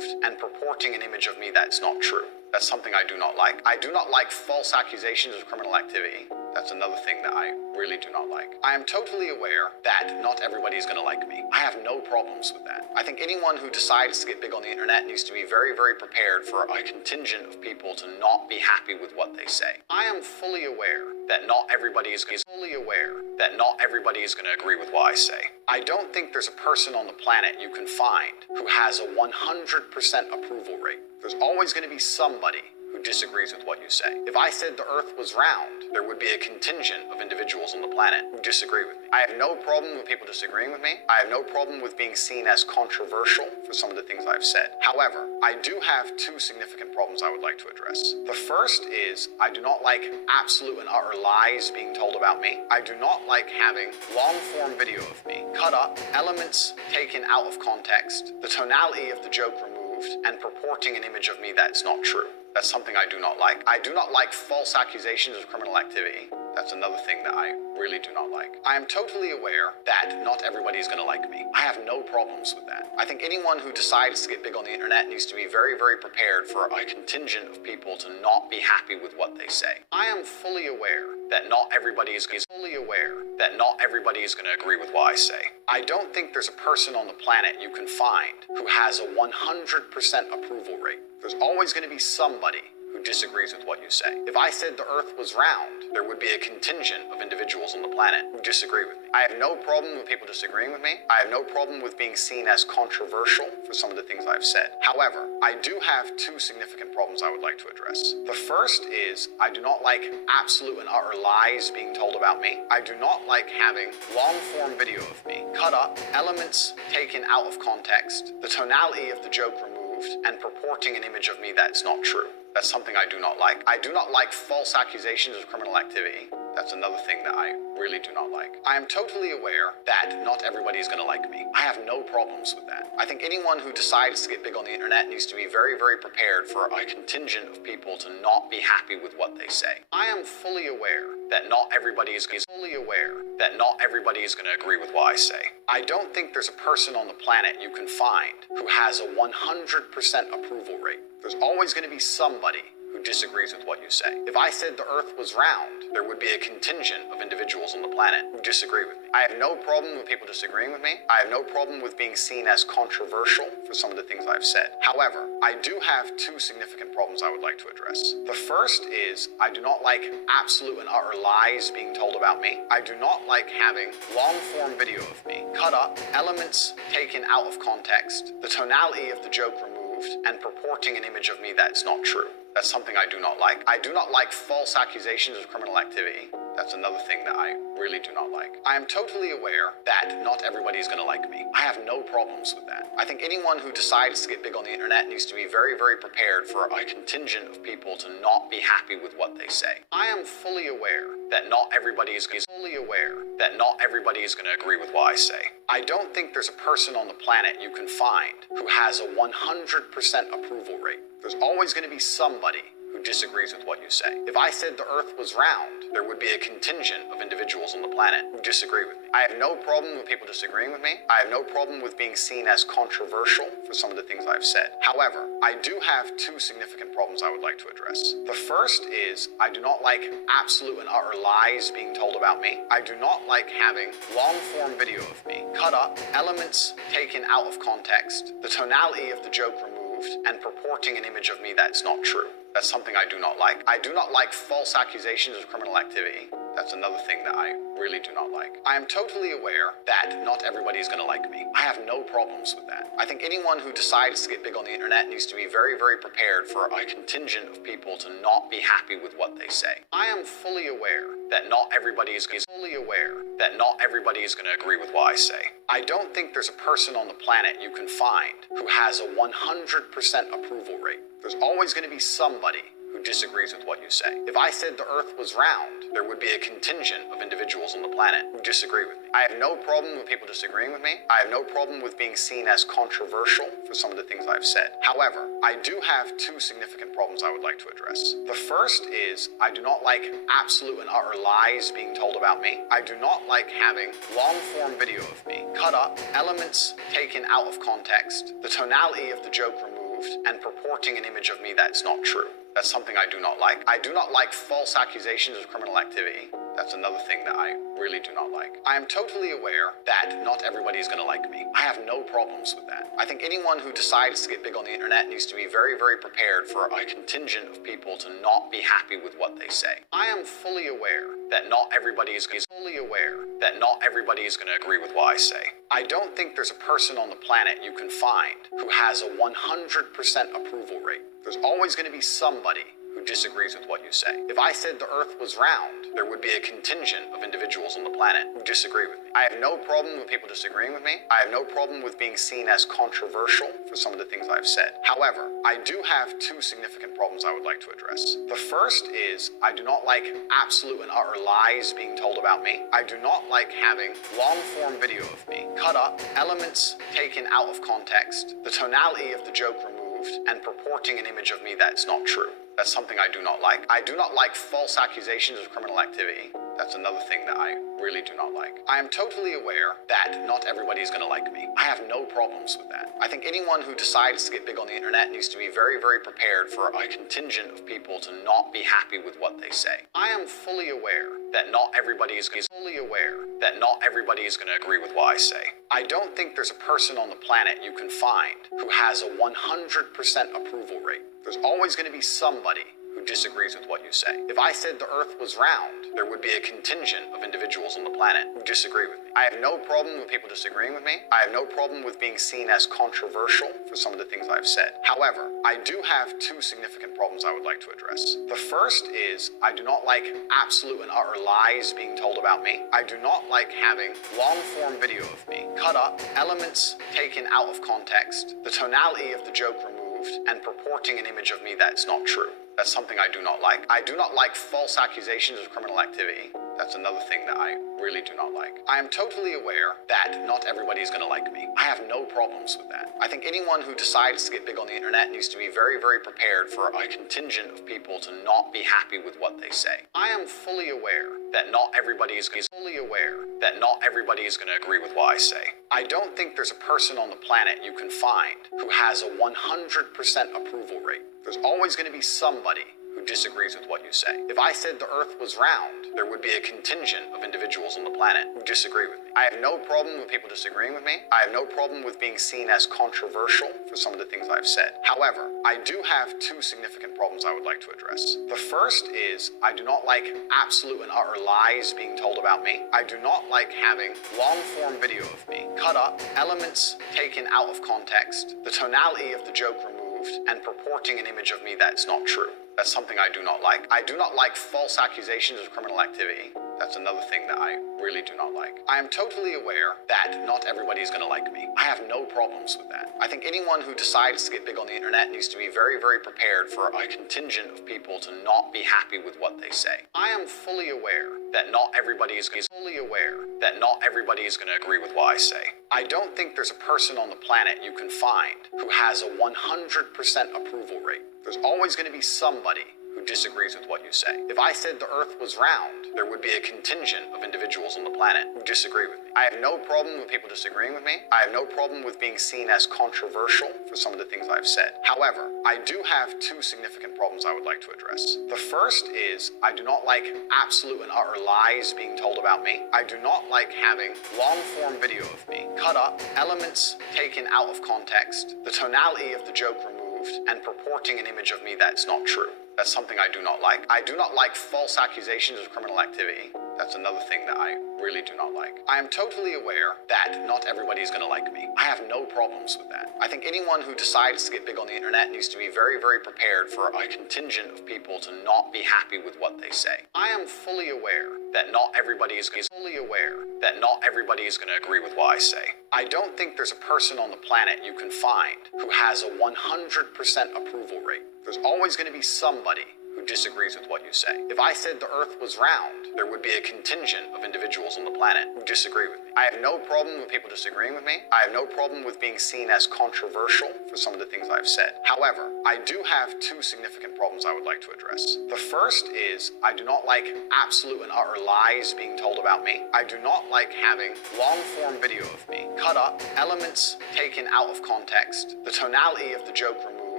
removed and purporting an image of me that's not true. That's something I do not like. I do not like false accusations of criminal activity. That's another thing that I really do not like. I am totally aware that not everybody is going to like me. I have no problems with that. I think anyone who decides to get big on the internet needs to be very, very prepared for a contingent of people to not be happy with what they say. I am fully aware that not everybody is going to agree with what I say. I don't think there's a person on the planet you can find who has a 100% approval rate. There's always going to be somebody who disagrees with what you say. If I said the earth was round, there would be a contingent of individuals on the planet who disagree with me. I have no problem with people disagreeing with me. I have no problem with being seen as controversial for some of the things I've said. However, I do have two significant problems I would like to address. The first is I do not like absolute and utter lies being told about me. I do not like having long-form video of me cut up, elements taken out of context, the tonality of the joke removed, and purporting an image of me that's not true. That's something I do not like. I do not like false accusations of criminal activity. That's another thing that I really do not like. I am totally aware that not everybody is going to like me. I have no problems with that. I think anyone who decides to get big on the internet needs to be very, very prepared for a contingent of people to not be happy with what they say. I am fully aware that not everybody is going to agree with what I say. I don't think there's a person on the planet you can find who has a 100% approval rate. There's always going to be somebody who disagrees with what you say. If I said the earth was round, there would be a contingent of individuals on the planet who disagree with me. I have no problem with people disagreeing with me. I have no problem with being seen as controversial for some of the things I've said. However, I do have two significant problems I would like to address. The first is I do not like absolute and utter lies being told about me. I do not like having long-form video of me cut up, elements taken out of context, the tonality of the joke removed, and purporting an image of me that's not true. That's something I do not like. I do not like false accusations of criminal activity. That's another thing that I really do not like. I am totally aware that not everybody is going to like me. I have no problems with that. I think anyone who decides to get big on the internet needs to be very, very prepared for a contingent of people to not be happy with what they say. I am fully aware that not everybody is going to agree with what I say. I don't think there's a person on the planet you can find who has a 100% approval rate. There's always going to be somebody who disagrees with what you say. If I said the earth was round, there would be a contingent of individuals on the planet who disagree with me. I have no problem with people disagreeing with me. I have no problem with being seen as controversial for some of the things I've said. However, I do have two significant problems I would like to address. The first is I do not like absolute and utter lies being told about me. I do not like having long-form video of me cut up, elements taken out of context, the tonality of the joke removed, and purporting an image of me that's not true. That's something I do not like. I do not like false accusations of criminal activity. That's another thing that I really do not like. I am totally aware that not everybody is going to like me. I have no problems with that. I think anyone who decides to get big on the internet needs to be very, very prepared for a contingent of people to not be happy with what they say. I am fully aware that not everybody is going to agree with what I say. I don't think there's a person on the planet you can find who has a 100% approval rate. There's always going to be somebody who disagrees with what you say. If I said the earth was round, there would be a contingent of individuals on the planet who disagree with me. I have no problem with people disagreeing with me. I have no problem with being seen as controversial for some of the things I've said. However, I do have two significant problems I would like to address. The first is I do not like absolute and utter lies being told about me. I do not like having long-form video of me cut up, elements taken out of context, the tonality of the joke removed, and purporting an image of me that's not true. That's something I do not like. I do not like false accusations of criminal activity. That's another thing that I really do not like. I am totally aware that not everybody is going to like me. I have no problems with that. I think anyone who decides to get big on the internet needs to be very, very prepared for a contingent of people to not be happy with what they say. I am fully aware that not everybody is going to agree with what I say. I don't think there's a person on the planet you can find who has a 100% approval rate. There's always going to be somebody who disagrees with what you say. If I said the earth was round, there would be a contingent of individuals on the planet who disagree with me. I have no problem with people disagreeing with me. I have no problem with being seen as controversial for some of the things I've said. However, I do have two significant problems I would like to address. The first is I do not like absolute and utter lies being told about me. I do not like having long-form video of me cut up, elements taken out of context, the tonality of the joke removed, removed and purporting an image of me that's not true. That's something I do not like. I do not like false accusations of criminal activity. That's another thing that I really do not like. I am totally aware that not everybody is going to like me. I have no problems with that. I think anyone who decides to get big on the internet needs to be very, very prepared for a contingent of people to not be happy with what they say. I am fully aware that not everybody is going to agree with what I say. I don't think there's a person on the planet you can find who has a 100% approval rate. There's always going to be somebody who disagrees with what you say. If I said the Earth was round, there would be a contingent of individuals on the planet who disagree with me. I have no problem with people disagreeing with me. I have no problem with being seen as controversial for some of the things I've said. However, I do have two significant problems I would like to address. The first is I do not like absolute and utter lies being told about me. I do not like having long-form video of me cut up, elements taken out of context, the tonality of the joke removed, and purporting an image of me that's not true. That's something I do not like. I do not like false accusations of criminal activity. That's another thing that I really do not like. I am totally aware that not everybody is going to like me. I have no problems with that. I think anyone who decides to get big on the internet needs to be very, very prepared for a contingent of people to not be happy with what they say. I am fully aware that not everybody is going to agree with what I say. I don't think there's a person on the planet you can find who has a 100% approval rate. There's always going to be somebody who disagrees with what you say. If I said the Earth was round, there would be a contingent of individuals on the planet who disagree with me. I have no problem with people disagreeing with me. I have no problem with being seen as controversial for some of the things I've said. However, I do have two significant problems I would like to address. The first is I do not like absolute and utter lies being told about me. I do not like having long-form video of me cut up, elements taken out of context, the tonality of the joke removed, and purporting an image of me that's not true. That's something I do not like. I do not like false accusations of criminal activity. That's another thing that I really do not like. I am totally aware that not everybody is going to like me. I have no problems with that. I think anyone who decides to get big on the internet needs to be very, very prepared for a contingent of people to not be happy with what they say. I am fully aware that not everybody is going to agree with what I say. I don't think there's a person on the planet you can find who has a 100% approval rate. There's always going to be somebody who disagrees with what you say. If I said the Earth was round, there would be a contingent of individuals on the planet who disagree with me. I have no problem with people disagreeing with me. I have no problem with being seen as controversial for some of the things I've said. However, I do have two significant problems I would like to address. The first is I do not like absolute and utter lies being told about me. I do not like having long-form video of me cut up, elements taken out of context, the tonality of the joke removed, and purporting an image of me that's not true. That's something I do not like. I do not like false accusations of criminal activity. That's another thing that I really do not like. I am totally aware that not everybody is going to like me. I have no problems with that. I think anyone who decides to get big on the internet needs to be very, very prepared for a contingent of people to not be happy with what they say. I am fully aware that not everybody is going to agree with what I say. I don't think there's a person on the planet you can find who has a 100% approval rate. There's always going to be somebody who disagrees with what you say. If I said the Earth was round, there would be a contingent of individuals on the planet who disagree with me. I have no problem with people disagreeing with me. I have no problem with being seen as controversial for some of the things I've said. However, I do have two significant problems I would like to address. The first is I do not like absolute and utter lies being told about me. I do not like having long-form video of me cut up, elements taken out of context, the tonality of the joke removed, and purporting an image of me that's not true. That's something I do not like. I do not like false accusations of criminal activity. That's another thing that I really do not like. I am totally aware that not everybody is going to like me. I have no problems with that. I think anyone who decides to get big on the internet needs to be very, very prepared for a contingent of people to not be happy with what they say. I am fully aware that not everybody is going to agree with what I say. I don't think there's a person on the planet you can find who has a 100% approval rate. There's always going to be somebody who disagrees with what you say. If I said the Earth was round, there would be a contingent of individuals on the planet who disagree with me. I have no problem with people disagreeing with me. I have no problem with being seen as controversial for some of the things I've said. However, I do have two significant problems I would like to address. The first is I do not like absolute and utter lies being told about me. I do not like having long-form video of me cut up, elements taken out of context, the tonality of the joke removed,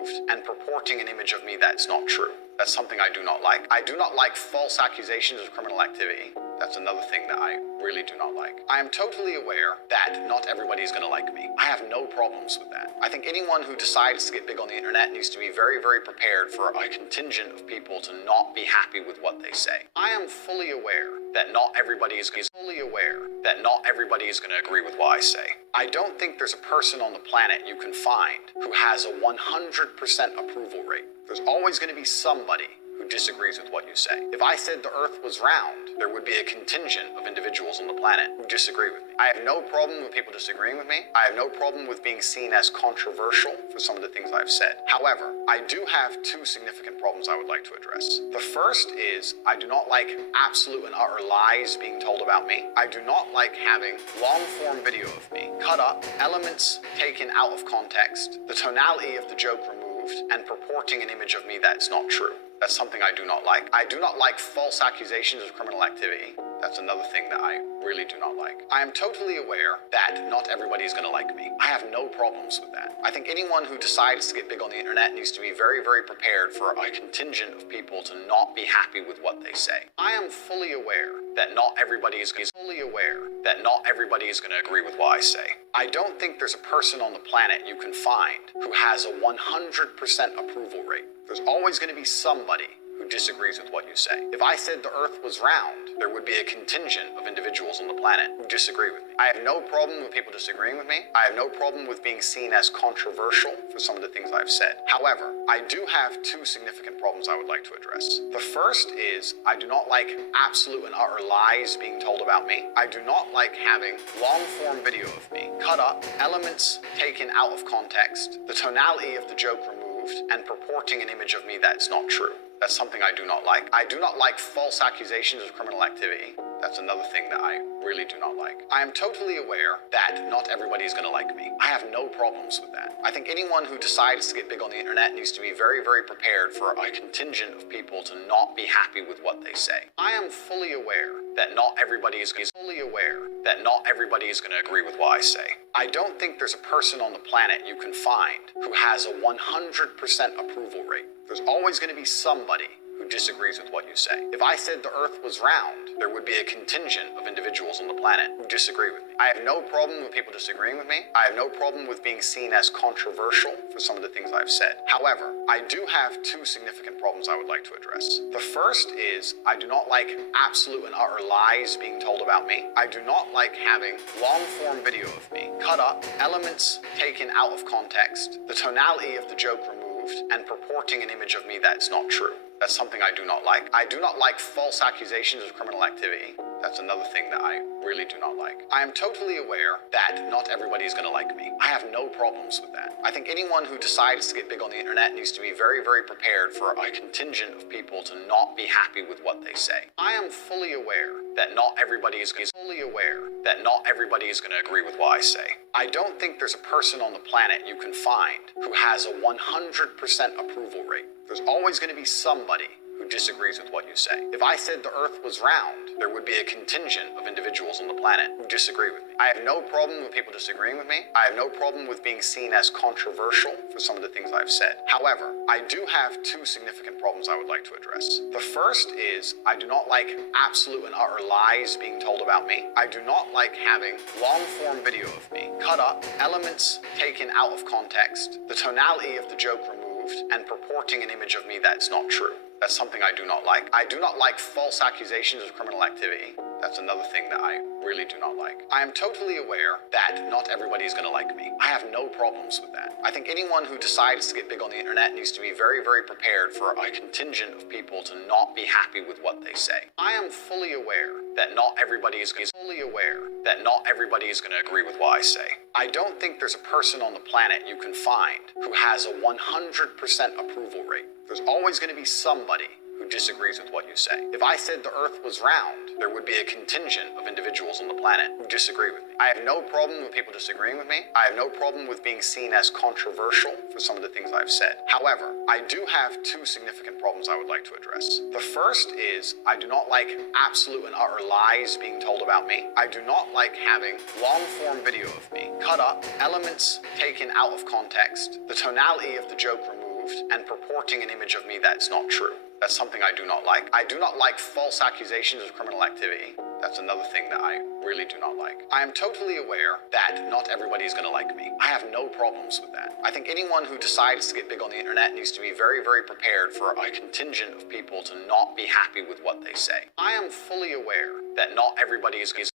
removed and purporting an image of me that's not true. That's something I do not like. I do not like false accusations of criminal activity. That's another thing that I really do not like. I am totally aware that not everybody is going to like me. I have no problems with that. I think anyone who decides to get big on the internet needs to be very, very prepared for a contingent of people to not be happy with what they say. I am fully aware that not everybody is going to agree with what I say. I don't think there's a person on the planet you can find who has a 100% approval rate. There's always going to be somebody who disagrees with what you say. If I said the earth was round, there would be a contingent of individuals on the planet who disagree with me. I have no problem with people disagreeing with me. I have no problem with being seen as controversial for some of the things I've said. However, I do have two significant problems I would like to address. The first is I do not like absolute and utter lies being told about me. I do not like having long-form video of me cut up, elements taken out of context, the tonality of the joke removed, and purporting an image of me that's not true. That's something I do not like. I do not like false accusations of criminal activity. That's another thing that I really do not like. I am totally aware that not everybody is going to like me. I have no problems with that. I think anyone who decides to get big on the internet needs to be very, very prepared for a contingent of people to not be happy with what they say. I am fully aware that not everybody is going to agree with what I say. I don't think there's a person on the planet you can find who has a 100% approval rate. There's always going to be somebody who disagrees with what you say. If I said the earth was round, there would be a contingent of individuals on the planet who disagree with me. I have no problem with people disagreeing with me. I have no problem with being seen as controversial for some of the things I've said. However, I do have two significant problems I would like to address. The first is I do not like absolute and utter lies being told about me. I do not like having long-form video of me cut up, elements taken out of context, the tonality of the joke removed, and purporting an image of me that's not true. That's something I do not like. I do not like false accusations of criminal activity. That's another thing that I really do not like. I am totally aware that not everybody is going to like me. I have no problems with that. I think anyone who decides to get big on the internet needs to be very, very prepared for a contingent of people to not be happy with what they say. I am fully aware that not everybody is going to agree with what I say. I don't think there's a person on the planet you can find who has a 100% approval rate. There's always going to be somebody who disagrees with what you say. If I said the earth was round, there would be a contingent of individuals on the planet who disagree with me. I have no problem with people disagreeing with me. I have no problem with being seen as controversial for some of the things I've said. However, I do have two significant problems I would like to address. The first is I do not like absolute and utter lies being told about me. I do not like having long-form video of me cut up, elements taken out of context, the tonality of the joke removed, and purporting an image of me that's not true. That's something I do not like. I do not like false accusations of criminal activity. That's another thing that I really do not like. I am totally aware that not everybody is going to like me. I have no problems with that. I think anyone who decides to get big on the internet needs to be very, very prepared for a contingent of people to not be happy with what they say. I am fully aware that not everybody is going to agree with what I say. I don't think there's a person on the planet you can find who has a 100% approval rate. There's always going to be somebody who disagrees with what you say. If I said the earth was round, there would be a contingent of individuals on the planet who disagree with me. I have no problem with people disagreeing with me. I have no problem with being seen as controversial for some of the things I've said. However, I do have two significant problems I would like to address. The first is I do not like absolute and utter lies being told about me. I do not like having long-form video of me cut up, elements taken out of context, the tonality of the joke removed, and purporting an image of me that's not true. That's something I do not like. I do not like false accusations of criminal activity. That's another thing that I really do not like. I am totally aware that not everybody is going to like me. I have no problems with that. I think anyone who decides to get big on the internet needs to be very, very prepared for a contingent of people to not be happy with what they say. I am fully aware that not everybody is going to agree with what I say. I don't think there's a person on the planet you can find who has a 100% approval rate. There's always going to be somebody who disagrees with what you say. If I said the earth was round, there would be a contingent of individuals on the planet who disagree with me. I have no problem with people disagreeing with me. I have no problem with being seen as controversial for some of the things I've said. However, I do have two significant problems I would like to address. The first is I do not like absolute and utter lies being told about me. I do not like having long-form video of me cut up, elements taken out of context, the tonality of the joke removed, approved and purporting an image of me that's not true. That's something I do not like. I do not like false accusations of criminal activity. That's another thing that I really do not like. I am totally aware that not everybody is going to like me. I have no problems with that. I think anyone who decides to get big on the internet needs to be very, very prepared for a contingent of people to not be happy with what they say. I am fully aware that not everybody is